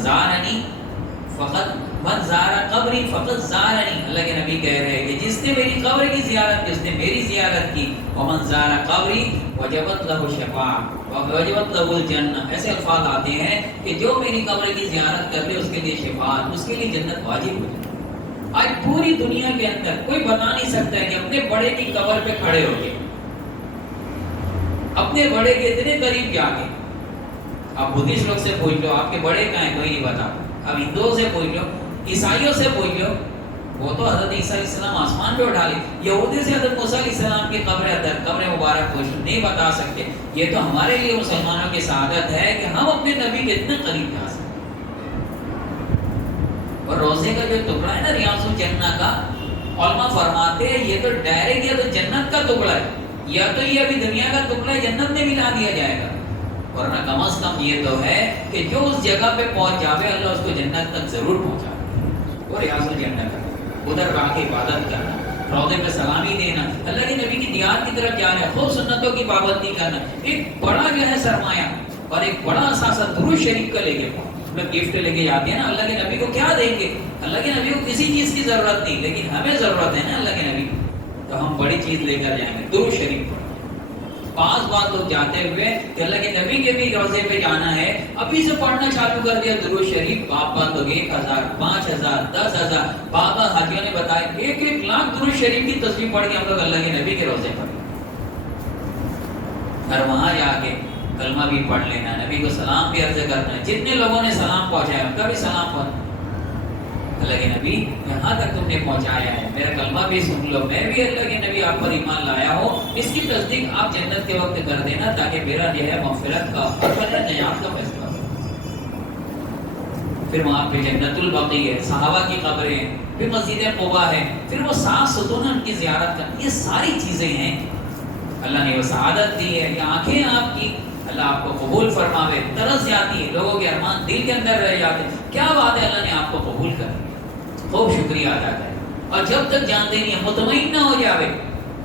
زار قبری فقط زارنی، اللہ کے نبی کہہ رہے ہیں کہ جس نے میری قبر کی زیارت کی اس نے میری زیارت کی. ومن زار قبری وجبت لہ الشفاعۃ وجبت لہ الجنہ. ایسے الفاظ آتے ہیں کہ جو میری قبر کی زیارت کر لے اس کے لیے شفاعت، اس کے لیے جنت واجب ہو جائے. آج پوری دنیا کے اندر کوئی بتا نہیں سکتا ہے کہ اپنے بڑے کی قبر پہ کھڑے ہو کے اپنے بڑے کے اتنے قریب جا کے، آپ بدھسٹ لوگ سے پوچھ لو آپ کے بڑے کہاں ہیں، کوئی نہیں بتا. اب ہندوؤں سے پوچھ لو، عیسائیوں سے پوچھ لو، وہ تو حضرت عیسیٰ علیہ السلام آسمان پہ اٹھا لی. یہودی سے حضرت موسیٰ علیہ السلام کی قبر مبارک پوچھ لو، نہیں بتا سکتے. یہ تو ہمارے لیے مسلمانوں کی سعادت ہے کہ ہم اپنے نبی کے اتنے قریب جا سکتے. اور روزے کا جو ٹکڑا ہے نا ریاض الجنہ کا، علماء فرماتے ہیں یہ تو ڈائریکٹ یا تو جنت کا ٹکڑا ہے، یا تو یہ ابھی دنیا کا ٹکڑا ہے، جنت میں ملا دیا جائے گا. ورنہ کم از کم یہ تو ہے کہ جو اس جگہ پہ پہنچ جاوے اللہ اس کو جنت تک ضرور پہنچا. وہ ریاض الجنہ کا ادھر با کے عبادت کرنا، روزے پہ سلامی دینا، اللہ کے نبی کی دیات کی طرف جانا، خوب سنتوں کی پابندی کرنا، ایک بڑا جو ہے سرمایہ اور ایک بڑا اثاثہ درود شریف کا لے کے گفٹ لے کے جاتے ہیں نا. اللہ کے نبی کو کیا دیں گے؟ اللہ کے نبی کو کسی چیز کی ضرورت نہیں، لیکن ہمیں ضرورت ہے نا اللہ کے نبی، تو ہم بڑی چیز لے کر جائیں گے. درود شریف 5 بار تو جاتے ہوئے کہ اللہ کے نبی کے بھی روزے پہ جانا ہے، ابھی سے پڑھنا چالو کر دیا درود شریف. بات تو 1000 5000 10000 بابا حاجیوں نے بتایا 1 لاکھ درود شریف کی تصویر پڑھ کے ہم لوگ اللہ کے نبی کے روزے پر. اور وہاں جا کے کلمہ بھی پڑھ لینا، نبی کو سلام بھی عرض کرنا ہے. جتنے لوگوں نے سلام پہنچایا ان کا بھی سلام پہنچا. اللہ کے نبی یہاں تک تم نے پہنچایا ہے، میرا کلمہ بھی سن لو، میں بھی اللہ کے نبی آپ پر ایمان لایا ہوں. اس کی تصدیق آپ جنت کے وقت کر دینا تاکہ میرا جو ہے مغفرت کا اور نجات کا فیصلہ ہو. پھر وہاں پہ جنت البقیع ہے، صحابہ کی قبریں ہیں، پھر مسجد قباء ہے، پھر وہ 7 ستون ان کی زیارت کرنا. یہ ساری چیزیں ہیں اللہ نے وہ سعادت دی ہے کہ آنکھیں آپ کی اللہ آپ کو قبول فرماوے. ترس جاتی ہے، لوگوں کے ارمان دل کے اندر رہ جاتے ہیں. کیا بات ہے اللہ نے آپ کو قبول کر لیا، خوب شکریہ ادا کرے. اور جب تک جانتے نہیں مطمئن نہ ہو جاوے.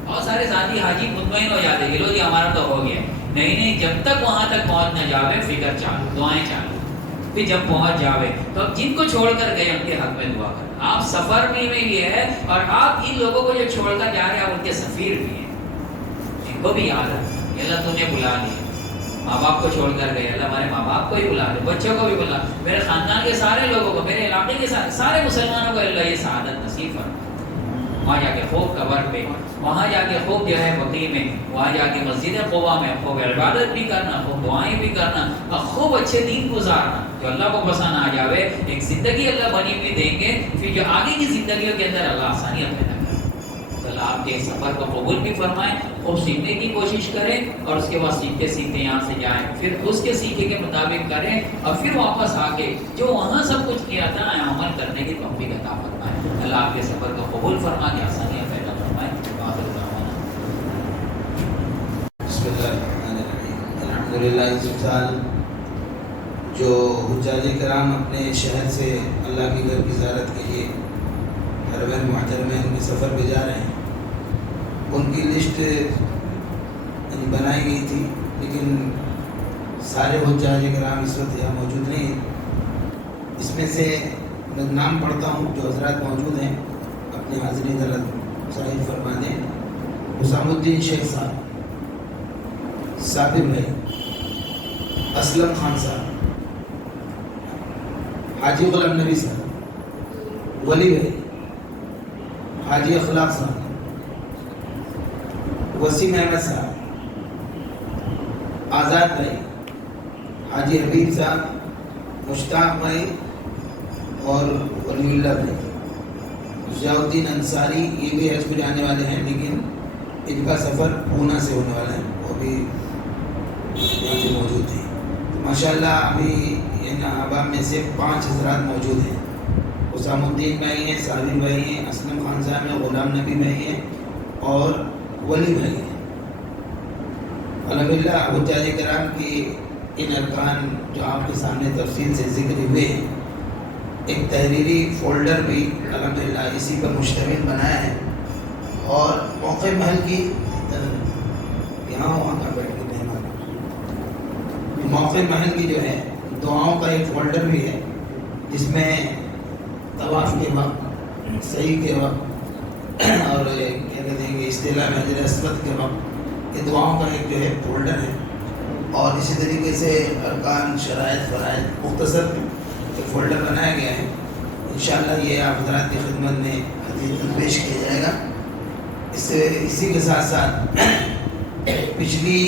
بہت سارے ساتھی حاجی مطمئن ہو جاتے ہیں کہ لو جی ہمارا تو ہو گیا. نہیں، جب تک وہاں تک پہنچ نہ جاوے فکر چالو، دعائیں چالو. پھر جب پہنچ جاوے تو اب جن کو چھوڑ کر گئے ان کے حق میں دعا کر. آپ سفر میں یہ ہے اور آپ ان لوگوں کو جو چھوڑ کر جا رہے ہیں ان کے سفیر بھی ہیں، ان کو بھی یاد ہے اللہ تو نے بلا لیا. ماں باپ کو چھوڑ کر گئے، اللہ ہمارے ماں باپ کو بھی بلا دے، بچوں کو بھی بلا، میرے خاندان کے سارے لوگوں کو، میرے علاقے کے سارے مسلمانوں کو اللہ یہ سعادت نصیب فرمائے. وہاں جا کے خوب قبر پہ، وہاں جا کے خوب جو ہے بقیع میں، وہاں جا کے مسجد قباء میں خوب عبادت بھی کرنا، خوب دعائیں بھی کرنا اور خوب اچھے دین گزارنا جو اللہ کو پسند آ جاوے. ایک زندگی اللہ بنی ہوئی دیں گے، پھر جو آگے کی زندگیوں کے اندر اللہ آسانیاں پیدا کرے. اللہ آپ کے سفر کو قبول بھی فرمائیں، خوب سیکھنے کی کوشش کریں اور اس کے بعد سیکھتے سیکھتے یہاں سے جائیں، پھر اس کے سیکھے کے مطابق کریں اور پھر واپس آ کے جو وہاں سب کچھ کیا تھا عمل کرنے کی توفیق عطا فرمائے. اللہ آپ کے سفر کو قبول فرما کے آسانیاں پیدا فرمائے. الحمدللہ اس سال جو حجاج کرام اپنے شہر سے اللہ کے گھر کی زیارت کے لیے حرمین محترمین میں سفر پہ جا رہے ہیں، ان کی لسٹ بنائی گئی تھی، لیکن سارے حجاج کرام اس وقت یہاں موجود نہیں ہیں۔ اس میں سے میں نام پڑھتا ہوں جو حضرات موجود ہیں، اپنی حاضری طلب ظاہر فرما دیں۔ حسام الدین شیخ صاحب، صابر بھائی، اسلم خان صاحب، حاجی غلام نبی صاحب، ولی بھائی، حاجی اخلاق صاحب، وسیم احمد صاحب، آزاد بھائی، حاجی حبیب صاحب، مشتاق بھائی اور ولی اللہ بھائی، ضیاء الدین انصاری، یہ بھی حج کو جانے والے ہیں لیکن ان کا سفر پونا سے ہونے والا ہے، وہ بھی یہاں پہ موجود ہیں۔ ماشاءاللہ ابھی ان احباب میں سے 5 حضرات موجود ہیں۔ حسام الدین بھائی ہیں، صابر بھائی ہیں، اسلم خان صاحب ہیں، غلام نبی بھائی ہیں اور ولی بھائی ہیں۔ الحمدللہ حجاج کرام کی ان ارکان جو آپ کے سامنے تفصیل سے ذکر ہوئے ہیں، ایک تحریری فولڈر بھی الحمدللہ اسی پر مشتمل بنایا ہے، اور موقع محل کی یہاں وہاں کا بیٹھ کے مہمان، موقع محل کی جو ہے دعاؤں کا ایک فولڈر بھی ہے، جس میں طواف کے وقت، صحیح کے وقت اور کیا کہتے ہیں کہ استلام حجر اسود کے وقت یہ دعاؤں کا ایک جو ہے فولڈر ہے، اور اسی طریقے سے ارکان، شرائط، فرائض مختصر ایک فولڈر بنایا گیا ہے۔ انشاءاللہ یہ آپ حضرات کی خدمت میں حقیقت پیش کیا جائے گا۔ اسی کے ساتھ ساتھ پچھلی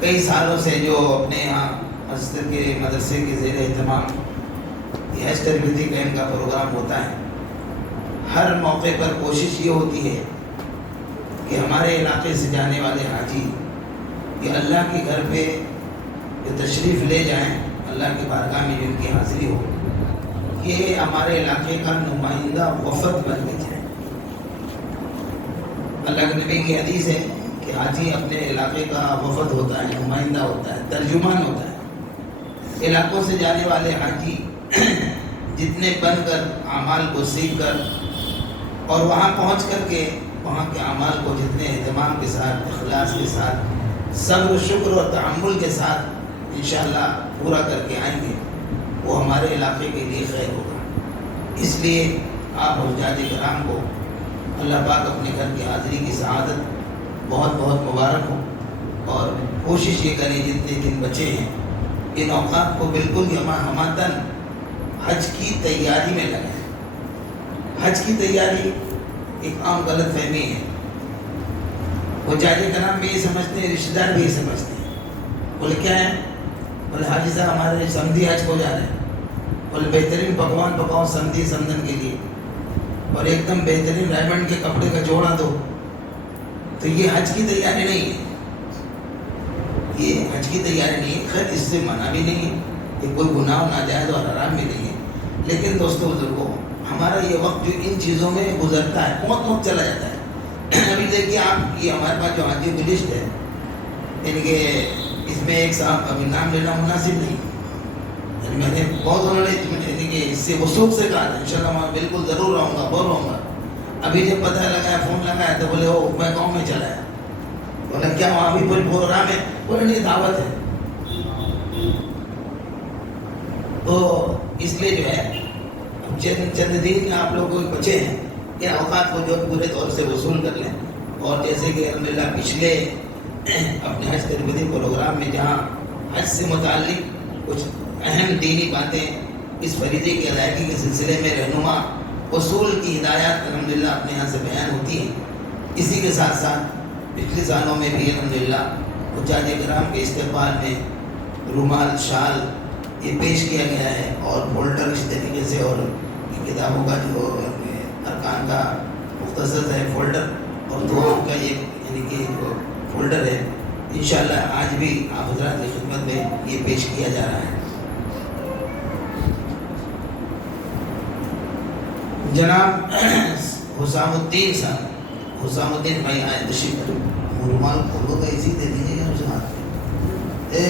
کئی سالوں سے جو اپنے یہاں مسجد کے مدرسے کے زیر اہتمام یہ حج تربیتی کیمپ کا پروگرام ہوتا ہے، ہر موقع پر کوشش یہ ہوتی ہے کہ ہمارے علاقے سے جانے والے حاجی یہ اللہ کے گھر پہ جو تشریف لے جائیں، اللہ کی بارگاہ میں جن کی حاضری ہو، یہ ہمارے علاقے کا نمائندہ وفد بن کے جائے۔ اللہ کے نبی کی حدیث ہے کہ حاجی اپنے علاقے کا وفد ہوتا ہے، نمائندہ ہوتا ہے، ترجمان ہوتا ہے۔ علاقوں سے جانے والے حاجی جتنے بن کر اعمال کو سیکھ کر اور وہاں پہنچ کر کے وہاں کے اعمال کو جتنے اہتمام کے ساتھ، اخلاص کے ساتھ، صبر و شکر اور تحمل کے ساتھ انشاءاللہ پورا کر کے آئیں گے، وہ ہمارے علاقے کے لیے خیر ہوگا۔ اس لیے آپ حجاج کرام کو اللہ پاک اپنے گھر کی حاضری کی سعادت بہت بہت مبارک ہو، اور کوشش یہ کریں جتنے دن بچے ہیں ان اوقات کو بالکل ہماتن حج کی تیاری میں لگائیں۔ حج کی تیاری ایک عام غلط فہمی ہے، حجاج کرام بھی یہ سمجھتے ہیں، رشتہ دار بھی یہ سمجھتے ہیں، بولے کیا ہے، بولے حاجی صاحب ہمارے سمدھی حج کو جا رہے ہیں، بولے بہترین پکوان پکاؤ سمدھی سمدن کے لیے، اور ایک دم بہترین ڈائمنڈ کے کپڑے کا جوڑا دو، تو یہ حج کی تیاری نہیں ہے، یہ حج کی تیاری نہیں ہے۔ خیر اس سے منع بھی نہیں ہے، یہ کوئی گناہ ناجائز اور حرام بھی نہیں ہے، لیکن دوستو بزرگوں ہمارا یہ وقت جو ان چیزوں میں گزرتا ہے بہت وقت چلا جاتا ہے۔ ابھی دیکھیے آپ یہ ہمارے پاس جو حاجی کی لسٹ ہے، ان کے اس میں ایک صاحب ابھی نام لینا مناسب نہیں، میں نے بہت انہوں نے اس سے وصول سے کہا تھا انشاءاللہ میں بالکل ضرور رہوں گا، بول رہوں گا۔ ابھی جب پتہ لگایا، فون لگایا تو بولے وہ میں گاؤں میں چلا ہے، بولا کیا وہاں بھی کوئی پروگرام ہے، بولے نہیں دعوت ہے۔ تو اس لیے جو ہے چند دن آپ لوگ کو بچے ہیں، ان اوقات کو جو پورے طور سے وصول کر لیں، اور جیسے کہ الحمدللہ پچھلے اپنے حج تربیتی پروگرام میں جہاں حج سے متعلق کچھ اہم دینی باتیں اس فریضے کی ادائیگی کے سلسلے میں رہنما اصول کی ہدایات الحمدللہ اپنے یہاں سے بیان ہوتی ہیں، اسی کے ساتھ ساتھ پچھلے سالوں میں بھی الحمدللہ حجاج کرام کے استقبال میں رومال، شال یہ پیش کیا گیا ہے، اور فولڈر اس طریقے سے، اور کتابوں کا جو ارکان کا مختصر ہے فولڈر، اور دعاؤں کا یہ یعنی کہ جو فولڈر ہے، انشاءاللہ آج بھی آپ حضرات کی خدمت میں یہ پیش کیا جا رہا ہے۔ جناب حسام الدین صاحب، حسام الدین بھائی آئے تشریف، رومال کھولو کا اسی دے دیجیے گا، اسے ہاتھ اے